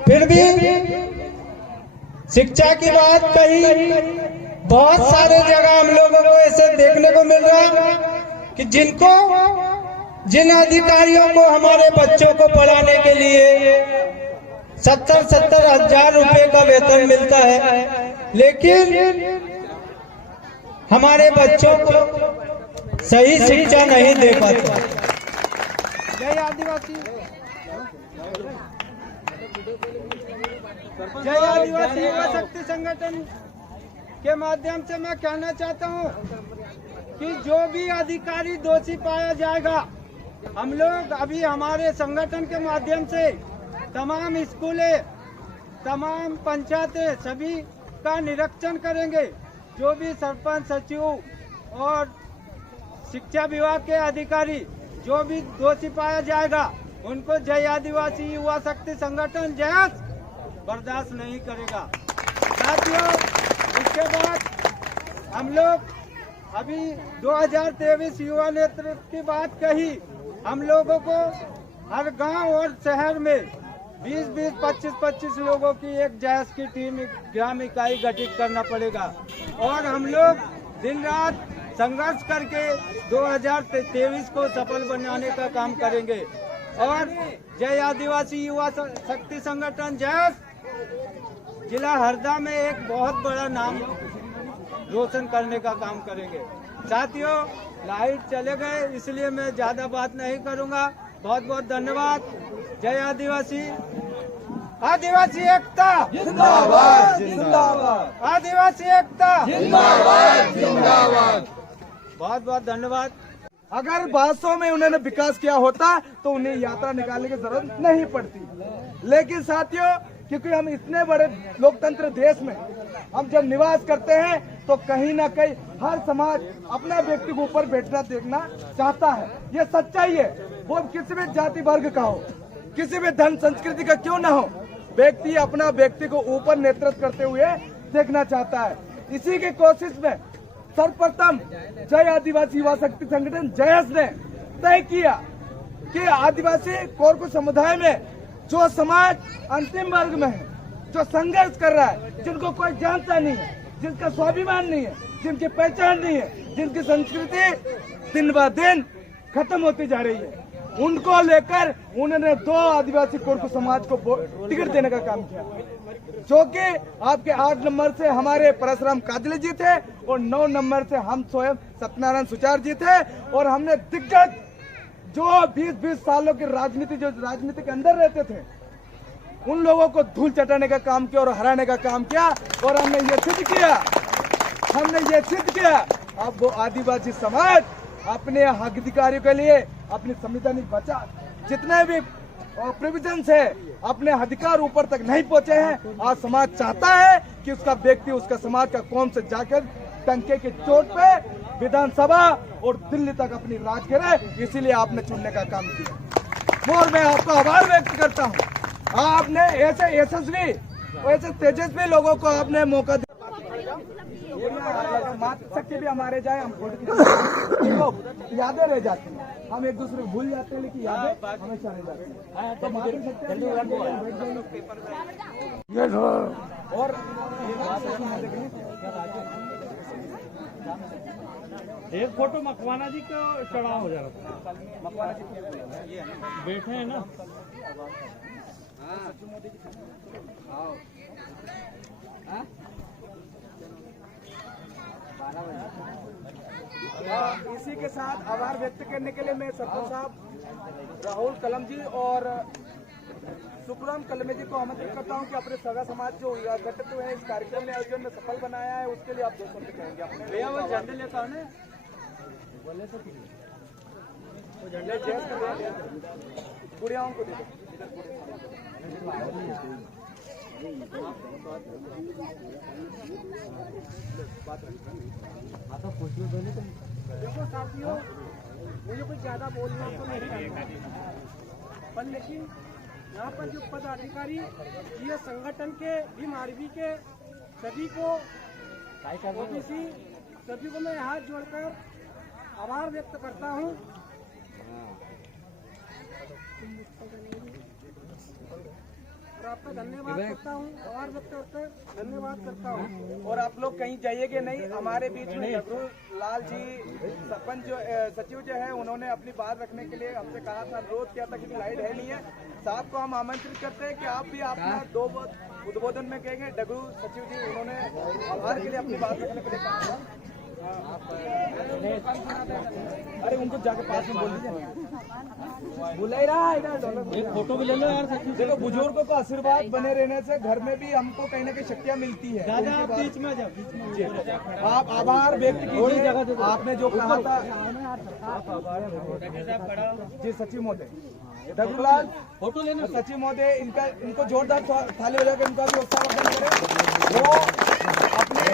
फिर भी शिक्षा की बात कही, बहुत सारे जगह हम लोगों को ऐसे देखने को मिल रहा है कि जिन अधिकारियों को हमारे बच्चों को पढ़ाने के लिए 70-70 हजार रुपए का वेतन मिलता है, लेकिन हमारे बच्चों को सही शिक्षा नहीं दे पाते। जय आदिवासी, जय आदिवासी युवा शक्ति संगठन के माध्यम से मैं कहना चाहता हूं कि जो भी अधिकारी दोषी पाया जाएगा, हम लोग अभी हमारे संगठन के माध्यम से तमाम स्कूलें, तमाम पंचायतें सभी का निरीक्षण करेंगे। जो भी सरपंच, सचिव और शिक्षा विभाग के अधिकारी जो भी दोषी पाया जाएगा, उनको जय आदिवासी युवा शक्ति संगठन जय बर्दाश्त नहीं करेगा। साथियों, इसके बाद हम लोग अभी 2023 युवा नेतृत्व की बात कही, हम लोगों को हर गांव और शहर में 20-20, 25-25 लोगों की एक जैस की टीम, ग्राम इकाई गठित करना पड़ेगा और हम लोग दिन रात संघर्ष करके 2023 को सफल बनाने का काम करेंगे। और जय आदिवासी युवा शक्ति संगठन जय जिला हरदा में एक बहुत बड़ा नाम रोशन करने का काम करेंगे। साथियों, लाइट चले गए, इसलिए मैं ज्यादा बात नहीं करूंगा। बहुत बहुत धन्यवाद। जय आदिवासी, आदिवासी एकता जिंदाबाद, जिंदाबाद, आदिवासी एकता जिंदाबाद, जिंदाबाद। बहुत बहुत धन्यवाद। अगर 500 में उन्होंने विकास किया होता तो उन्हें यात्रा निकालने की जरूरत नहीं पड़ती। लेकिन साथियों, क्योंकि हम इतने बड़े लोकतंत्र देश में हम जब निवास करते हैं तो कहीं ना कहीं हर समाज अपना व्यक्ति को ऊपर बैठना देखना चाहता है। ये सच्चाई है, वो किसी भी जाति वर्ग का हो, किसी भी धन संस्कृति का क्यों ना हो, व्यक्ति अपना व्यक्ति को ऊपर नेतृत्व करते हुए देखना चाहता है। इसी की कोशिश में सर्वप्रथम जय आदिवासी युवा शक्ति संगठन जयस ने तय किया कि आदिवासी कोरकू समुदाय में जो समाज अंतिम वर्ग में है, जो संघर्ष कर रहा है, जिनको कोई जानता नहीं है, जिनका स्वाभिमान नहीं है, जिनकी पहचान नहीं है, जिनकी संस्कृति दिन ब दिन खत्म होती जा रही है, उनको लेकर उन्होंने 2 आदिवासी कोरकू समाज को टिकट देने का काम किया, जो कि आपके 8 नंबर से हमारे परशुराम कादले जी थे और 9 नंबर से हम स्वयं सत्यनारायण सुचार जी थे। और हमने दिग्गज जो 20-20 सालों की राजनीति के अंदर रहते थे, उन लोगों को धूल चटाने का काम किया और हराने का काम किया। और हमने ये सिद्ध किया, अब वो आदिवासी समाज अपने हक अधिकारियों के लिए अपनी संवैधानिक बचा जितने भी प्रोविजंस है, अपने अधिकार ऊपर तक नहीं पहुंचे हैं। आज समाज चाहता है कि उसका व्यक्ति, उसका समाज का कौम से जाकर टंके की चोट पे विधानसभा और दिल्ली तक अपनी राज करे, इसीलिए आपने चुनने का काम किया और मैं आपका आभार व्यक्त करता हूँ। आपने ऐसे यशस्वी, ऐसे तेजस्वी लोगों को आपने मौका दिया। मातृशक्ति भी हमारे जाए, हम तो यादें रह जाती हैं, हम एक दूसरे को भूल जाते हैं, लेकिन यादें हमेशा रह जाती हैं। तो मातृशक्ति और एक फोटो मकवाना जी का चढ़ाव हो जा रहा था। मकवाना जी बैठे हैं ना। इसी के साथ आभार व्यक्त करने के लिए मैं सरपंच साहब राहुल कलम जी और सुखराम कलमे जी को आमंत्रित करता हूं कि अपने सगा समाज जो गठित हुए हैं इस कार्यक्रम में आयोजन में सफल बनाया है, उसके लिए आप 2 शब्द कहेंगे अपने। भैया वो झंडे लेता है ना, बोले तो वो झंडे गुड़ियाओं को दे देखो साथियों, मुझे कुछ ज्यादा बोलना तो नहीं पर लेकिन यहाँ पर जो पदाधिकारी ये संगठन के भी मारवी के सभी को ओबीसी सभी को मैं हाथ जोड़कर आभार व्यक्त करता हूँ और आपका धन्यवाद करता हूँ, आभार व्यक्त करकर धन्यवाद करता हूँ। और आप लोग कहीं जाइएगे नहीं, हमारे बीच में जगरू लाल जी सरपंच जो सचिव जो है उन्होंने अपनी बात रखने के लिए हमसे कहा था, अनुरोध किया था कि लाइट है नहीं है। साहब को हम आमंत्रित करते हैं कि आप भी अपना 2 उद्बोधन में कहेंगे। डगरू सचिव जी उन्होंने आभार के लिए अपनी बात रखने के लिए कहा था। अरे उनको जाके पास में बोल दीजिए, बुला ही रहा है। एक फोटो भी ले लो यार। देखो बुजुर्गों को आशीर्वाद बने रहने से घर में भी हमको कहीं ना कहीं शक्तियाँ मिलती है। बीच में आप आभार व्यक्त कीजिए। आपने जो कहा था जी सचिव महोदय डगरूलाल फोटो लेना, सचिव महोदय इनको जोरदार थाली बजाकर इनका भी उत्साह करें। वो अपने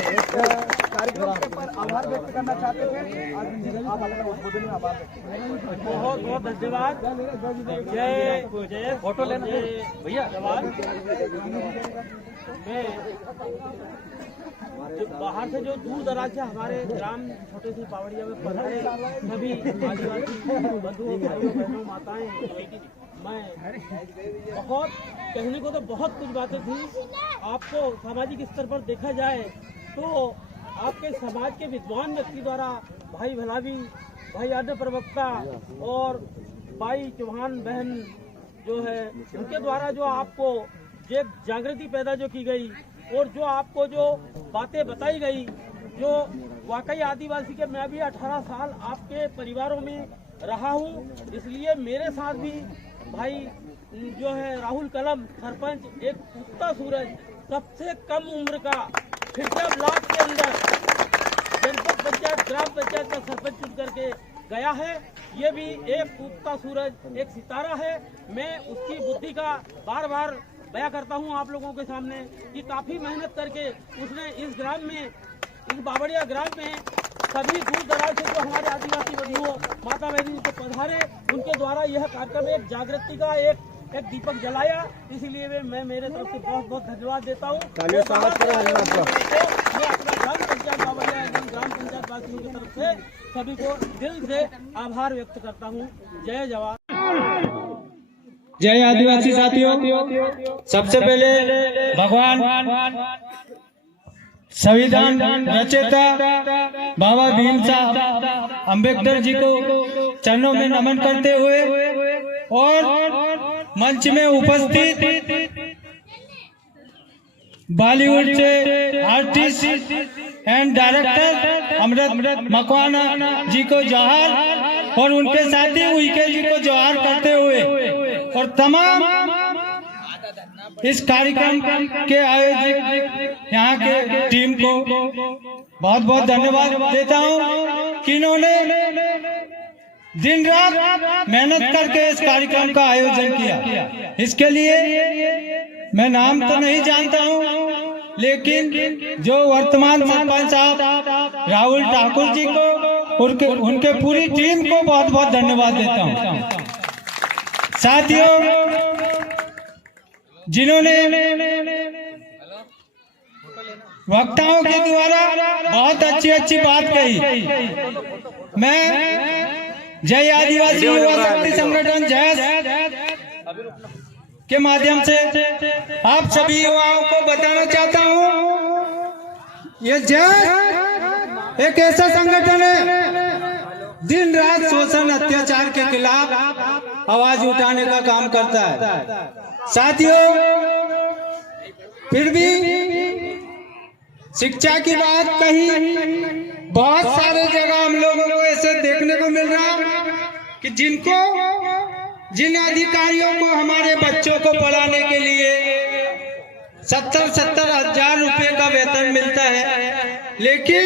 कार्यक्रम के पर आभार व्यक्त करना चाहते थे। आप अपने उद्बोधन में आभार व्यक्त करें। बहुत बहुत धन्यवाद। जय फोटो लेना भैया। मैं बाहर से जो दूर दराज से हमारे ग्राम छोटे सी पावड़िया में पधारे सभी आदिवासी बंधुओं भाइयों बहनों माताएं, मैं बहुत कहने को तो बहुत कुछ बातें थी। आपको सामाजिक स्तर पर देखा जाए तो आपके समाज के विद्वान व्यक्ति द्वारा भाई भलावी, भाई अन्य प्रवक्ता और भाई चौहान बहन जो है उनके द्वारा जो आपको एक जागृति पैदा जो की गई और जो आपको जो बातें बताई गई, जो वाकई आदिवासी के मैं भी 18 साल आपके परिवारों में रहा हूँ, इसलिए मेरे साथ भी भाई जो है राहुल कलम सरपंच एक उगता सूरज सबसे कम उम्र का 50 ब्लॉक के अंदर जनपद पंचायत ग्राम पंचायत का सरपंच चुन करके गया है। ये भी एक उगता सूरज, एक सितारा है। मैं उसकी बुद्धि का बार बार बयां करता हूं आप लोगों के सामने कि काफी मेहनत करके उसने इस ग्राम में, इस बावड़िया ग्राम में सभी दूर दराज से जो हमारे आदिवासी बंधुओं माता बहनी को पधारे, उनके द्वारा यह कार्यक्रम एक जागृति का एक दीपक जलाया। इसीलिए मैं मेरे तरफ से बहुत बहुत धन्यवाद देता हूँ। मैं अपना ग्राम पंचायत बावड़िया ग्राम पंचायत वासियों की तरफ से सभी को दिल से आभार व्यक्त करता हूँ। जय जवान, जय आदिवासी साथियों। सबसे पहले भगवान संविधान रचयिता बाबा भीम साहब अम्बेडकर जी को चरणों में नमन करते हुए और मंच में उपस्थित बॉलीवुड से आर्टिस्ट एंड डायरेक्टर अमृत मकवाना जी को जोहार और उनके साथी उइके जी को जोहार करते हुए और तमाम इस कार्यक्रम के आयोजक यहाँ के टीम को बहुत बहुत धन्यवाद देता हूँ कि इन्होंने दिन रात मेहनत करके इस कार्यक्रम का आयोजन किया। इसके लिए मैं नाम तो नहीं जानता हूँ, लेकिन जो वर्तमान सरपंच साहब राहुल ठाकुर जी को उनके पूरी टीम को बहुत बहुत धन्यवाद देता हूं। साथियों, जिन्होंने वक्ताओं के द्वारा बहुत अच्छी बात कही, मैं जय आदिवासी युवा शक्ति संगठन जय के माध्यम से आप सभी युवाओं को बताना चाहता हूं, ये जय एक ऐसा संगठन है दिन रात शोषण अत्याचार के खिलाफ आवाज उठाने का काम करता है। साथियों, फिर भी शिक्षा की बात कही, बहुत सारे जगह हम लोगों को ऐसे देखने को मिल रहा कि जिन अधिकारियों को हमारे बच्चों को पढ़ाने के लिए 70-70 हजार रुपए का वेतन मिलता है, लेकिन